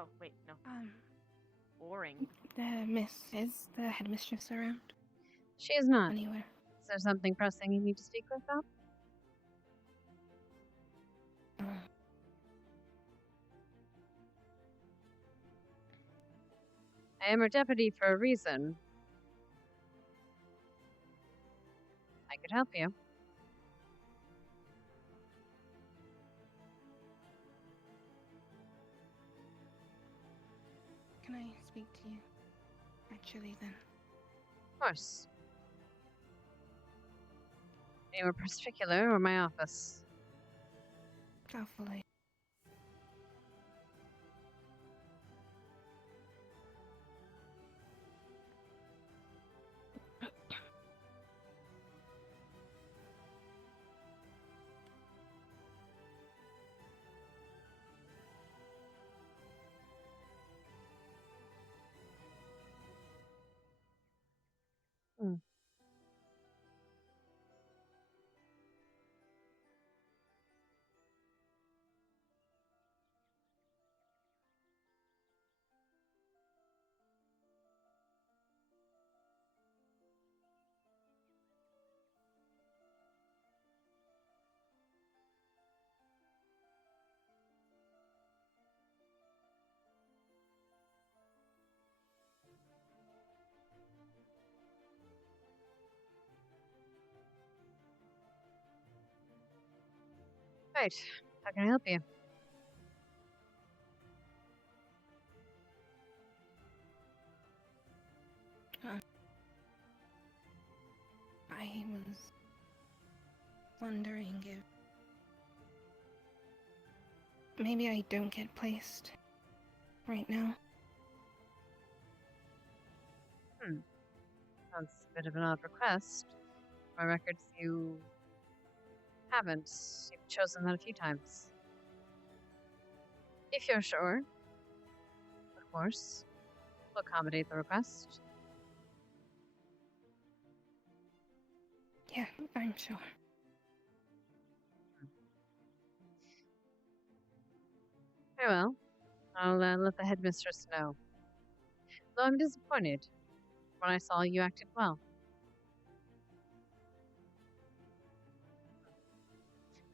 Oh, wait, no. Boring. Is the headmistress around? She is not. Anywhere. Is there something pressing you need to speak with about? I am her deputy for a reason. I could help you. Can I speak to you? Actually, then. Of course. Anywhere particular or my office? I'll follow you. Right. How can I help you? I was wondering if maybe I don't get placed right now. Sounds a bit of an odd request. My records, you haven't. You've chosen that a few times. If you're sure, of course, we'll accommodate the request. Yeah, I'm sure. Very well. I'll let the headmistress know. Though I'm disappointed. When I saw you acted well.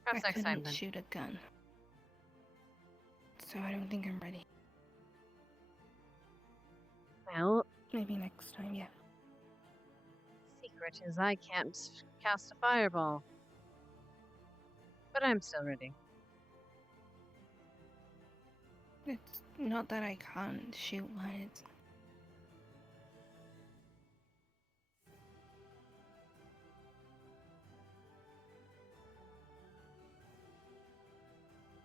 Perhaps I next time couldn't then. shoot a gun, so I don't think I'm ready. Well, maybe next time, yeah. Secret is I can't cast a fireball. But I'm still ready. It's not that I can't shoot one, it's...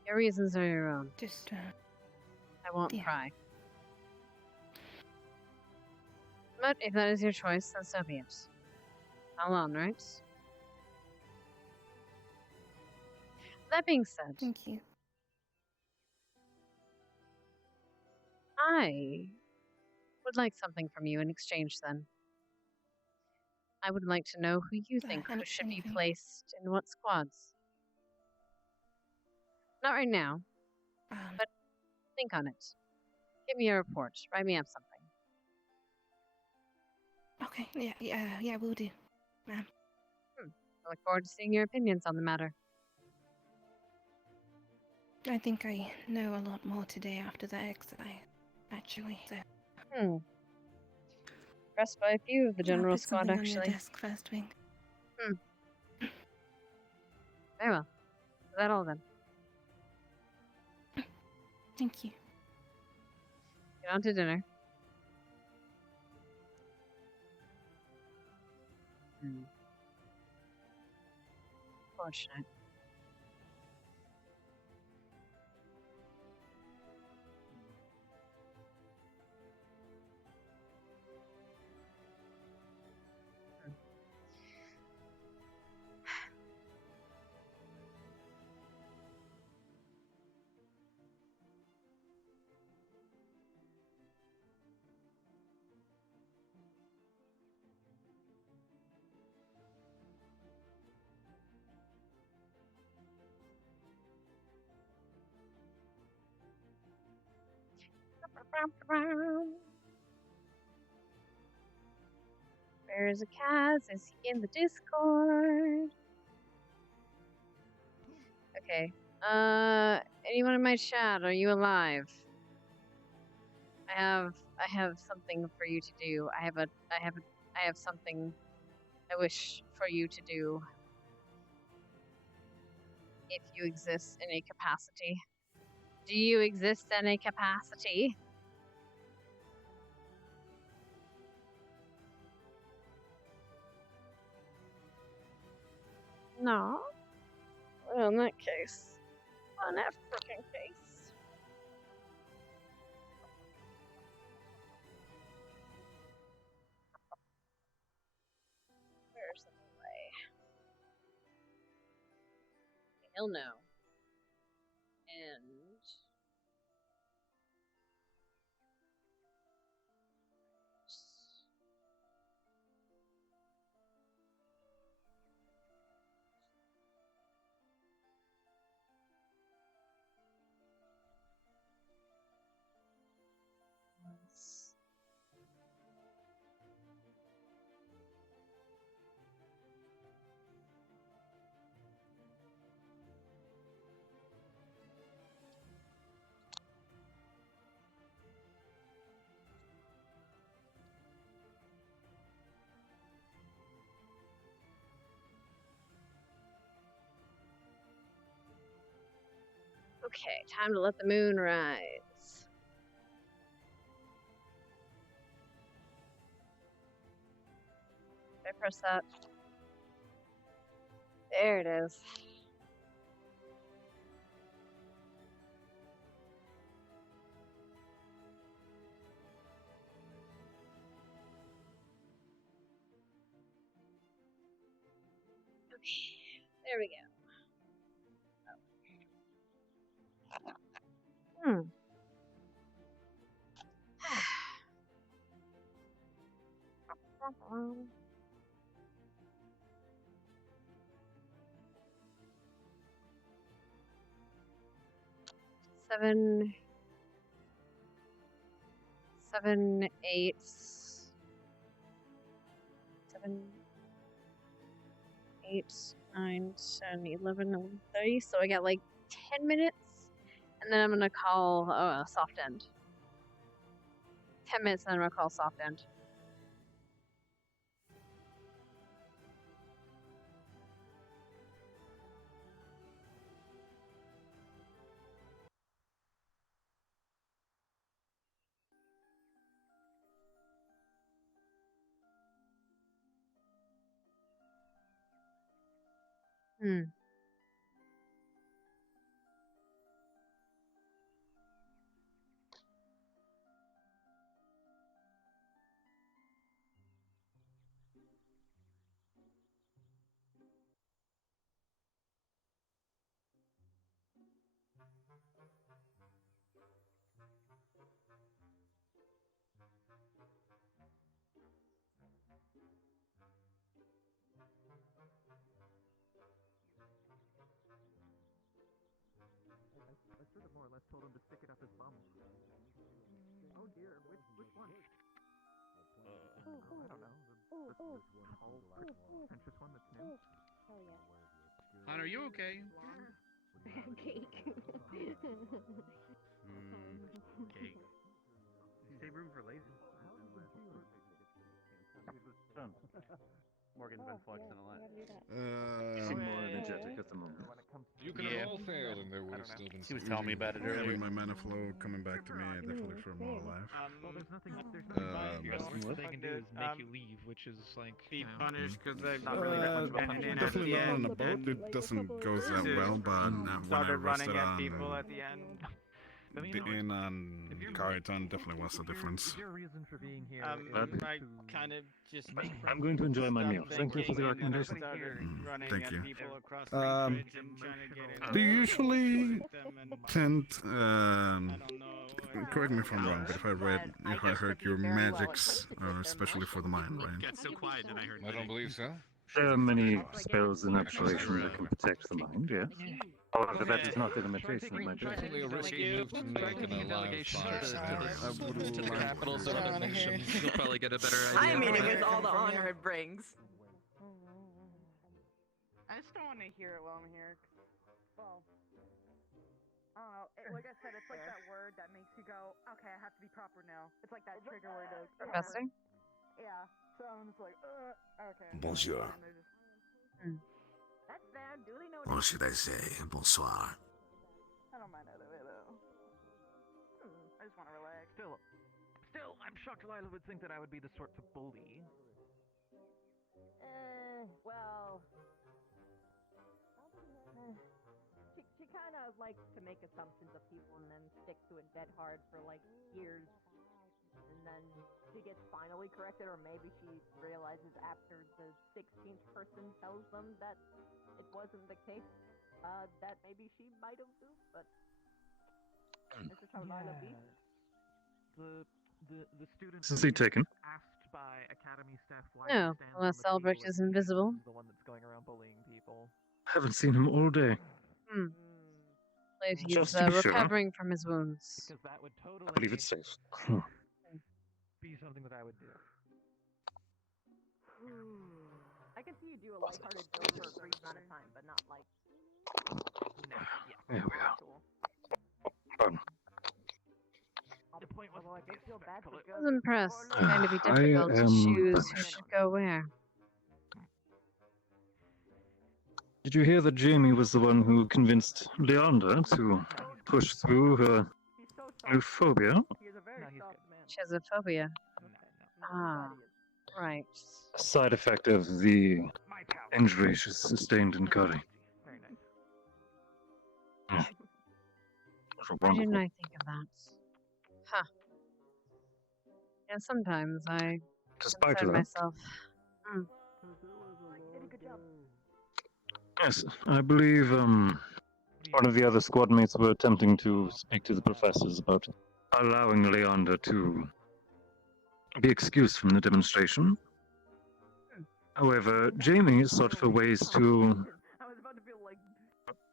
Your reasons are your own. Just, I won't pry. But if that is your choice, then so be it. How long, right? That being said... Thank you. I would like something from you in exchange, then. I would like to know who you think who should be placed in what squads. Not right now, but think on it. Give me a report. Write me up something. Okay, yeah, we'll do, ma'am. I look forward to seeing your opinions on the matter. I think I know a lot more today after the exit, actually, so... Impressed by a few of the general I'll put squad, something actually. on your desk first, Wing. Very well. Is that all, then? Thank you. Get on to dinner. Fortunate. Where's a Kaz? Is he in the Discord? Okay. Anyone in my chat? Are you alive? I have something for you to do. I have something I wish for you to do. If you exist in a capacity. Do you exist in a capacity? No. Well, in that case. In that freaking case. Where's the delay? He'll know. And okay, time to let the moon rise. Did I press that? There it is. Okay, there we go. Hmm. 7, 8, 7, 8, 9, 10, 11, 30. So I got like 10 minutes, and then I'm gonna call soft end. 10 minutes, and then I'm gonna call soft end. Hmm. I should have more or less told him to stick it up his bum. Oh dear, which one? I don't know. The tall, pretentious one that's new. Hell yeah. Hon, are you okay? Cake. Cake. Save room for lazy. Morgan's been flexing a lot. Seem more energetic at the moment. When it comes You can have all failed, and there will have still been. He was telling me about it earlier. Having my mana flow coming back to me, I definitely feel more alive. Well, there's nothing They can do is make you leave, which is like be punished because they not really that much of a punishment. Definitely not on the boat. It doesn't go that well, but when I started rested running at on people at the end. the inn on Kariton, definitely was a difference. Your reason for being here I kind of just. I'm going to enjoy my meal. Thank you for the recommendation. Thank you. Across the bridge and trying to get in. Do you usually tend, correct me if I'm wrong, but if I heard your magics, especially for the mind, right? Got so quiet that I heard. I don't believe so. There are many spells in Absolution that can protect the mind, yes. However, that is not the limitation of my Definitely a risky move to make in a live fire scenario. To the capitals of other nations, you'll probably get a better idea. I mean it with all the honor it brings. I just don't want to hear it while I'm here. Well, I don't know. Like I said, it's like that word that makes you go, okay, I have to be proper now. It's like that trigger word. Professor? Yeah. So I'm just like, okay. Bonjour. That's fair. Duly noted. Or should I say, bonsoir? I don't mind either way though. I just want to relax. Still, I'm shocked Lila would think that I would be the sort to bully. Well, she kind of likes to make assumptions of people and then stick to it dead hard for like years. And then she gets finally corrected, or maybe she realizes after the 16th person tells them that it wasn't the case, that maybe she might have too, but this is how Lila be. The students Is he taken? asked by Academy staff why No, he stands unless on the Albrecht table is invisible. the one that's going around bullying people. Haven't seen him all day. Believe he's Just to be sure. recovering from his wounds. Because that would totally I believe it's safe. be something that I would do. I can see you do a lighthearted joke for a brief amount of time, but not like. There we are. The point was, I did feel bad for I was impressed. It's going to be I difficult to am choose who punished. should go where. Did you hear that Jamie was the one who convinced Leander to push through her new phobia? She has a phobia. Ah, right. A side effect of the injury she sustained in Curry. Why didn't I think of that? Huh. Yeah, sometimes I Despite concern that. myself. Yes, I believe one of the other squad mates were attempting to speak to the professors about allowing Leander to be excused from the demonstration. However, Jamie sought for ways to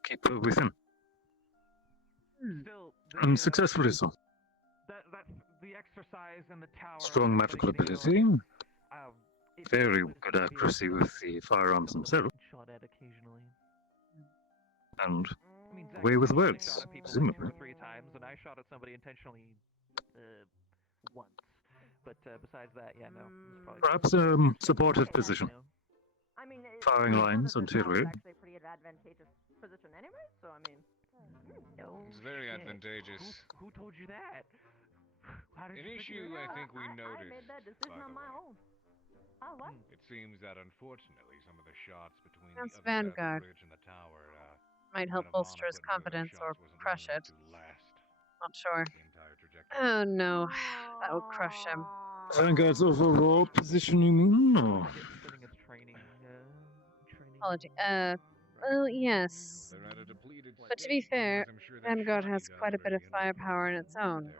keep her within. Unsuccessfully so. The exercise and the tower. Strong magical ability, very good accuracy with the firearms themselves, Shot at occasionally. and I mean, way with Zach words, shot at people presumably. 3 times, and I shot at somebody intentionally once. But besides that, yeah, no. It's probably Perhaps a supportive position. I mean, Firing lines, artillery. It's actually a pretty advantageous position anyway, so I mean. No. It's very advantageous. Who told you that? How did An you figure issue it I out? think we I noticed, made that by decision on the my way. own. Oh, what? It seems that unfortunately some of the shots between That's the other side of the Vanguard. bridge and the tower Might help kind of bolster his mana put into those confidence or shots wasn't crush long it. enough to last Not sure. the entire trajectory. Oh no, that would crush him. Vanguard's overall position, you mean? Or? Apology. Well, yes. They're at a depleted But to be state, fair, I'm sure that Vanguard shot has you guys quite a bit of already firepower in its own.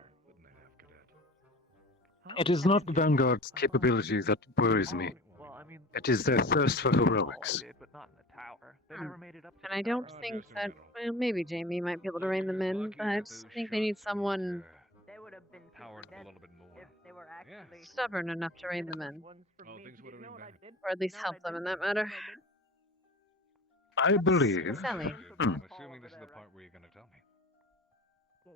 It is not Vanguard's capability that worries me. It is their thirst for heroics. And I don't think that, well, maybe Jamie might be able to rein them in, but I just think they need someone They would have been powered a little bit more. if they were actually stubborn enough to rein them in. Oh, things would have been better. Or at least help them in that matter. I believe. Sally. I'm assuming this is the part where you're gonna tell me. Yeah.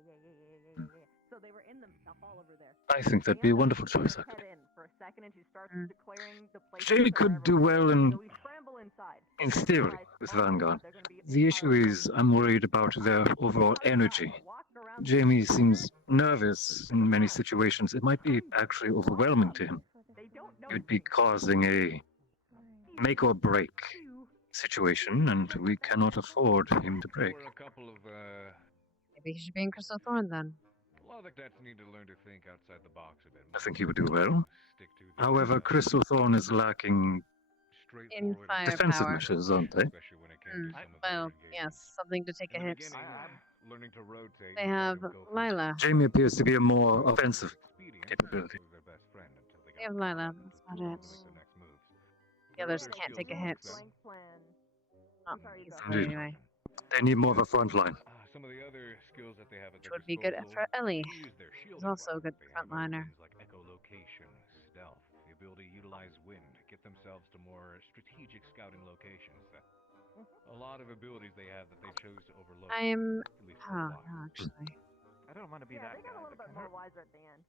So they were in the hall over there. I think that'd be a wonderful choice. Head in for a second, and she starts declaring the place. Jamie could do well in So we scramble inside. theory with Vanguard. The issue is, I'm worried about their overall energy. Jamie seems nervous in many situations. It might be actually overwhelming to him. It would be causing a make or break situation, and we cannot afford him to break. For a couple of, Maybe he should be in Crystal Thorn then. a lot of the cadets need to learn to think outside the box a bit. I think he would do well. However, Crystal Thorn is lacking In defensive firepower. measures, aren't they? Well, yes, something to take a hit. Learning to rotate. They have Lila. Jamie appears to be a more offensive capability. They have Lila. That's about it. The others can't take a hit. Not easily, anyway. They need more of a front line. Some of the other skills that they have at Which would be good for Ellie. Who's also a good frontliner. like echolocation, stealth, the ability to utilize wind, get themselves to more strategic scouting locations. A lot of abilities they have that they chose to overlook. I'm. At least for a Oh, while. no, actually. I don't want to be that guy. A little bit more wiser at the end.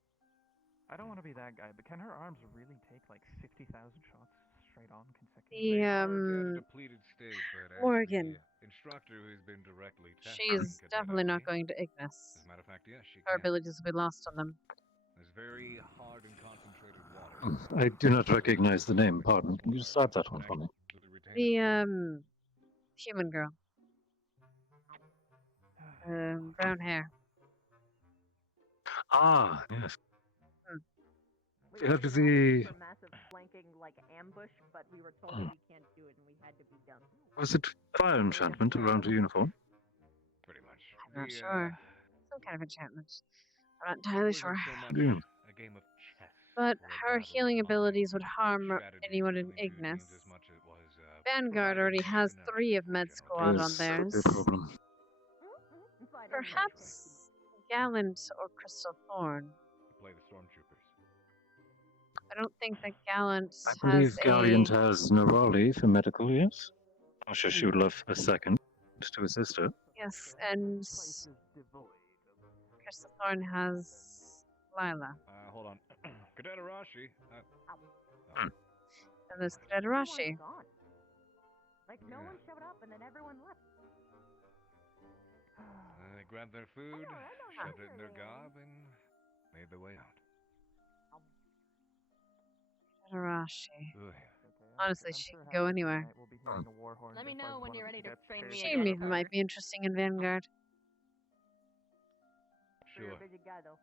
I don't want to be that guy, but can her arms really take like 50,000 shots straight on consecutively? The, Depleted state, but as Morgan. the instructor who's been directly tested She's could definitely not going to Ignis. As a matter of fact, yes, she Her can. abilities will be lost on them. There's very hard and concentrated water. I do not recognize the name, pardon. Can you start that one for me? The, human girl. Brown hair. Ah, yes. We How were does trying he... for massive flanking like ambush, but we were told that we can't do it and we had to be done. Was it fire enchantment around her uniform? Pretty much. I'm not sure. Some kind of enchantment. I'm not entirely sure. Yeah. A game of chess. But her healing abilities would harm anyone in Ignis. Vanguard already has 3 of Med Squad on Yes, theirs. no problem. Perhaps Gallant or Crystal Thorn. Play the stormtroopers. I don't think that Gallant I believe has Galliant has Nerali for medical, yes? I'm sure she would love a second to assist her. Yes, and Crystal Thorn has Lila. Hold on. Cadet Arashi. And there's Cadet Arashi. Like no one showed up and then everyone left. They grabbed their food, shoved it in their gob, and made their way out. Arashi. Honestly, she can go anywhere. Let me know when you're ready to train me. She even might be interesting in Vanguard. Sure. You're a busy guy though.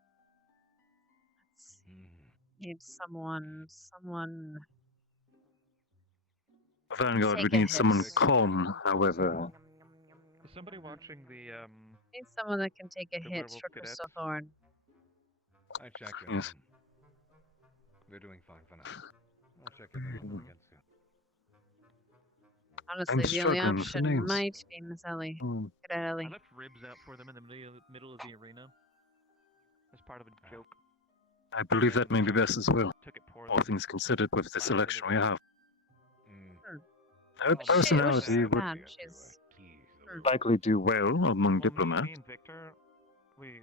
Need someone. Vanguard Take would a need hit. someone calm, however. Is somebody watching the Need someone that can take a The hit werewolf for cadet? Crystal Thorn. I checked in. Yes. They're doing fine for now. I'll check in with them again soon. Honestly, I'm the only struggling with the option names. might be Miss Ellie. Cadet I Ellie. left ribs out for them in the middle of the arena as part of a joke. I believe that may be best as well. Took it poorly. All things considered with the selection we have. Her She- personality would bad. She's likely do well among Me diplomats. and Victor, we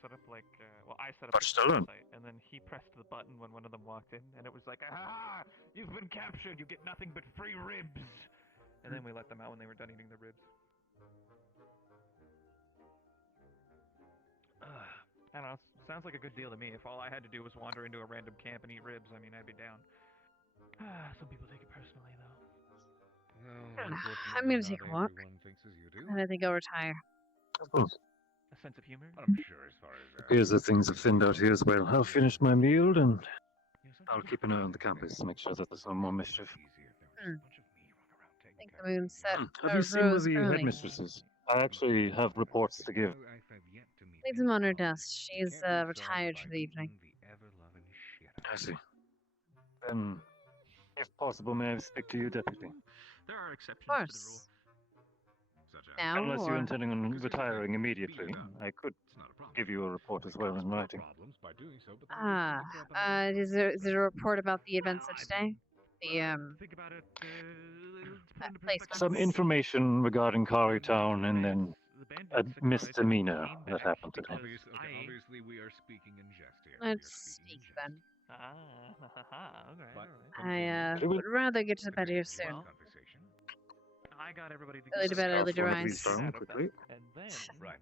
set up like well, I set up Much the to learn. site, and then he pressed the button when one of them walked in, and it was like, "Ah, you've been captured. You get nothing but free ribs." And then we let them out when they were done eating the ribs. I don't know. Sounds like a good deal to me. If all I had to do was wander into a random camp and eat ribs, I mean, I'd be down. Some people take it personally, though. I'm gonna take a walk. And I think I'll retire. Of course. A sense of humor. I'm sure as far as Appears that things have thinned out here as well. I'll finish my meal and I'll keep an eye on the campus to make sure that there's no more mischief. I think the moon set Have you seen rose the early. headmistresses? I actually have reports to give. Leave them on her desk. She's retired for the evening. I see. Then, if possible, may I speak to you, Deputy? There are exceptions Of course. Now Unless or you're intending on retiring immediately, I could give you a report as well in writing. is there a report about the events of today? The placement. Some information regarding Kari Town and then a misdemeanor that happened today. Obviously, we are speaking in jest here. Let's speak then. Okay. I would rather get to bed here soon. I got everybody to Early to bed, early to One of rise. these down quickly. And then Right.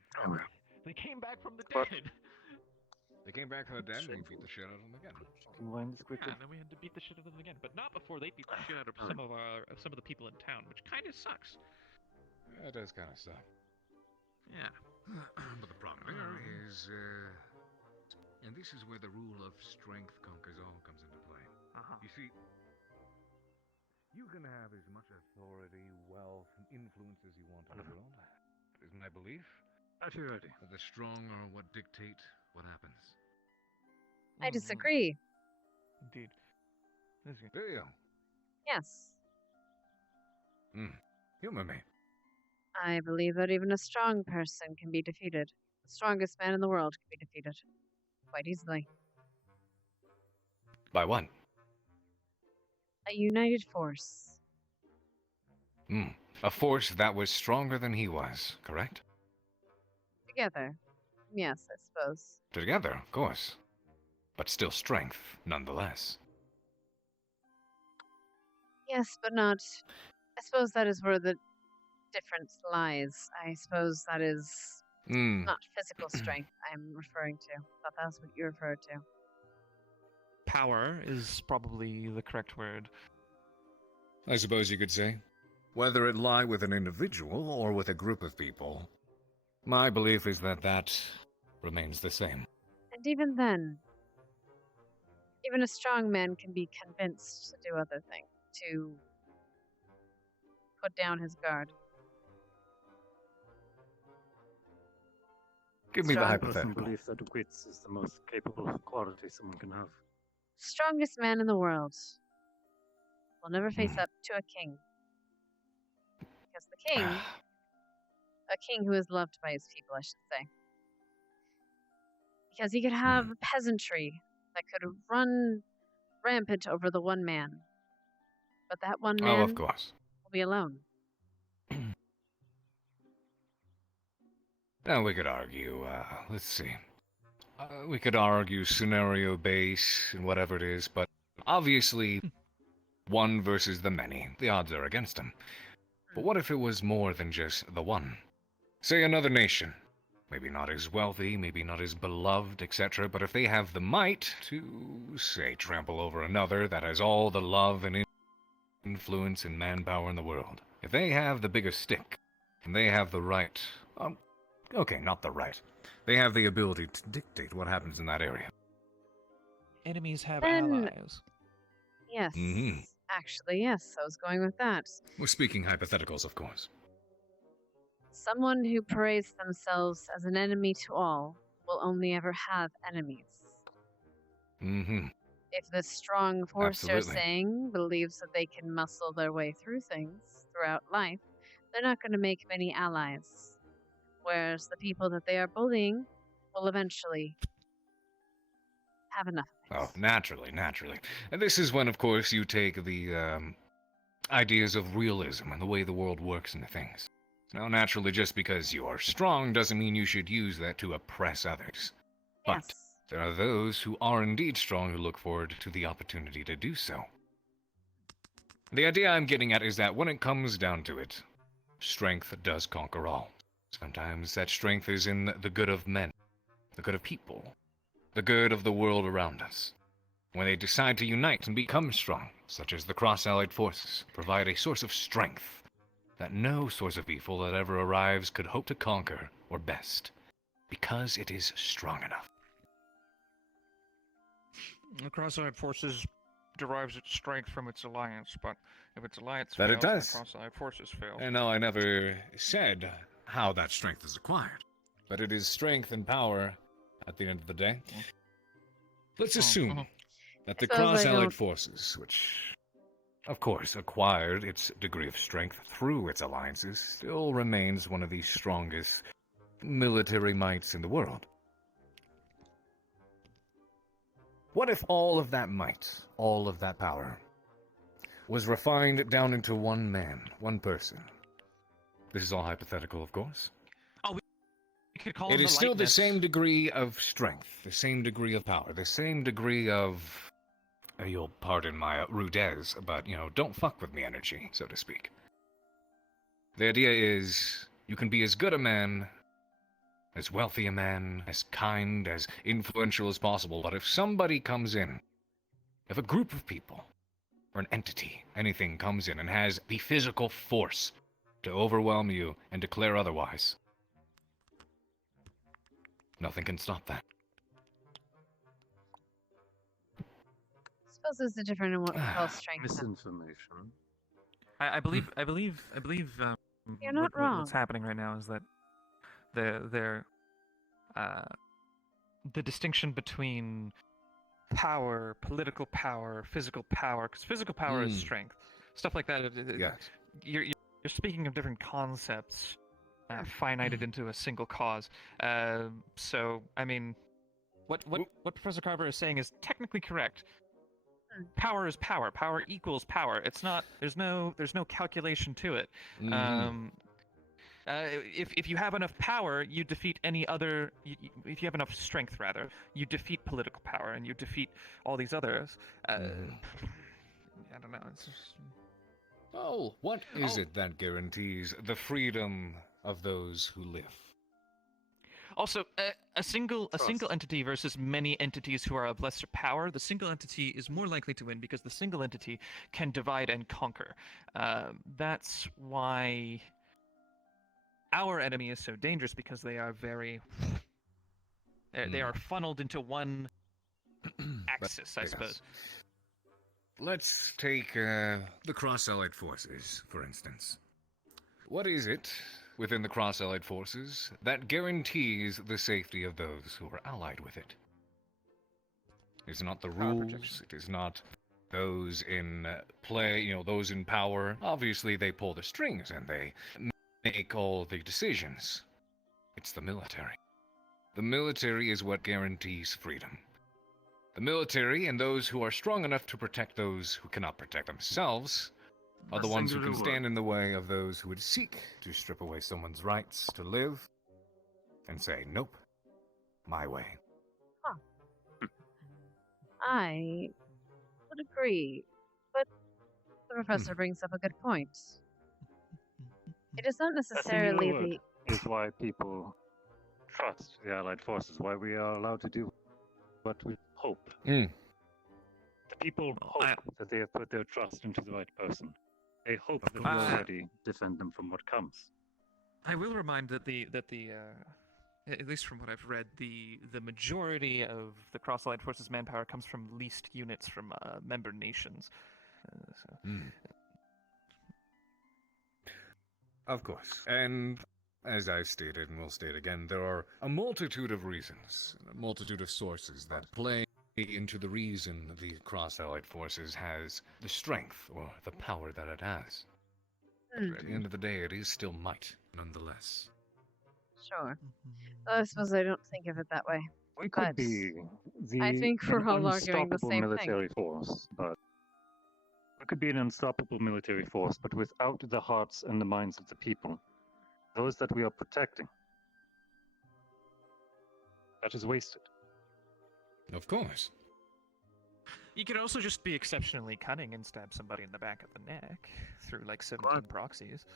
they came back from the But- dead. They came back from the dead and we beat the shit out of them again. Combine this Yeah, quickly. and then we had to beat the shit out of them again, but not before they beat the shit out of some of the people in town, which kind of sucks. That does kind of suck. Yeah. But the problem there is, and this is where the rule of strength conquers all comes into play. You see, you can have as much authority, wealth, and influence as you want in the world. It is my belief At your ready. that the strong are what dictate what happens. I disagree. Indeed. Do you? Yes. Humor me. I believe that even a strong person can be defeated. The strongest man in the world can be defeated. Quite easily. By what? A united force. A force that was stronger than he was, correct? Together. Yes, I suppose. Together, of course. But still strength, nonetheless. Yes, but not. I suppose that is where the difference lies. I suppose that is not physical strength I'm referring to. I thought that was what you referred to. Power is probably the correct word. I suppose you could say. Whether it lie with an individual or with a group of people, my belief is that that remains the same. And even then, even a strong man can be convinced to do other things, to put down his guard. Give me the Strong hypothetical. Belief that wits is the most capable quality someone can have. Strongest man in the world will never face up to a king. Because the king, a king who is loved by his people, I should say. Because he could have a peasantry that could run rampant over the one man. But that one man Oh, of course. will be alone. Now we could argue, let's see. We could argue scenario base and whatever it is, but obviously, one versus the many, the odds are against him. But what if it was more than just the one? Say another nation. Maybe not as wealthy, maybe not as beloved, etc., but if they have the might to, say, trample over another that has all the love and influence and manpower in the world. If they have the biggest stick, and they have the right, okay, not the right. They have the ability to dictate what happens in that area. Enemies have Then- allies. Yes. Actually, yes, I was going with that. We're speaking hypotheticals, of course. Someone who parades themselves as an enemy to all will only ever have enemies. If the strong force they're Absolutely. saying believes that they can muscle their way through things throughout life, they're not going to make many allies. Whereas the people that they are bullying will eventually have enough. Oh, naturally. And this is when, of course, you take the ideas of realism and the way the world works into things. Now, naturally, just because you are strong doesn't mean you should use that to oppress others. But there are those who are indeed strong who look forward to the opportunity to do so. The idea I'm getting at is that when it comes down to it, strength does conquer all. Sometimes that strength is in the good of men, the good of people, the good of the world around us. When they decide to unite and become strong, such as the cross-allied forces, provide a source of strength that no source of evil that ever arrives could hope to conquer, or best, because it is strong enough. The Cross-Eyed Forces derives its strength from its alliance, but if its alliance That fails, it does. the Cross-Eyed Forces fail. And no, I never said how that strength is acquired. But it is strength and power at the end of the day. Let's assume that the Sounds like cross-allied a- forces, which, of course, acquired its degree of strength through its alliances, still remains one of the strongest military mights in the world. What if all of that might, all of that power, was refined down into one man, one person? This is all hypothetical, of course. You could call It him is the still the lightness. same degree of strength, the same degree of power, the same degree of, you'll pardon my rudez, but, don't fuck with me energy, so to speak. The idea is you can be as good a man, as wealthy a man, as kind, as influential as possible, but if somebody comes in, if a group of people, or an entity, anything comes in and has the physical force to overwhelm you and declare otherwise, nothing can stop that. I suppose it's a different in what we call strength. Misinformation. I believe You're not wrong. what's happening right now is that the distinction between power, political power, physical power, because physical power is strength, stuff like that. Yes. You're speaking of different concepts, finited into a single cause. So I mean, what Professor Carver is saying is technically correct. Power is power. Power equals power. It's not. There's no calculation to it. If you have enough power, you defeat any other. If you have enough strength, rather, you defeat political power and you defeat all these others. I don't know. It's just... Oh, what is it that guarantees the freedom of those who live? Also, a single entity versus many entities who are of lesser power, the single entity is more likely to win because the single entity can divide and conquer. That's why our enemy is so dangerous, because they are very... They are funneled into one axis, I suppose. Let's take the Cross-Allied Forces, for instance. What is it within the Cross-Allied Forces that guarantees the safety of those who are allied with it? It's not the rules, it is not those in play, those in power. Obviously, they pull the strings and they make all the decisions. It's the military. The military is what guarantees freedom. The military and those who are strong enough to protect those who cannot protect themselves are the ones who can stand in the way of those who would seek to strip away someone's rights to live and say, nope, my way. Huh. I would agree, but the professor brings up a good point. It is not necessarily the... is why people trust the Allied forces, why we are allowed to do what we hope. The people hope that they have put their trust into the right person. They hope that we already defend them from what comes. I will remind that the at least from what I've read, the majority of the Cross-Allied Forces manpower comes from leased units from member nations. Of course. And as I've stated and will state again, there are a multitude of reasons, a multitude of sources that play into the reason the Cross-Allied Forces has the strength or the power that it has. At the end of the day, it is still might, nonetheless. Sure. Well, I suppose I don't think of it that way. We could be I think we're all arguing the same military thing. force, but we could be an unstoppable military force, but without the hearts and the minds of the people, those that we are protecting, that is wasted. Of course. You could also just be exceptionally cunning and stab somebody in the back of the neck through like 17 proxies.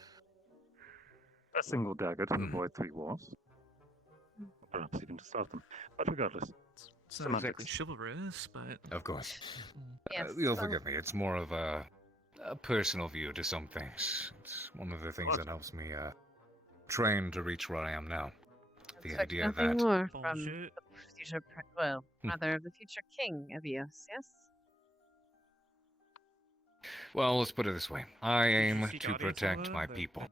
A single dagger to avoid 3 wars. Perhaps even to start them. But regardless, It's not exactly chivalrous, but... Of course. Yes, You'll forgive me, it's more of a personal view to some things. It's one of the things that helps me train to reach where I am now. The idea Nothing that... more from the future, rather, the future king of Eos, yes? Well, let's put it this way. I aim to protect my people.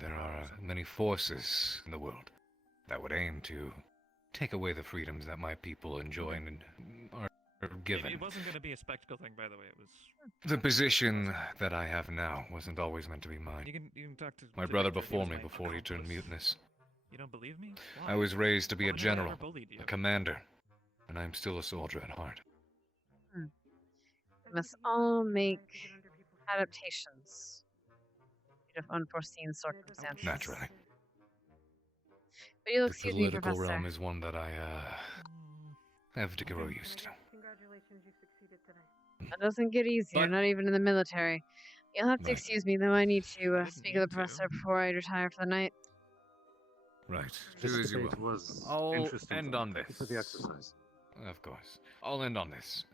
There are many forces in the world that would aim to take away the freedoms that my people enjoy and are given. It wasn't going to be a spectacle thing, by the way. It was... The position that I have now wasn't always meant to be mine. You can talk to My brother before me, before he turned mutinous. You don't believe me? I was raised to be a Why have I never general, bullied you? a commander, and I'm still a soldier at heart. We must all make adaptations due to unforeseen circumstances. Naturally. But you'll The excuse me, political Professor. realm is one that I have to grow used to. Congratulations, you succeeded today. It doesn't get easier, not even in the military. You'll have to Right. excuse me, though. I need to speak to the professor before I retire for the night. Right. This Do as you debate will. was I'll interesting end for me. on Thank you for the this. exercise. Of course. I'll end on this.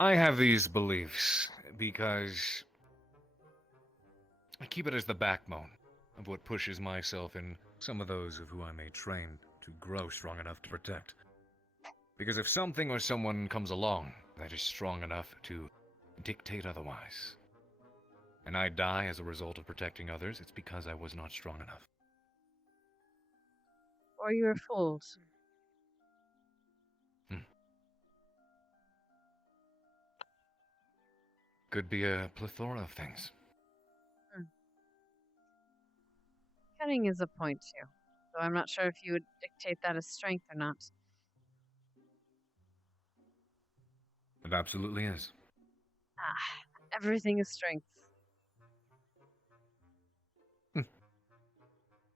I have these beliefs because I keep it as the backbone of what pushes myself and some of those of who I may train to grow strong enough to protect. Because if something or someone comes along that is strong enough to dictate otherwise, and I die as a result of protecting others, it's because I was not strong enough. Or you were fooled. Could be a plethora of things. Cunning is a point, too. Though I'm not sure if you would dictate that as strength or not. It absolutely is. Everything is strength.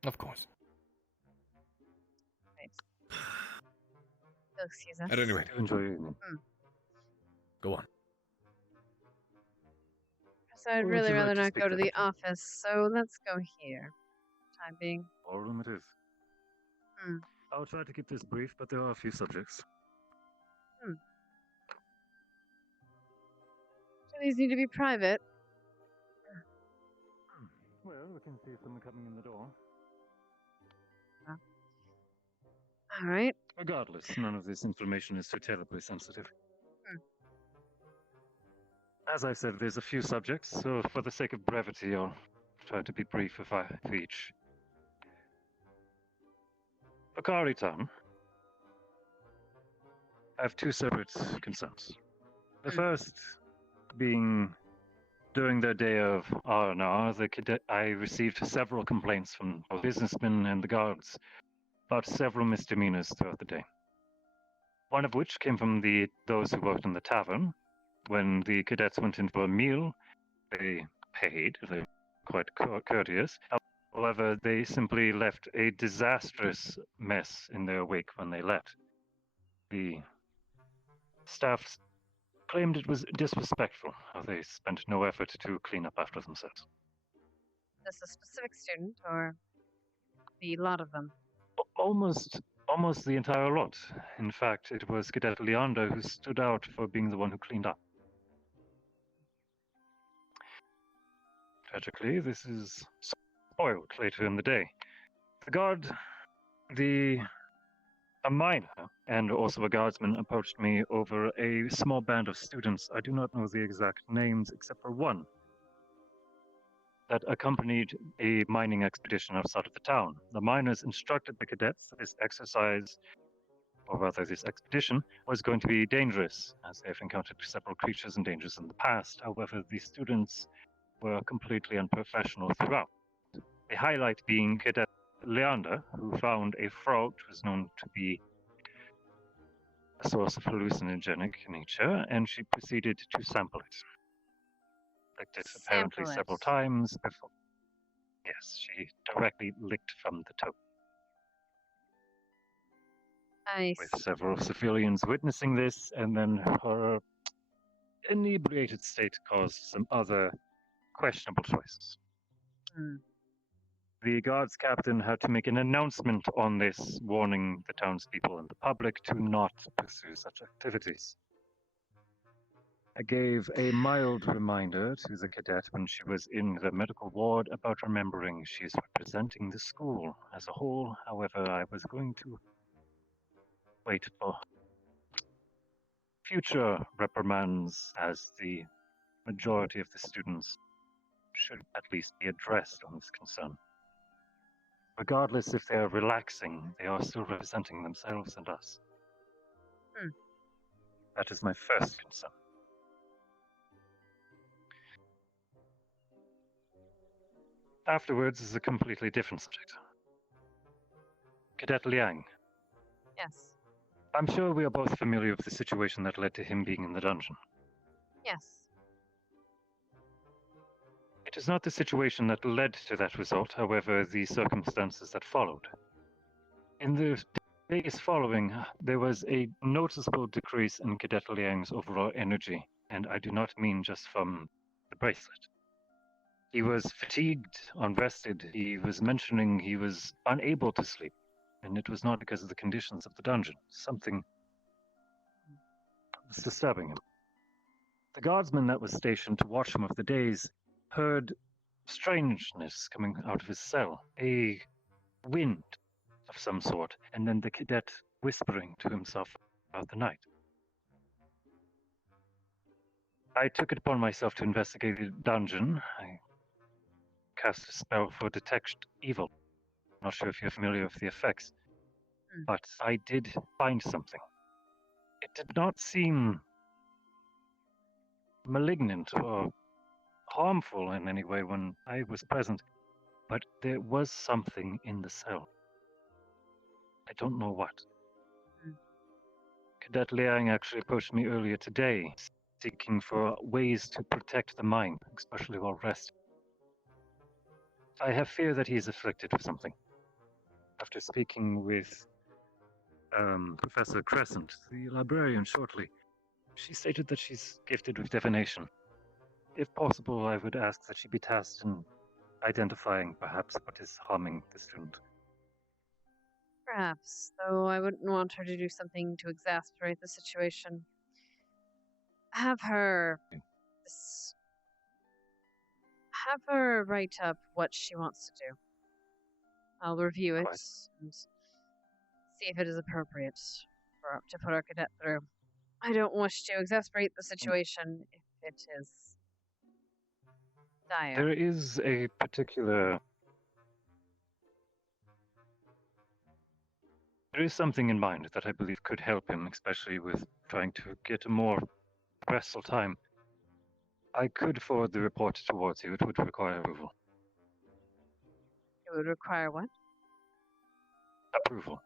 Of course. Right. So excuse us. At any rate, Enjoy your evening. Go on. So I'd Or would really you like rather to not speak go to to the the- office, so let's go here. Time being. Ballroom it is. I'll try to keep this brief, but there are a few subjects. Do these need to be private? Well, we can see someone coming in the door. All right. Regardless, none of this information is too terribly sensitive. As I've said, there's a few subjects, so for the sake of brevity, I'll try to be brief for each. For Town, I have two separate concerns. The first being during their day of R&R, I received several complaints from both businessmen and the guards about several misdemeanors throughout the day. One of which came from those who worked in the tavern. When the cadets went in for a meal, they paid. They were quite courteous. However, they simply left a disastrous mess in their wake when they left. The staff claimed it was disrespectful how they spent no effort to clean up after themselves. This a specific student or the lot of them? Almost the entire lot. In fact, it was Cadet Leander who stood out for being the one who cleaned up. Tragically, this is spoiled later in the day. A miner and also a guardsman approached me over a small band of students. I do not know the exact names except for one that accompanied a mining expedition outside of the town. The miners instructed the cadets that this exercise, or rather this expedition, was going to be dangerous, as they've encountered several creatures and dangers in the past. However, the students were completely unprofessional throughout. The highlight being Cadet Leander, who found a frog which was known to be a source of hallucinogenic nature, and she proceeded to sample it. Licked it apparently several times before. Yes, she directly licked from the toe. With several civilians witnessing this, and then her inebriated state caused some other questionable choices. The guards captain had to make an announcement on this, warning the townspeople and the public to not pursue such activities. I gave a mild reminder to the cadet when she was in the medical ward about remembering she is representing the school as a whole. However, I was going to wait for future reprimands, as the majority of the students should at least be addressed on this concern. Regardless if they are relaxing, they are still representing themselves and us. That is my first concern. Afterwards is a completely different subject. Cadet Liang. Yes. I'm sure we are both familiar with the situation that led to him being in the dungeon. Yes. It is not the situation that led to that result, however, the circumstances that followed. In the days following, there was a noticeable decrease in Cadet Liang's overall energy, and I do not mean just from the bracelet. He was fatigued, unrested. He was mentioning he was unable to sleep, and it was not because of the conditions of the dungeon. Something was disturbing him. The guardsman that was stationed to watch him of the days heard strangeness coming out of his cell, a wind of some sort, and then the cadet whispering to himself about the night. I took it upon myself to investigate the dungeon. I cast a spell for detect evil. Not sure if you're familiar with the effects, but I did find something. It did not seem malignant or harmful in any way when I was present, but there was something in the cell. I don't know what. Cadet Liang actually approached me earlier today, seeking for ways to protect the mind, especially while resting. I have fear that he is afflicted with something. After speaking with Professor Crescent, the librarian, shortly, she stated that she's gifted with divination. If possible, I would ask that she be tasked in identifying perhaps what is harming the student. Perhaps, though I wouldn't want her to do something to exasperate the situation. Have her write up what she wants to do. I'll review it and see if it is appropriate to put our cadet through. I don't wish to exasperate the situation if it is dire. There is a particular... There is something in mind that I believe could help him, especially with trying to get a more restful time. I could forward the report towards you. It would require approval. It would require what? Approval.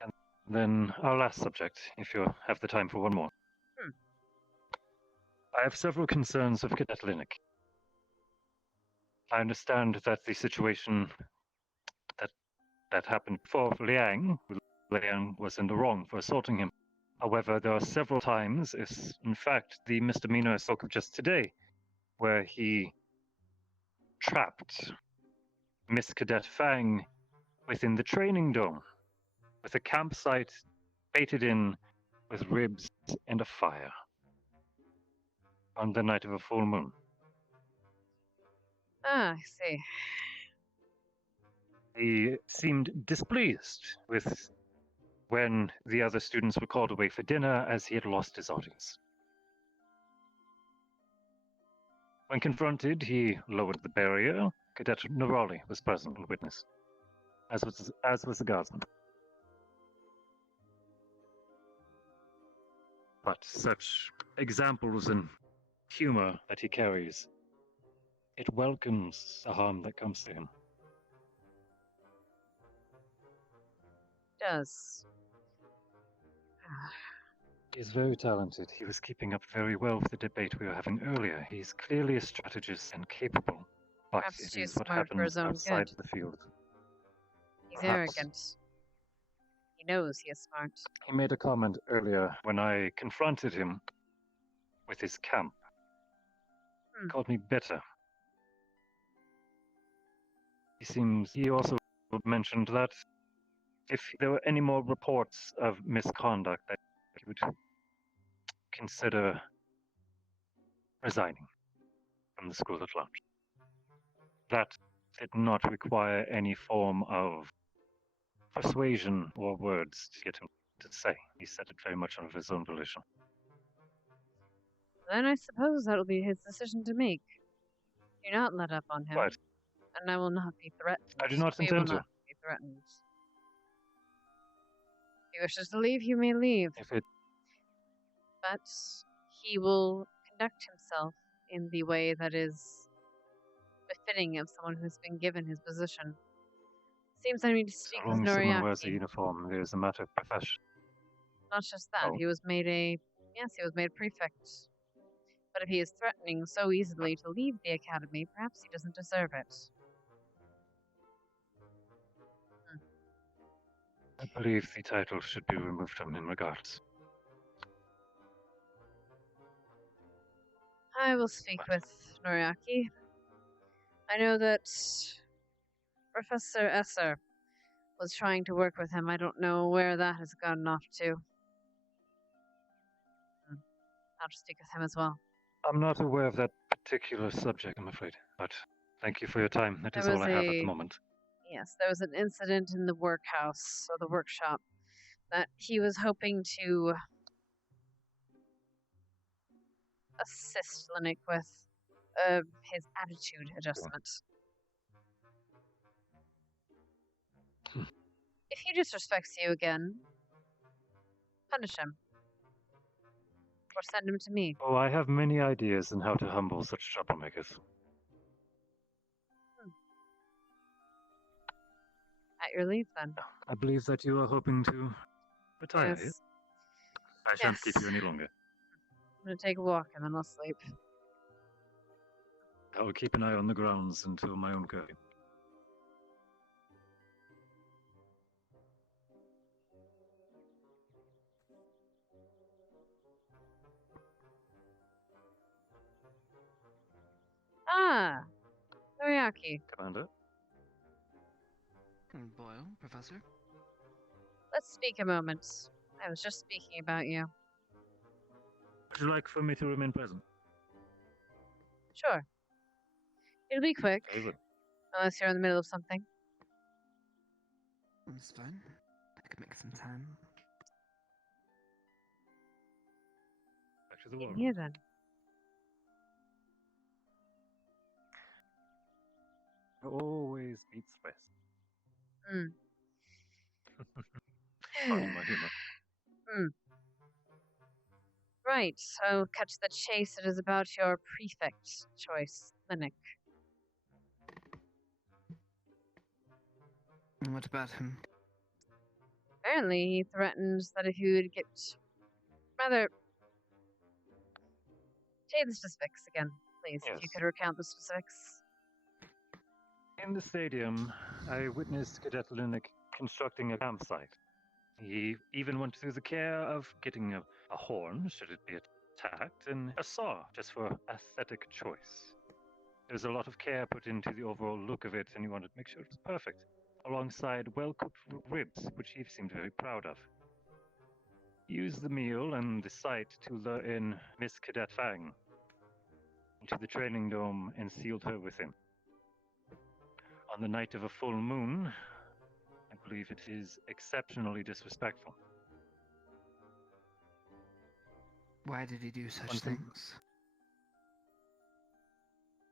And then our last subject, if you have the time for one more. I have several concerns of Cadet Linux. I understand that the situation that happened before Liang was in the wrong for assaulting him. However, there are several times, in fact, the misdemeanor I spoke of just today, where he trapped Miss Cadet Fang within the training dome, with a campsite baited in with ribs and a fire, on the night of a full moon. Ah, I see. He seemed displeased with when the other students were called away for dinner, as he had lost his audience. When confronted, he lowered the barrier. Cadet Nerali was present and witness, as was the guardsman. But such examples and humor that he carries, it welcomes the harm that comes to him. Does. He's very talented. He was keeping up very well with the debate we were having earlier. He's clearly a strategist and capable, but Perhaps it is too what smart for happens his own outside good. the field. He's Perhaps. arrogant. He knows he is smart. He made a comment earlier when I confronted him with his camp. He called me bitter. He also mentioned that if there were any more reports of misconduct, that he would consider resigning from the school at large. That did not require any form of persuasion or words to get him to say. He said it very much of his own volition. Then I suppose that'll be his decision to make. Do not let up on him. Right. And I will not be threatened. I do not We intend will to. not be threatened. If he wishes to leave, he may leave. But he will conduct himself in the way that is befitting of someone who's been given his position. Seems I need to speak So with long as someone wears a Noriaki. uniform, there is a matter of profession. Not just that, Oh. he was made prefect. But if he is threatening so easily to leave the academy, perhaps he doesn't deserve it. I believe the title should be removed from him regardless. I will speak with Noriaki. I know that Professor Esser was trying to work with him. I don't know where that has gotten off to. I'll just speak with him as well. I'm not aware of that particular subject, I'm afraid, but thank you for your time. That is There all was I have at the moment. Yes, there was an incident in the workhouse, or the workshop, that he was hoping to assist Linux with his attitude adjustment. If he disrespects you again, punish him. Or send him to me. Oh, I have many ideas on how to humble such troublemakers. At your leave, then. I believe that you are hoping to retire, Yes. I shan't keep you any longer. I'm gonna take a walk and then I'll sleep. I will keep an eye on the grounds until my own curfew. Ah! Noriaki. Commander? Boyle, Professor? Let's speak a moment. I was just speaking about you. Would you like for me to remain present? Sure. It'll be quick. Very good. Unless you're in the middle of something. That's fine. I could make some time. Back to the In war. here, then. Always beats West. Hmm. Pardon my humor. Right, so cut to the chase. It is about your prefect choice, Linux. What about him? Apparently, he threatened that if you would get... Rather... Tell you the specifics again, please, if you Yes. could recount the specifics. In the stadium, I witnessed Cadet Linux constructing a campsite. He even went through the care of getting a horn, should it be attacked, and a saw, just for aesthetic choice. There's a lot of care put into the overall look of it, and he wanted to make sure it was perfect, alongside well-cooked ribs, which he seemed very proud of. He used the meal and the site to lure in Miss Cadet Fang into the training dome and sealed her within. On the night of a full moon, I believe it is exceptionally disrespectful. Why did he do such One thing- things?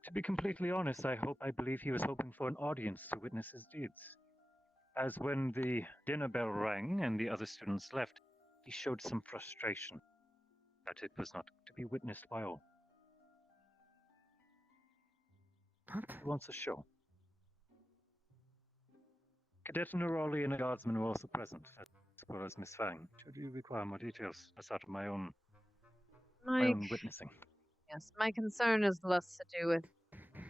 To be completely honest, I believe he was hoping for an audience to witness his deeds. As when the dinner bell rang and the other students left, he showed some frustration that it was not to be witnessed by all. What? He wants a show. Cadet Neroli and a guardsman were also present, as well as Miss Fang. Should you require more details, as out of my own witnessing? Yes, my concern is less to do with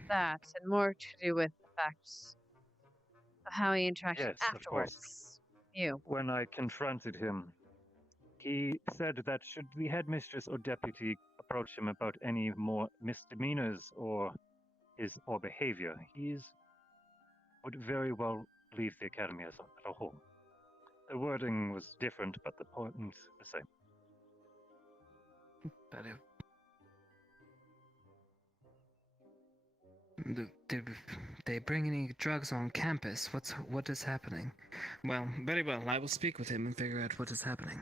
that and more to do with the fact of how he interacted Yes, of afterwards. course. You. When I confronted him, he said that should the headmistress or deputy approach him about any more misdemeanors or behavior, he would very well leave the academy as a whole. The wording was different, but the point the same. But did they bring any drugs on campus? What is happening? Well, very well. I will speak with him and figure out what is happening.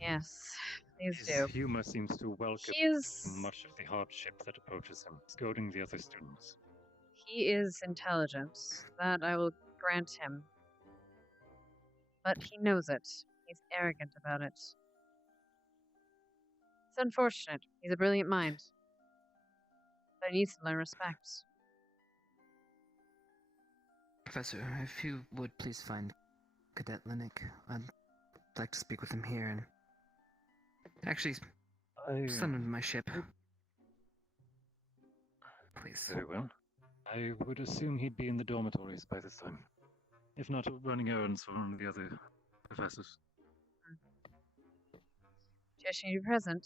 Yes, please His do. humor seems to welcome He is... much of the hardship that approaches him, goading the other students. He is intelligent. That I will grant him. But he knows it. He's arrogant about it. It's unfortunate. He's a brilliant mind. But he needs to learn respect. Professor, if you would please find Cadet Linux, I'd like to speak with him here and actually send him to my ship. Please. Very well. I would assume he'd be in the dormitories by this time. If not, running errands for one of the other professors. Just need to be present.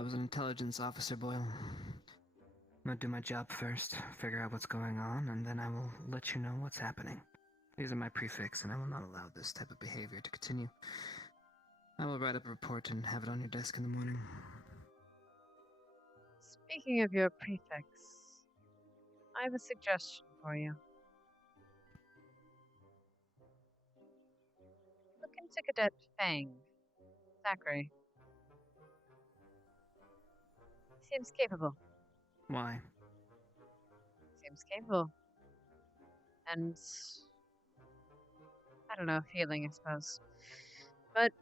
I was an intelligence officer, Boyle. I'm gonna do my job first, figure out what's going on, and then I will let you know what's happening. These are my prefix, and I will not allow this type of behavior to continue. I will write up a report and have it on your desk in the morning. Speaking of your prefix, I have a suggestion for you. Look into Cadet Fang, Zachary. He seems capable. Why? Seems capable. And I don't know, feeling, I suppose. But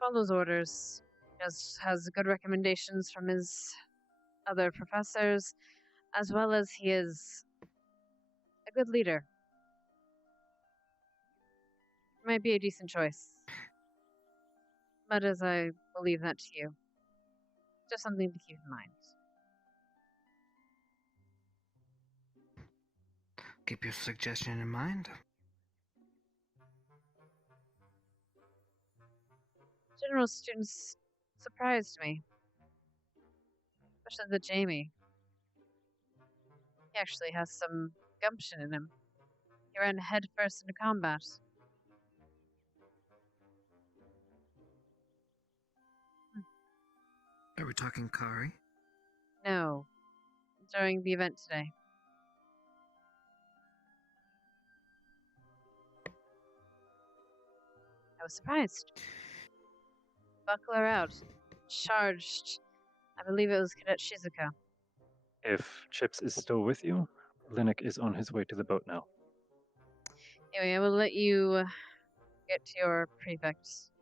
follows orders. Has good recommendations from his other professors, as well as he is a good leader. Might be a decent choice. But as I will leave that to you. Just something to keep in mind. Keep your suggestion in mind. General students surprised me. Especially the Jamie. He actually has some gumption in him. He ran headfirst into combat. Are we talking Kari? No. During the event today. I was surprised. Buckler out. Charged. I believe it was Cadet Shizuka. If Chips is still with you, Linux is on his way to the boat now. Anyway, I will let you get to your prefects.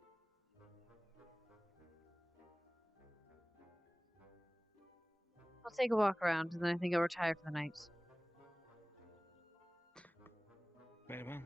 I'll take a walk around, and then I think I'll retire for the night. Very well.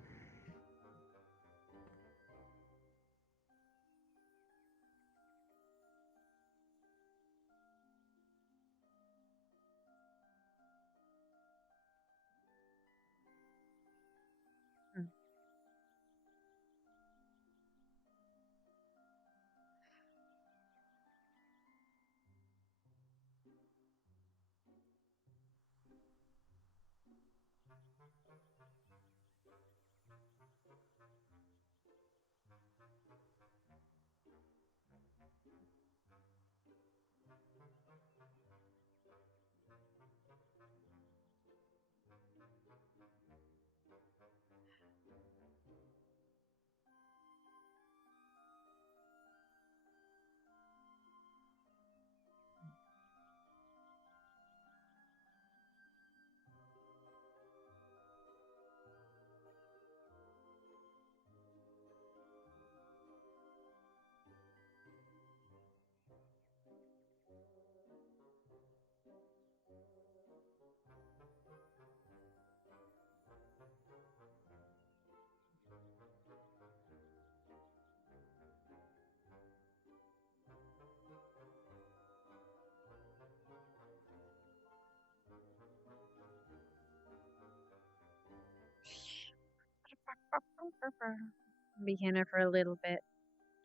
Be here for a little bit.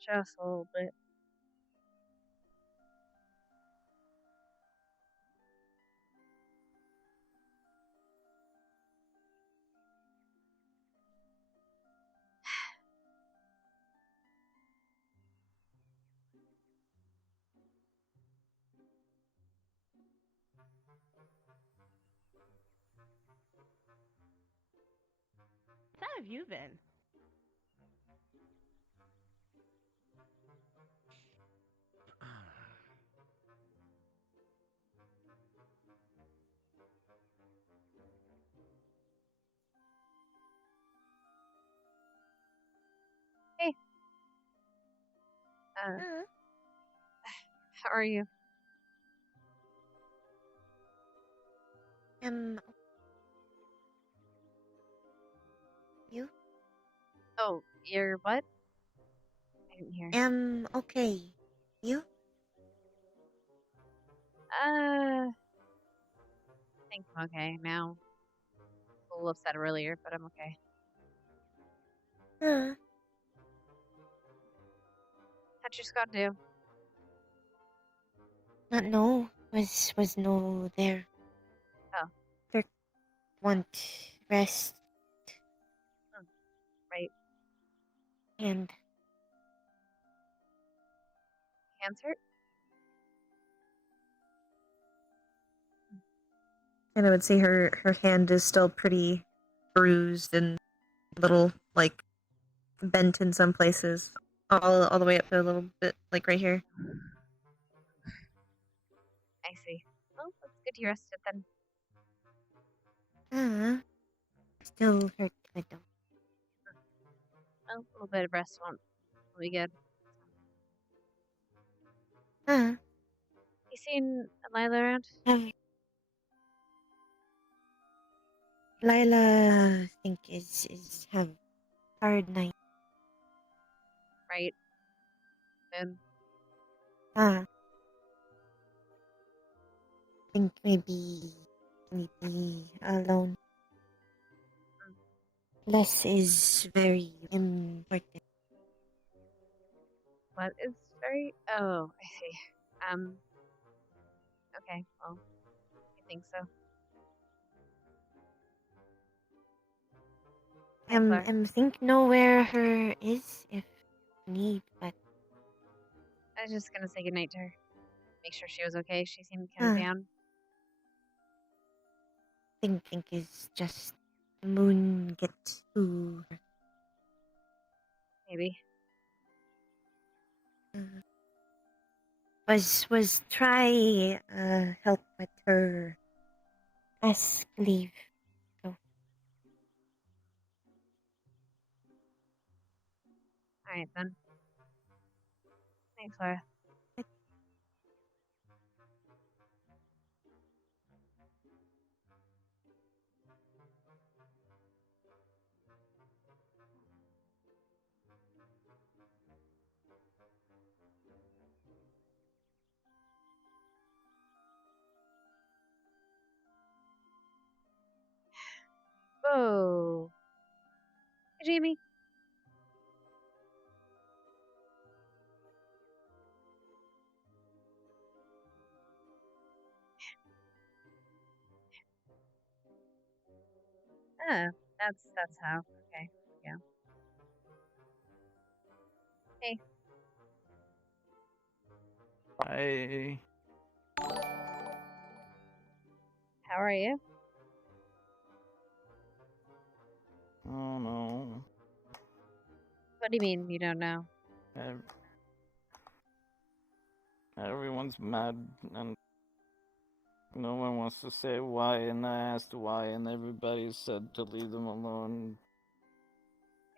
Just a little bit. How have you been? Hey. How are you? You? Oh, you're what? I didn't hear. Okay. You? I think I'm okay now. A little upset earlier, but I'm okay. How'd What's your squad do? Not no. Was no there. Oh. They want rest Right. and Hands hurt? And I would say her hand is still pretty bruised and a little like bent in some places. All the way up to a little bit like right here. I see. Well, that's good you rested then. Still hurt a little. Well, a little bit of rest won't be good. Uh, You seen Lila around? Lila, I think is have hard night. Right. And I think maybe alone. Less is very important. what is very? Oh, I see. Okay. Well, I think so. I'm think know where her is if need, but I was just gonna say goodnight to her. Make sure she was okay. She seemed kind of down. think is just moon get to her. Maybe. Was try help with her ask leave. So Alright then. Thanks, Laura. Whoa. Hey, Jamie. Ah, that's how. Okay. Yeah. Hey. I How are you? Oh no. What do you mean you don't know? Everyone's mad and no one wants to say why, and I asked why, and everybody said to leave them alone.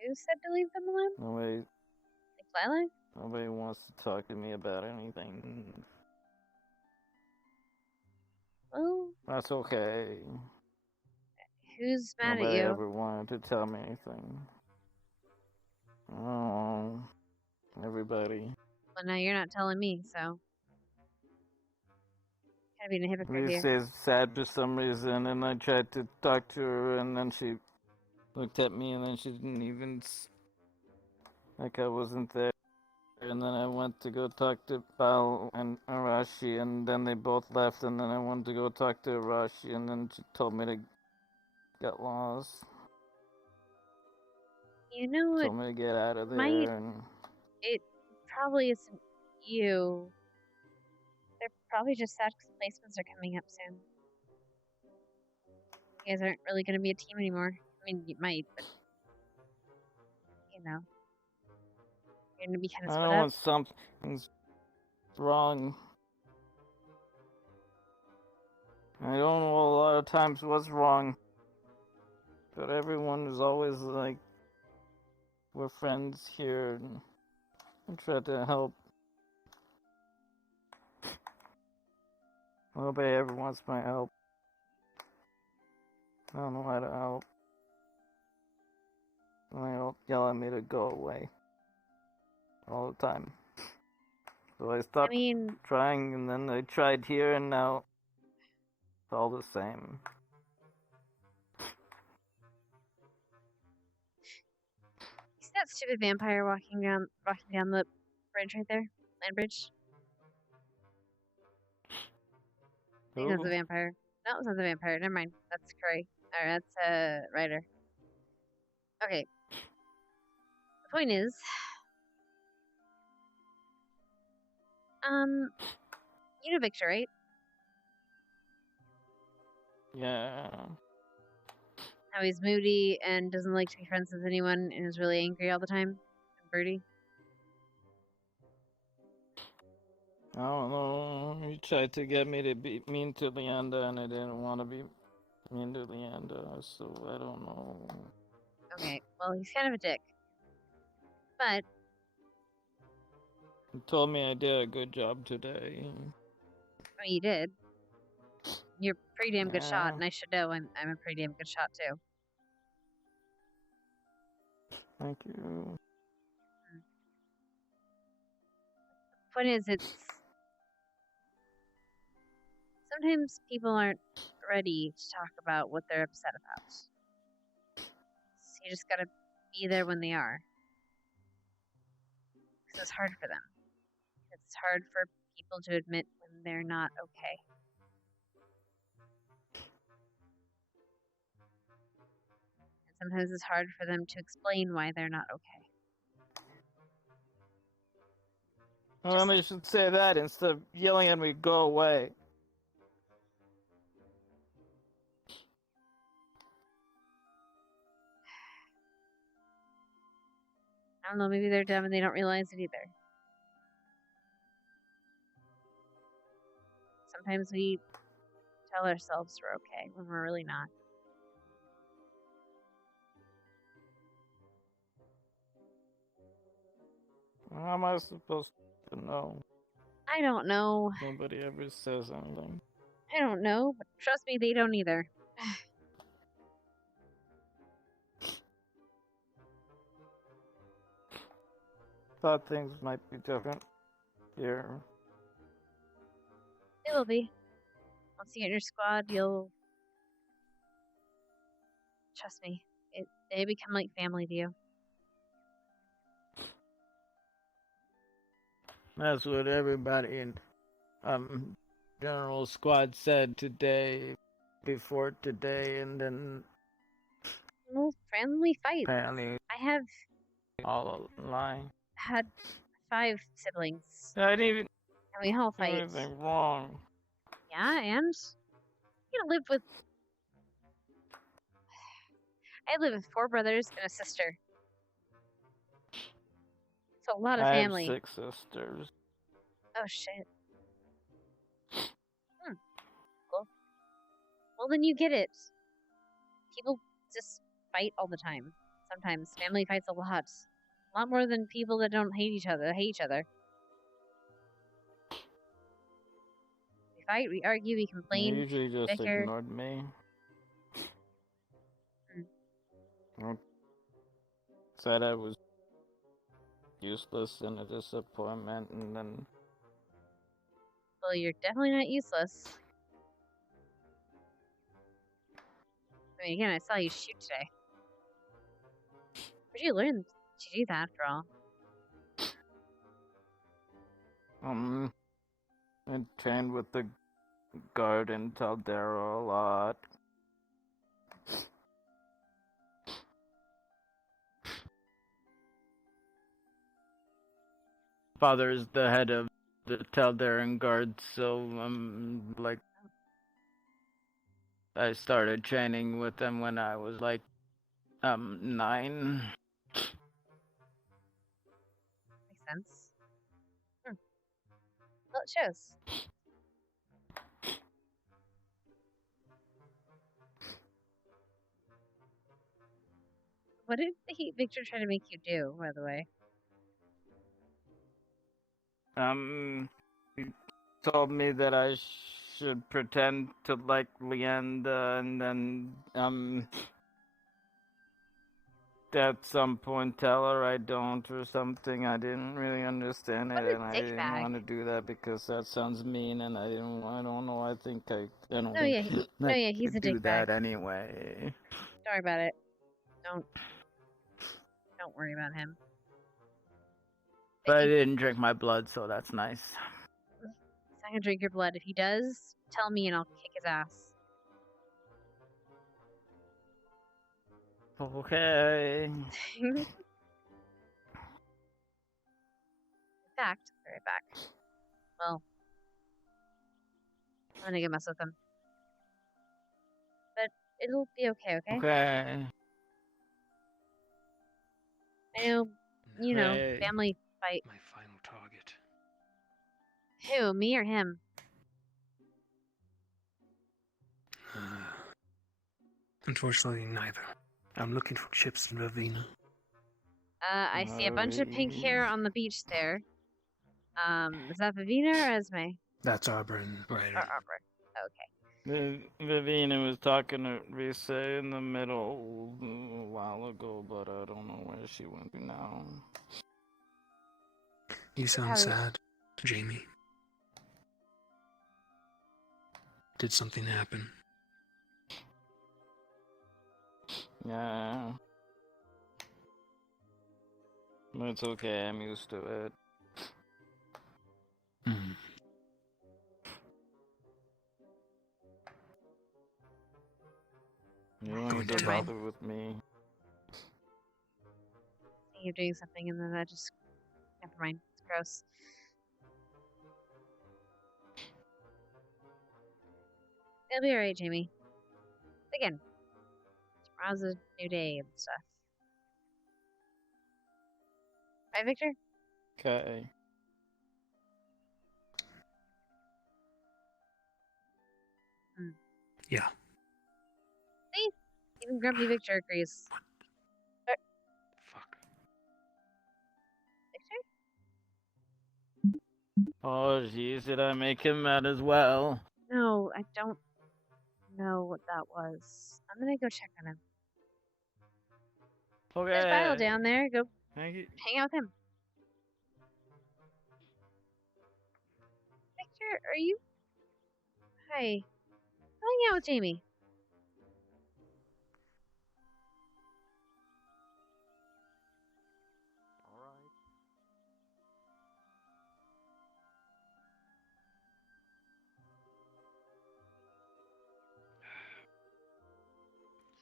Who said to leave them alone? Nobody, Like Lilac? nobody wants to talk to me about anything. Well, That's okay. who's mad at Nobody you? ever wanted to tell me anything. Oh, everybody. Well, now you're not telling me, so. Kind of being a hypocrite She here. stays sad for some reason, and I tried to talk to her, and then she looked at me, and then she didn't even like I wasn't there. And then I went to go talk to Bal and Arashi, and then they both left, and then I went to go talk to Arashi, and then she told me to get lost. You know what? Told me to get out of Might. there, and It probably isn't you. They're probably just sad because placements are coming up soon. You guys aren't really going to be a team anymore. I mean, you might, but. You know. You're going to be kind of I split know up. when something's wrong. I don't know a lot of times what's wrong, but everyone is always like, we're friends here, and I try to help. Nobody ever wants my help. I don't know how to help. And they all yell at me to go away. All the time. So I stopped trying, and then I tried here, and now it's all the same. You see that stupid vampire walking down the bridge right there. Land bridge. I think that's a Who? vampire. No, it's not the vampire. Never mind. That's Curry. Or that's Ryder. Okay. The point is, you know Victor, right? Yeah. How he's moody and doesn't like to be friends with anyone and is really angry all the time. And Birdie. I don't know. He tried to get me to be mean to Leanda, and I didn't want to be mean to Leanda, so I don't know. Okay, well, he's kind of a dick. But He told me I did a good job today. I mean, you did. You're a pretty damn good shot, Yeah. and I should know I'm a pretty damn good shot too. Thank you. Point is, it's sometimes people aren't ready to talk about what they're upset about. So you just gotta be there when they are. Because it's hard for them. It's hard for people to admit when they're not okay. And sometimes it's hard for them to explain why they're not okay. Well, you should say that instead of yelling at me, go away. I don't know, maybe they're dumb and they don't realize it either. Sometimes we tell ourselves we're okay when we're really not. How am I supposed to know? I don't know. Nobody ever says anything. I don't know, but trust me, they don't either. Thought things might be different here. They will be. Once you get in your squad, you'll... Trust me, they become like family to you. That's what everybody in General Squad said today, before today, and then Well, friendly fights. apparently I have all lying. had 5 siblings. I didn't even And we all do fight. anything wrong. Yeah, and you live with... I live with 4 brothers and a sister. It's a lot of I family. have 6 sisters. Oh, shit. Cool. Well, then you get it. People just fight all the time. Sometimes. Family fights a lot. A lot more than people that don't hate each other. We fight, we argue, we They complain, usually just bicker. ignored me. Said I was useless and a disappointment, and then Well, you're definitely not useless. I mean, again, I saw you shoot today. Where'd you learn to do that, after all? I trained with the guard in Taldera a lot. Father is the head of the Taldaran Guard, so like I started training with them when I was like 9. Makes sense. Well, it shows. What did Victor try to make you do, by the way? He told me that I should pretend to like Leanda, and then at some point tell her I don't or something. I didn't really understand it, and I didn't want to do that because that sounds mean, and I don't know. I think I don't No, yeah, he's a do dickbag. that anyway. Don't worry about it. Don't worry about him. But I didn't drink my blood, so that's nice. He's not gonna drink your blood. If he does, tell me and I'll kick his ass. Okay. In fact, be right back. Well, I'm gonna go mess with him. But it'll be okay, okay? Okay. I know, you know, Okay. family fight. My final target. Who, me or him? Unfortunately, neither. I'm looking for Chips and Ravina. I see a bunch of pink hair on the beach there. Is that Vivina or Esme? That's Auburn, right? Or Arbor. Okay. Vivina was talking to Risa in the middle a while ago, but I don't know where she went to now. You sound sad, Jamie. Did something happen? Yeah. But it's okay, I'm used to it. You don't need to bother with me. You're doing something and then that just... Never mind. It's gross. It'll be alright, Jamie. Again, tomorrow's a new day and stuff. Right, Victor? Okay. Yeah. See? Even Grumpy Victor agrees. Fuck. Victor? Oh, jeez, did I make him mad as well? No, I don't know what that was. I'm gonna go check on him. Okay. There's Vile down there. Go Thank you. hang out with him. Victor, are you... Hi. Go hang out with Jamie.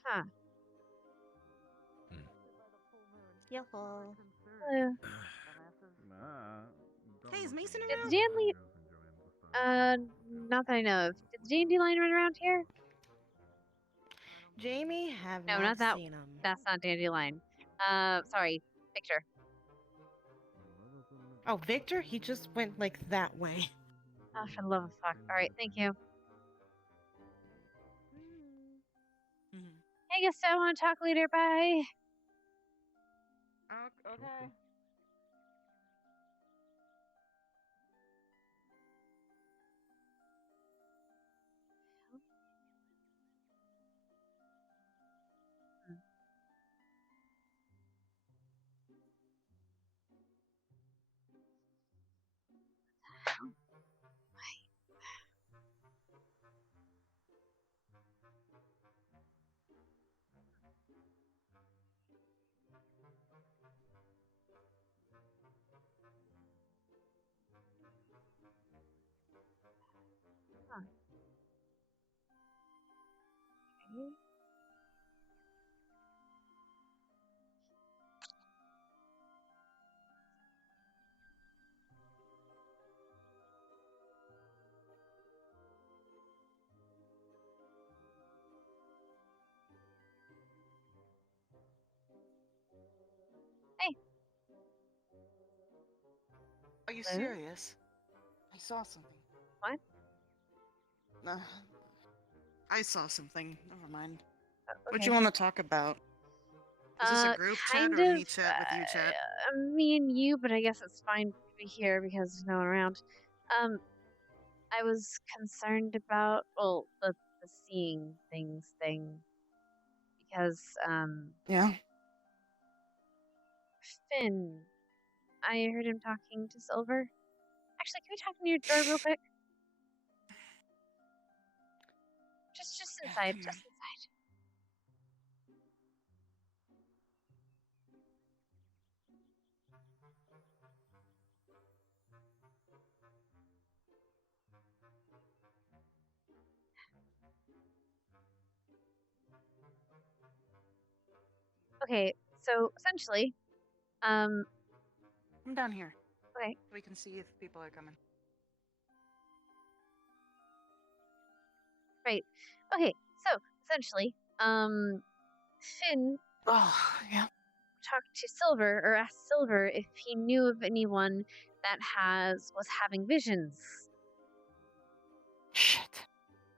Huh. Yo-ho. Hello. Hey, is Mason Did around? the not that I know of. Did the dandelion run around here? Jamie, have No, not not that. seen him. That's not dandelion. Sorry, Victor. Oh, Victor? He just went like that way. Oh, for the love of fuck. Alright, thank you. Hey, guess I want to talk later. Bye. Okay. Huh. Okay. Hey. Are you Hello? serious? I saw something. What? I saw something. Never mind. What Okay. you want to talk about? Is this a group chat Kind or of, me chat with you chat? me and you, but I guess it's fine to be here because there's no one around. I was concerned about, well, the seeing things thing. Because, Yeah. Finn, I heard him talking to Silver. Actually, can we talk in your door real quick? Just inside, just inside. Okay, so essentially, I'm down here. Okay. We can see if people are coming. Right. Okay, so essentially, Finn yeah. talked to Silver or asked Silver if he knew of anyone that was having visions. Shit.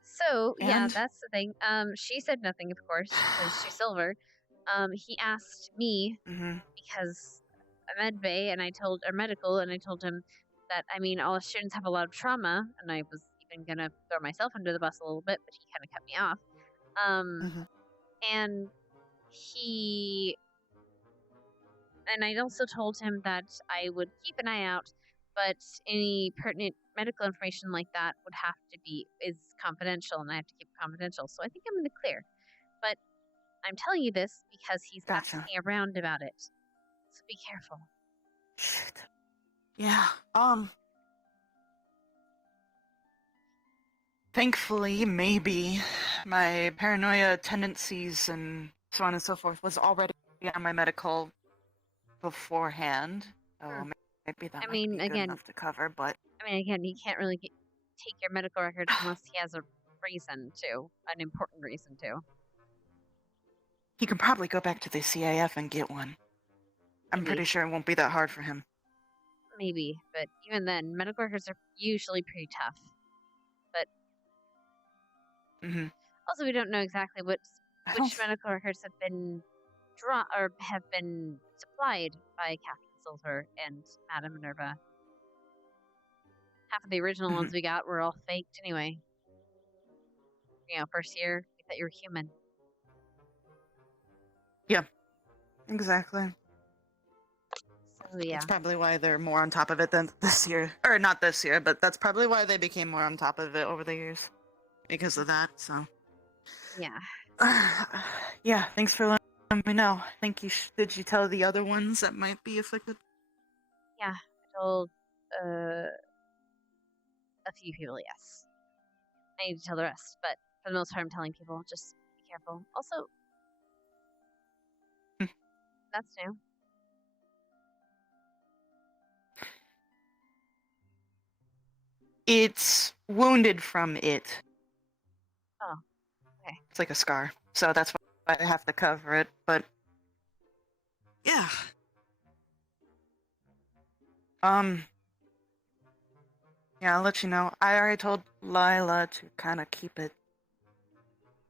So yeah, And? that's the thing. She said nothing, of course, because she's Silver. He asked me because I'm med bay, and I told or medical, and I told him that all students have a lot of trauma, and I was even gonna throw myself under the bus a little bit, but he kind of cut me off. And I also told him that I would keep an eye out, but any pertinent medical information like that is confidential, and I have to keep it confidential. So I think I'm in the clear. But I'm telling you this because he's asking around about it. So be careful. Shit. Yeah. Thankfully, maybe my paranoia tendencies and so on and so forth was already on my medical beforehand. Oh, maybe that might be good enough to cover, but Again, he can't really take your medical records unless he has a reason to, an important reason to. he can probably go back to the CAF and get one. I'm pretty sure it won't be that hard for him. Maybe, but even then, medical records are usually pretty tough. But also, we don't know exactly which medical records have been supplied by Captain Silver and Madame Minerva. Half of the original ones we got were all faked anyway. First year, we thought you were human. Yeah, exactly. So, yeah. That's probably why they're more on top of it than this year. Or not this year, but that's probably why they became more on top of it over the years. Because of that, so. Yeah. Yeah, thanks for letting me know. Thank you. Did you tell the other ones that might be affected? Yeah, I told a few people, yes. I need to tell the rest, but for the most part, I'm telling people, just be careful. Also, that's new. It's wounded from it. Oh, okay. It's like a scar, so that's why I have to cover it, but... Yeah. Yeah, I'll let you know. I already told Lila to kind of keep it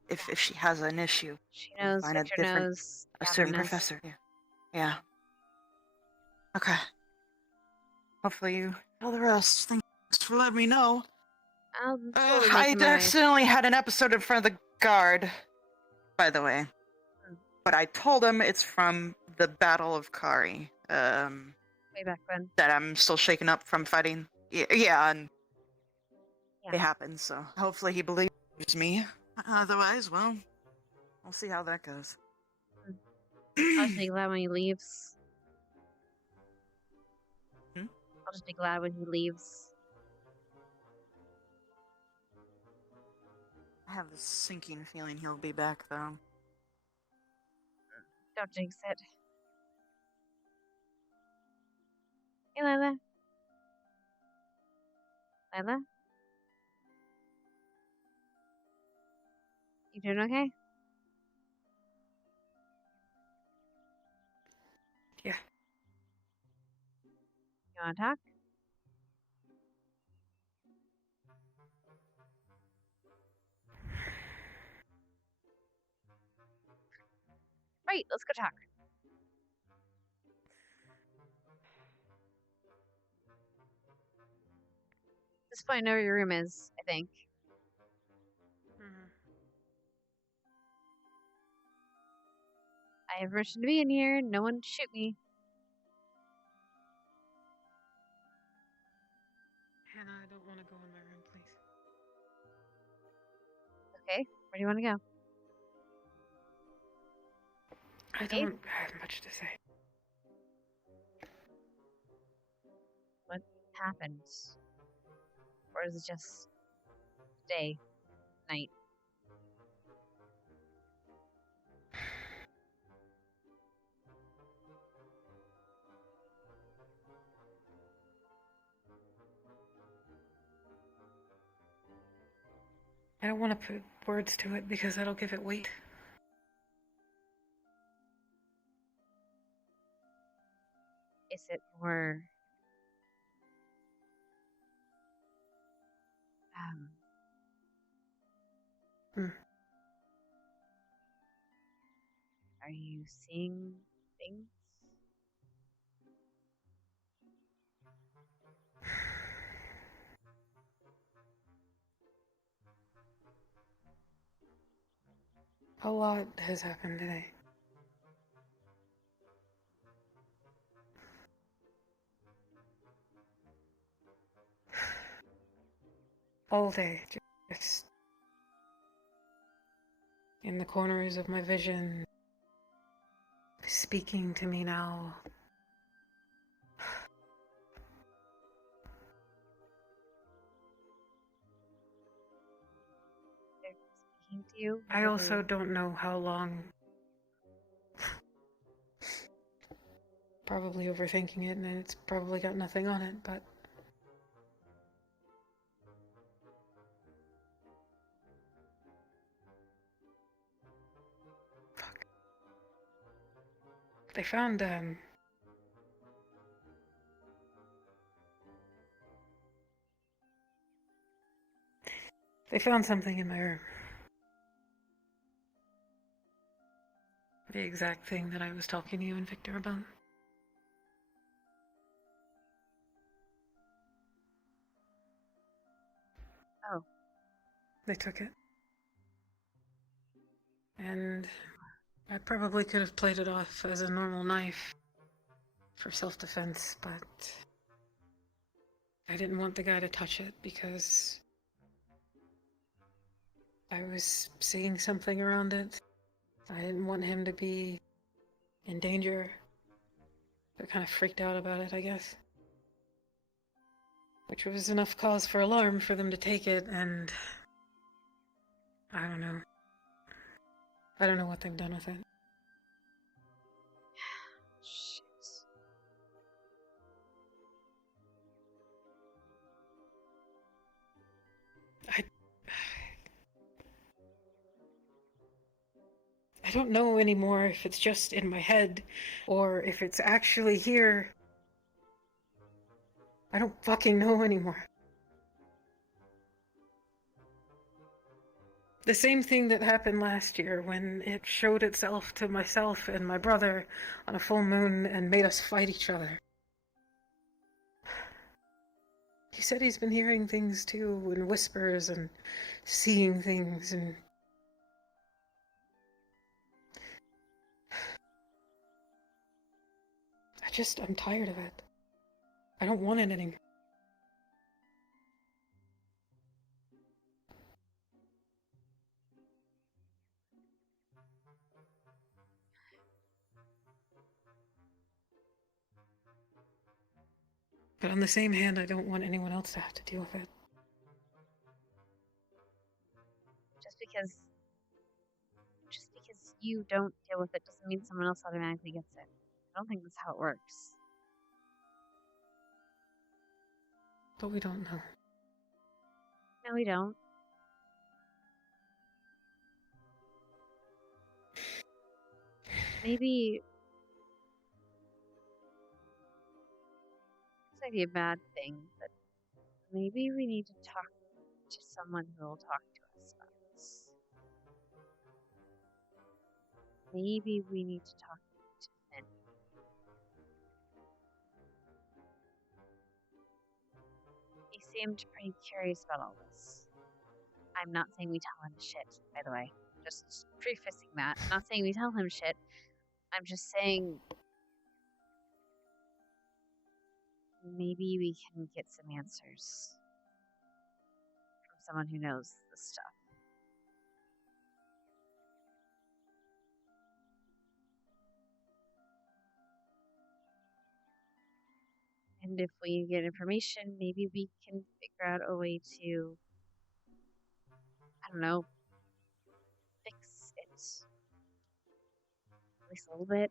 if she has an issue. She knows, find Victor knows, a certain Gavin knows. professor. Yeah. Okay. Hopefully you tell the rest. Thanks for letting me know. I'll totally I make my way. accidentally had an episode in front of the guard, by the way. But I told him it's from the Battle of Kari. Way back when. That I'm still shaken up from fighting. Yeah, and Yeah. it happened, so hopefully he believes me. Otherwise, well, we'll see how that goes. I'll just be glad when he leaves. I'll just be glad when he leaves. I have this sinking feeling he'll be back, though. Don't jinx it. Hey, Lila. Lila? You doing okay? Yeah. You wanna talk? Right, let's go talk. At this point, I know where your room is, I think. I have permission to be in here. No one shoot me. Hannah, I don't want to go in my room, please. Okay, where do you want to go? I don't have much to say. What happened? Or is it just day, night? I don't want to put words to it because that'll give it weight. Is it more are you seeing things? A lot has happened today. All day, just in the corners of my vision, speaking to me now. They're speaking to you? I also don't know how long. Probably overthinking it, and it's probably got nothing on it, but fuck. They found something in my room. The exact thing that I was talking to you and Victor about. Oh. They took it. And I probably could have played it off as a normal knife for self-defense, but I didn't want the guy to touch it because I was seeing something around it. I didn't want him to be in danger. I kind of freaked out about it, I guess. Which was enough cause for alarm for them to take it, and I don't know. I don't know what they've done with it. Shit. I don't know anymore if it's just in my head or if it's actually here. I don't fucking know anymore. The same thing that happened last year when it showed itself to myself and my brother on a full moon and made us fight each other. He said he's been hearing things too, and whispers, and seeing things, and I'm tired of it. I don't want it anymore. But on the same hand, I don't want anyone else to have to deal with it. Just because you don't deal with it doesn't mean someone else automatically gets it. I don't think that's how it works. But we don't know. No, we don't. Maybe this might be a bad thing, but maybe we need to talk to someone who will talk to us about this. Maybe we need to talk to Finn. He seemed pretty curious about all this. I'm not saying we tell him shit, by the way. Just prefacing that. I'm not saying we tell him shit. I'm just saying maybe we can get some answers from someone who knows this stuff. And if we get information, maybe we can figure out a way to, I don't know, fix it. At least a little bit.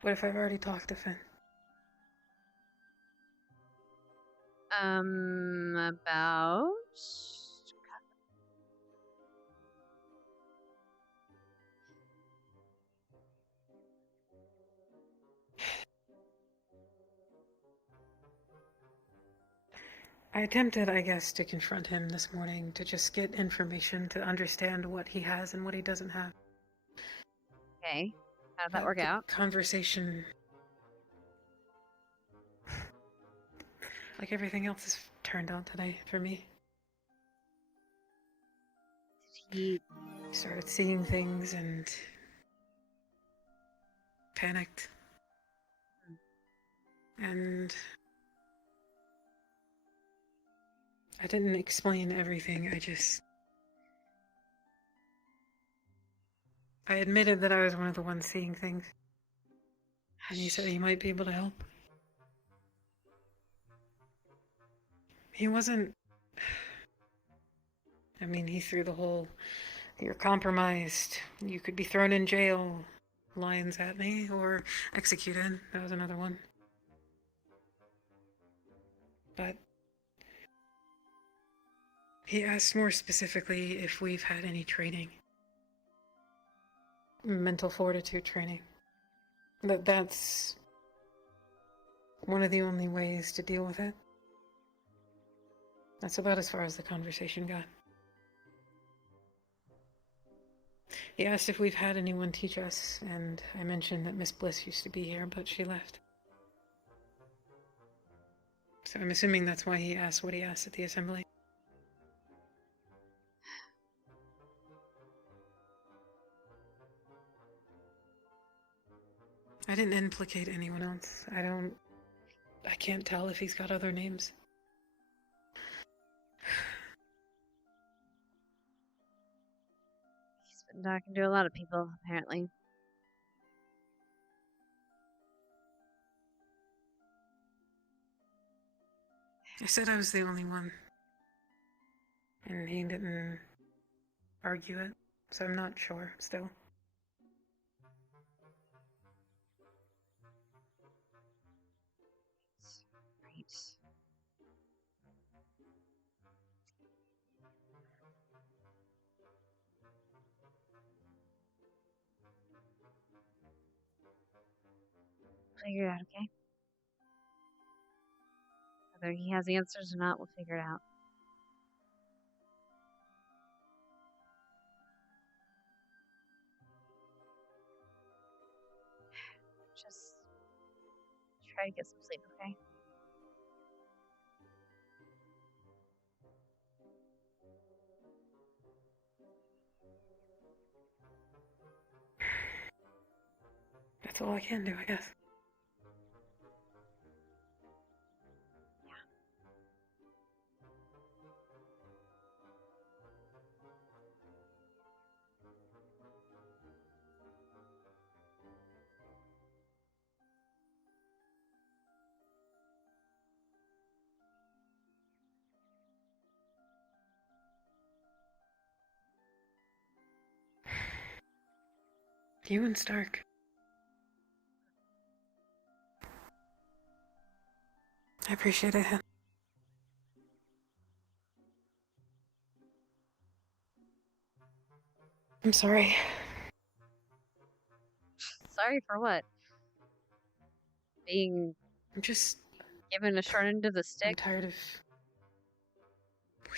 What if I've already talked to Finn? About. I attempted, I guess, to confront him this morning to just get information to understand what he has and what he doesn't have. Okay. How did that work out? Conversation, like everything else, has turned out today for me. He started seeing things and panicked. And I didn't explain everything, I admitted that I was one of the ones seeing things. And he said he might be able to help. He wasn't... I mean, he threw the whole, "You're compromised, you could be thrown in jail" lines at me, or executed. That was another one. But he asked more specifically if we've had any training. Mental fortitude training. That's one of the only ways to deal with it. That's about as far as the conversation got. He asked if we've had anyone teach us, and I mentioned that Miss Bliss used to be here, but she left. So I'm assuming that's why he asked what he asked at the assembly. I didn't implicate anyone else. I can't tell if he's got other names. He's been talking to a lot of people, apparently. I said I was the only one. And he didn't argue it, so I'm not sure still. Right. Figure it out, okay? Whether he has answers or not, we'll figure it out. Just try to get some sleep, okay? That's all I can do, I guess. You and Stark. I appreciate it. I'm sorry. Sorry for what? Being I'm just given a short end of the stick? I'm tired of...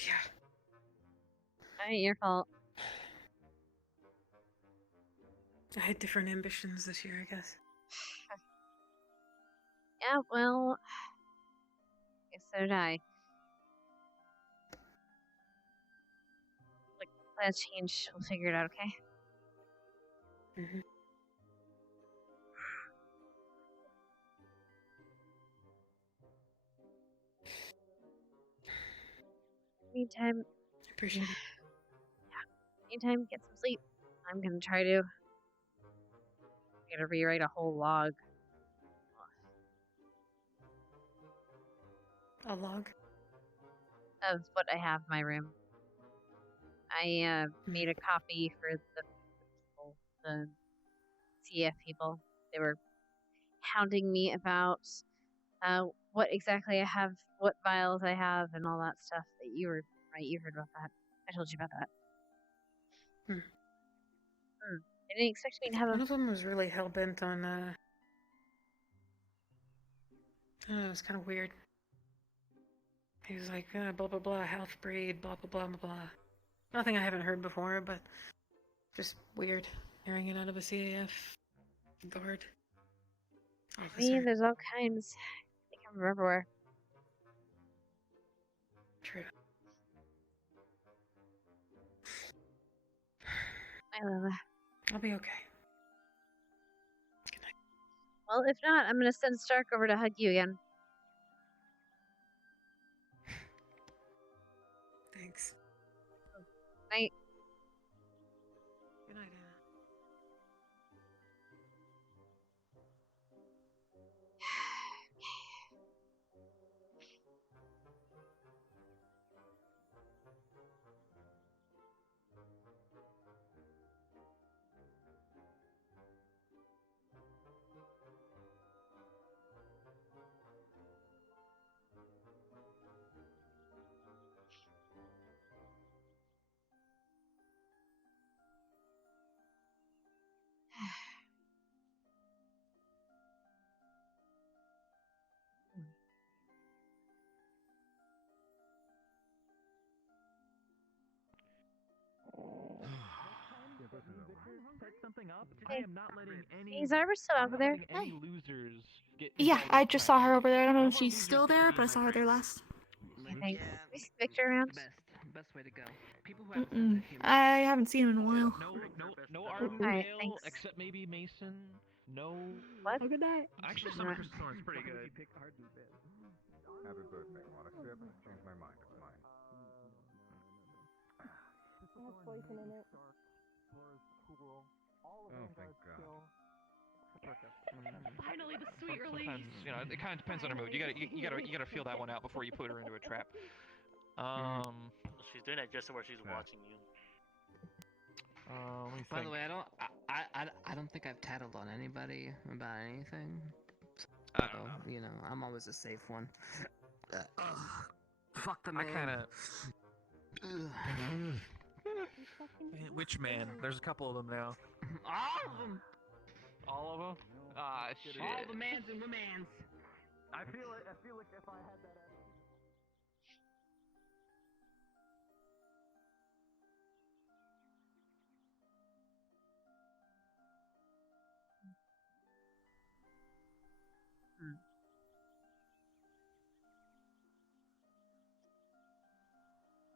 Yeah. That ain't your fault. I had different ambitions this year, I guess. Yeah, well, guess so did I. Like, plans change. We'll figure it out, okay? Mm-hmm. Meantime, I appreciate it. Yeah. Meantime, get some sleep. I'm gonna try to. I gotta rewrite a whole log. A log? Of what I have in my room. I made a copy for the people, the CF people. They were hounding me about what exactly I have, what vials I have, and all that stuff. That you were right. You heard about that. I told you about that. I didn't expect me to have One a. of them was really hell bent on. I don't know, it was kind of weird. He was like, blah blah blah, half breed, blah blah blah blah blah. Nothing I haven't heard before, but just weird hearing it out of a CAF guard Me, officer. there's all kinds. They come from everywhere. True. I love it. I'll be okay. Well, if not, I'm gonna send Stark over to hug you again. Thanks. Night. Good night, Anna. Set something up. I am not letting any. Hey, is Arbor still over there? Any losers get. Yeah, I just saw her over there. I don't know if she's still there, but I saw her there last. Okay, thanks. Is Victor around? Best way to go. People who Mm-mm. I haven't seen him in a while. No Arden Alright, Vale, thanks. except maybe Mason. No. What? Oh, good night. Actually, Summer Crystal Storm's pretty good. Happy birthday. Want a sip? Change my mind. It's mine. poison in it. Oh, thank God. Finally, the sweet release. Sometimes, you know, it kind of depends on her mood. You gotta feel that one out before you put her into a trap. She's doing that just where she's watching you. Let me By think. the way, I don't think I've tattled on anybody about anything. I don't know. You know, I'm always a safe one. Fuck the I man. kind of. Which man? There's a couple of them now. All of them. All of them? Ah, shit. All the mans and womans. I feel like if I had that.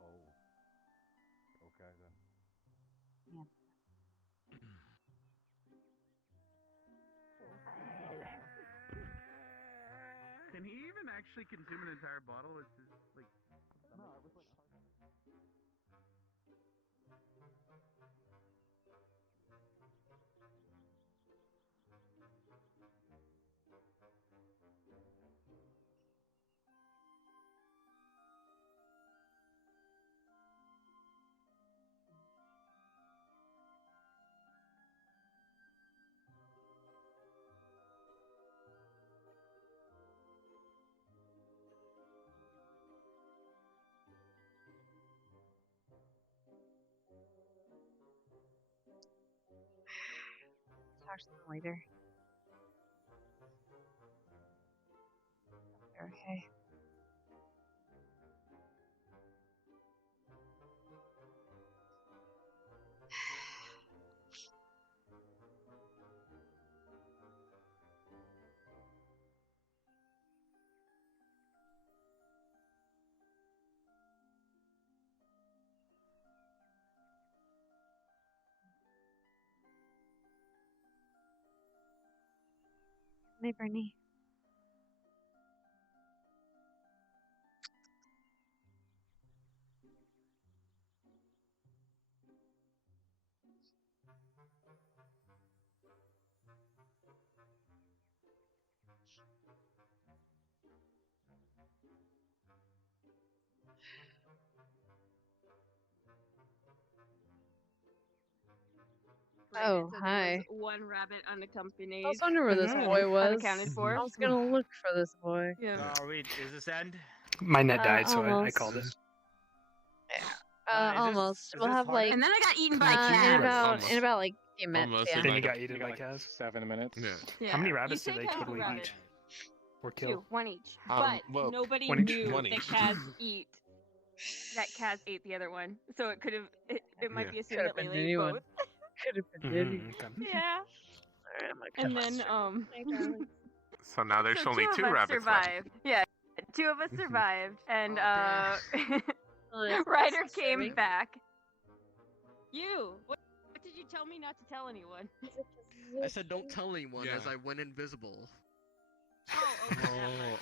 Oh. Okay then. Yeah. Can he even actually consume an entire bottle? It's just like. No, it was like. Talk to them later. They're okay. Hey, Brittany. Oh, so there hi. was one rabbit unaccompanied. I was wondering where this boy was. Unaccounted for. I was gonna look for this boy. Yeah. Oh wait, is this end? My net died, so I Almost. called it. Almost. We'll have like. And then I got eaten by a in cat. about like a few minutes. Yeah. Then you got eaten by cows. 7 minutes. Yeah. How many rabbits You did they take out totally rabbit. eat? Or kill? 2, 1 each. Well, But nobody one each. knew One that each. Kaz ate the other one. So it could have. It might be assumed that Could've been Layla ate anyone. both. Could have been anyone. Yeah. And then So now there's so only 2 two of us rabbits left. survived. Yeah, 2 of us survived, and that's Ryder came disturbing. back. What did you tell me not to tell anyone? I said don't tell anyone as I went invisible. Oh,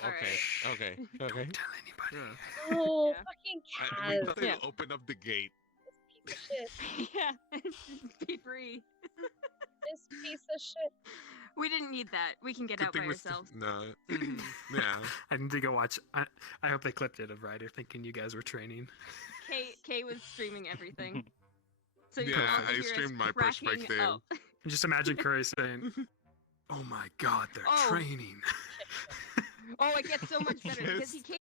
okay. Don't tell anybody. Oh, fucking We Kaz. thought they open up the gate. Piece of shit. Yeah, be free. This piece of shit. We didn't need that. We can get Good out by thing we st- ourselves. No. Yeah. I need to go watch. I hope they clipped it of Ryder thinking you guys were training. Kay was streaming everything. So you Yeah, can also I hear us streamed my push bike cracking there. up. And just imagine Curry saying, "Oh my God, they're Oh. training." Oh, it gets so much better because he came